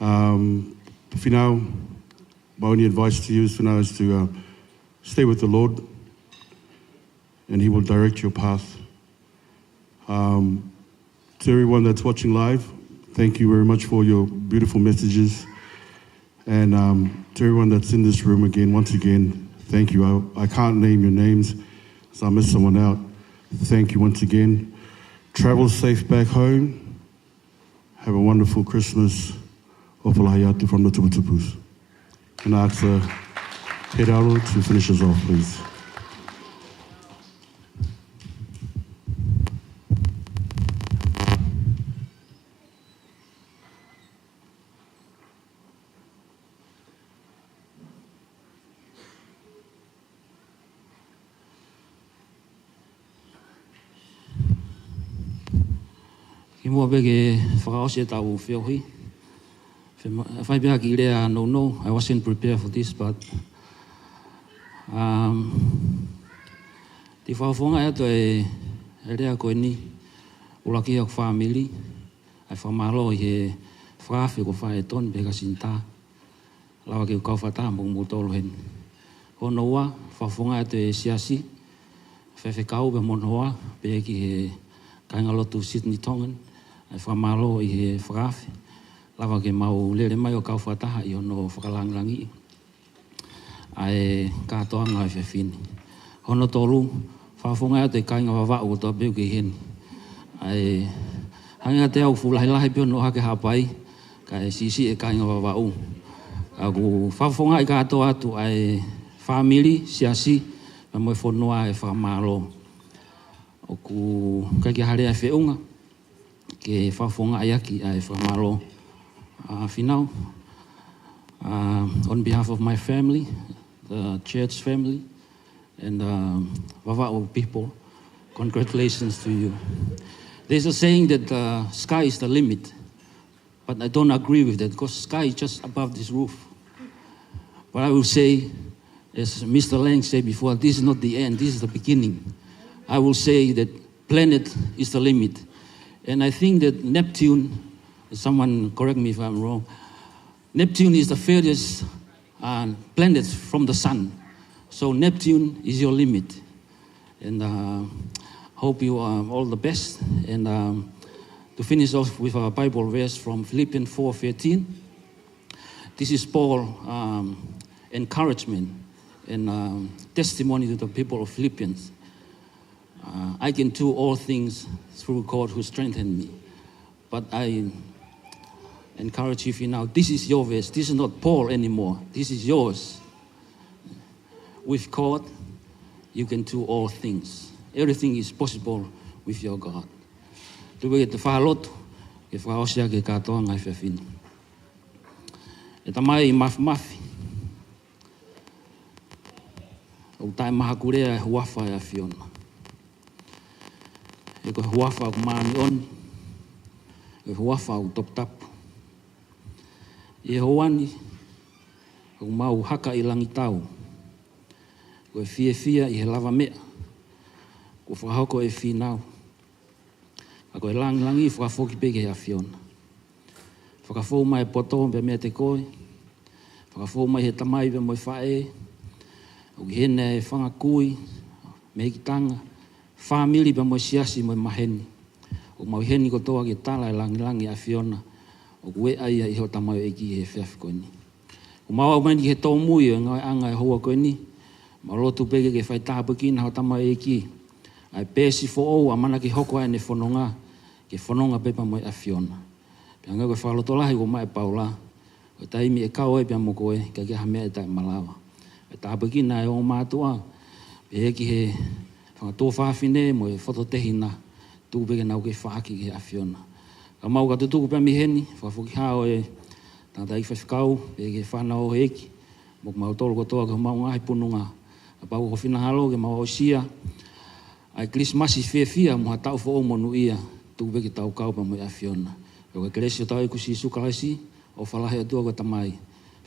Finau, my only advice to you Finau, is to stay with the Lord, and He will direct your path. To everyone that's watching live, thank you very much for your beautiful messages. And to everyone that's in this room once again, thank you. I can't name your names, so I missed someone out. Thank you once again. Travel safe back home. Have a wonderful Christmas. Opalahayatu from the Tuputupus. And I ask Head Elder to finish us off, please. Mua bege whakaose tau whiohi. Whai beha ki rea no, I wasn't prepared for this, but Ti whawhonga e to e rea koe ni, ulaki au family, ai whamalo I he whawhi ko whae ton bega sinta, lawa ki ukau whata mong mutolo hen. Hono ua, whawhonga e to e siasi, whewhekau be monoa, be ki he kainga lotu Sydney Tongan, ai whamalo I he whawhi, lawa ke mau lere mai o kau whataha I ono whakalangirangi. Ai katoa ngai whewhini. Hono tolu, whawhonga te kainga wawau o toa beu ke hen. Ai hanga te au fulailahi pio no hake hapai, ka e sisi e kainga wawau. Aku whawhonga I katoa atu ai family, siasi, ma moe whonoa e whamalo. Oku kai hare ai whiunga, ke whawhonga ai aki ai whamalo. Finau, on behalf of my family, the church family, and Wawa'o people, congratulations to you. There's a saying that the sky is the limit, but I don't agree with that because sky is just above this roof. But I will say, as Mr. Lang said before, this is not the end, this is the beginning. I will say that planet is the limit. And I think that Neptune, someone correct me if I'm wrong, Neptune is the furthest planet from the sun. So Neptune is your limit. And hope you all the best. And to finish off with a Bible verse from Philippians 4:13. This is Paul's encouragement. and testimony to the people of Philippines. I can do all things through God who strengthened me. But I encourage you now, this is your verse. This is not Paul anymore. This is yours. With God, you can do all things. Everything is possible with your God. Tuwe te whahalotu, ke whaosia ke katoa ngai whiawhini. E tamai I mafi. O tai maha kurea e huafa e a whiona. E koe huafa o maani oni. E huafa o Tuputupu. E hoani, o mau haka I langi tau. Koe fia I he lava mea. Ko whahoko e Finau. A koe langi whakafoki peke a whiona. Whakafou mai poto pe mea te koe. Whakafou mai he tamai pe moi whae. O ki hene e whangakui, me hiki tanga. Whamili pe moi siasi moi maheni. O mau heni ko toa ki tala e langi a whiona. O kue aia I ho tamai e ki he whiawhi koe ni. O mau au mani he tō mui o ngai anga e hoa koe ni. Ma lotu peke ke whai tāpu ki na ho tamai e ki. Ai pēsi fo ou a mana ki hoko ai ne whanonga. Ke whanonga pepa moi a whiona. Pia ngau koe whalotolahi ko mai Paula. O taimi e kau e pia mo koe, ka kia hamea e tai malawa. E tāpu ki na e o mātua. Pe heki he whangatō whawhine mo e whototehina. Tūku peke nau ke whaaki ke a whiona. Ka mau ka tutuku pia mi heni, whafoki hao e tata I whawhikau, pe ke whanau o heki. Mo mau tolu ko toa ke mau ngahi pununga. A pau ko whina halo ke mau o sia. Ai Christmasi fia mo hatau fo o monu ia. Tūku peke tau kaupa mo e a whiona. E koe keresio tau e kusi sukalasi, o whalahe o tua ko tamai.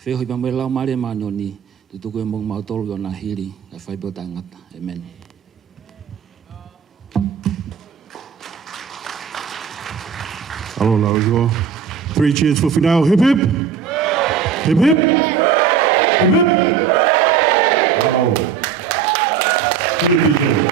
Wheo hipa mo e lau maare mano ni, tutuku e mong mau tolu o na hiri, e whaipo tangata. Amen. Hello, Latu. 3 cheers for Finau. Hip hip. Hip hip. Hip hip. Wow. Thank you.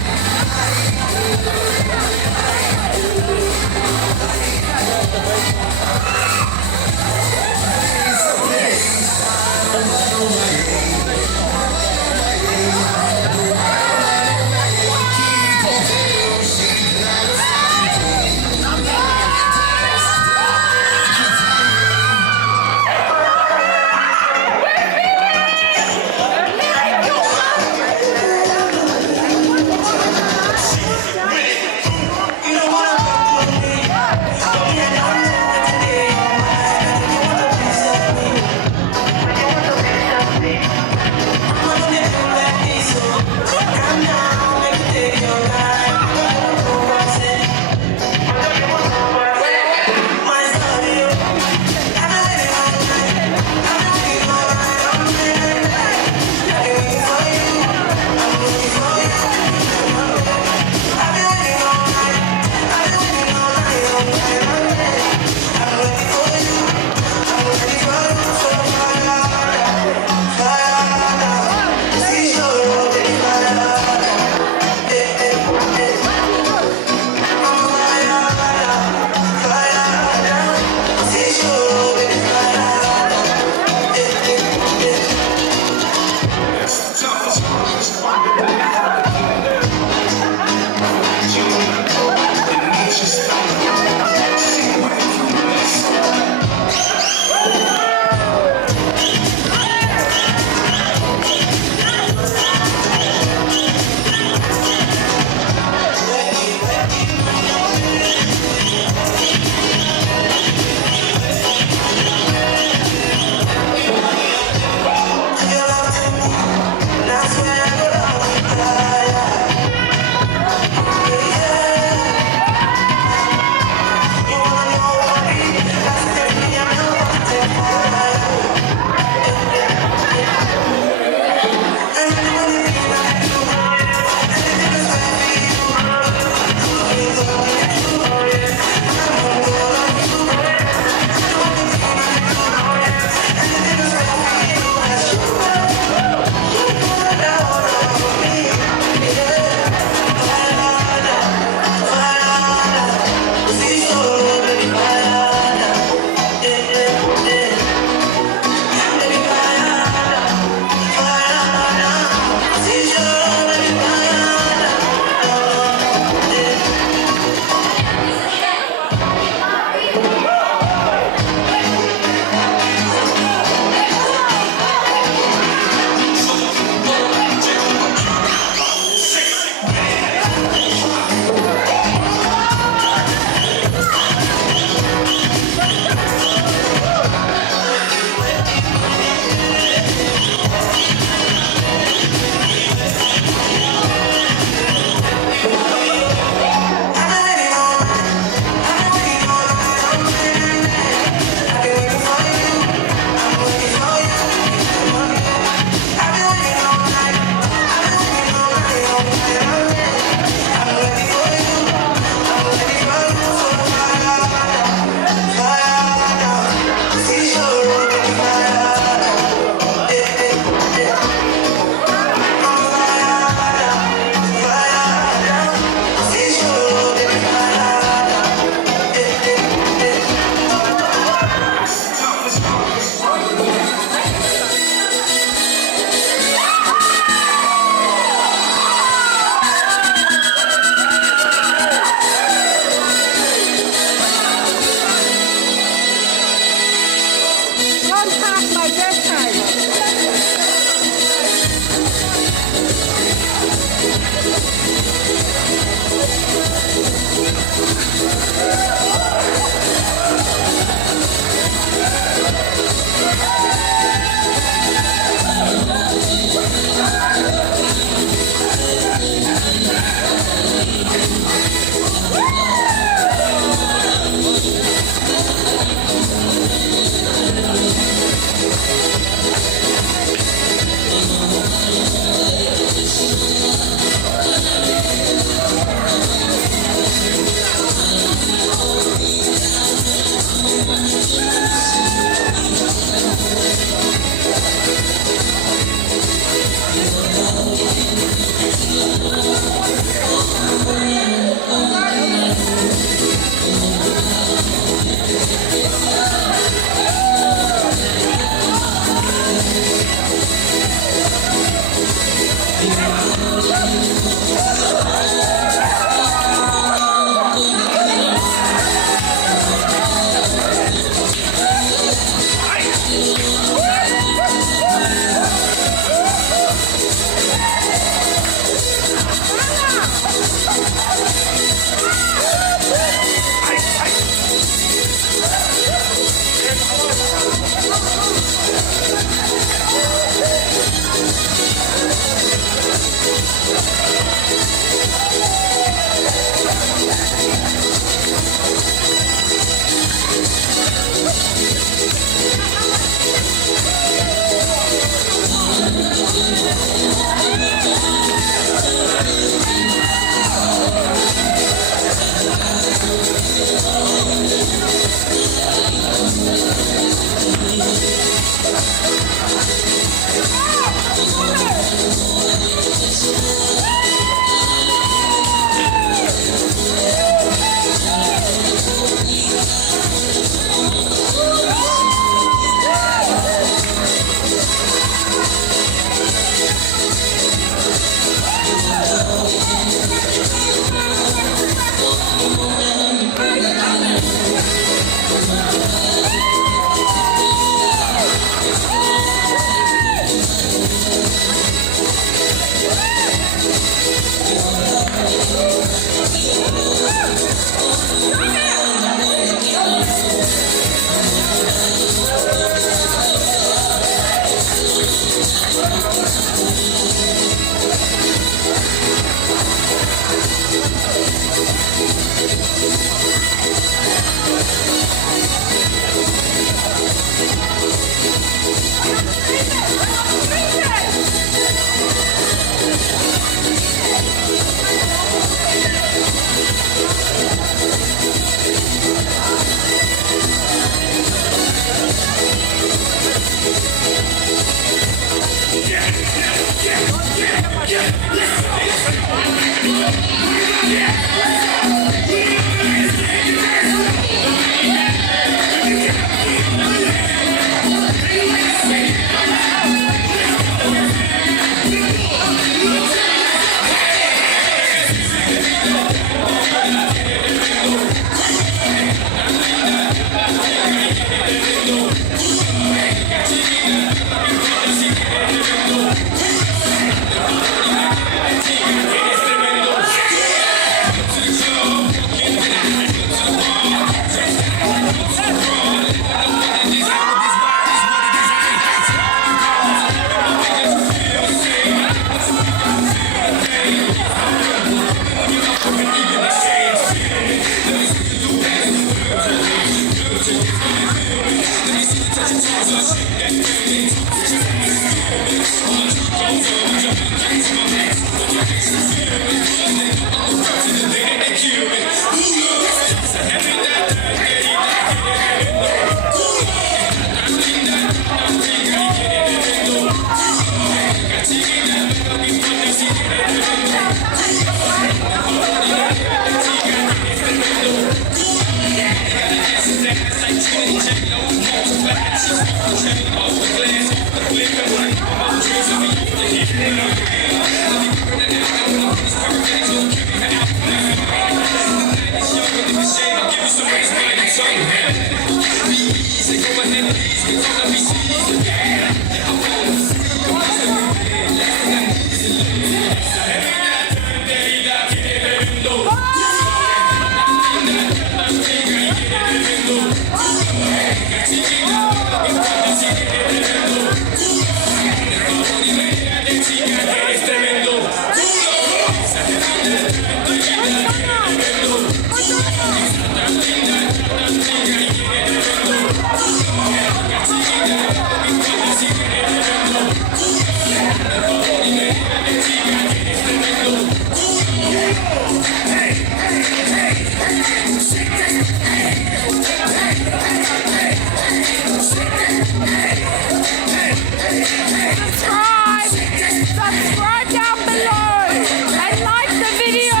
Subscribe down below and like the video.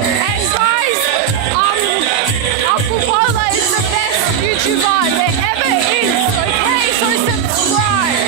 And guys, Uncle Paula is the best YouTuber there ever is. Okay, so subscribe.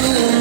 Ooh,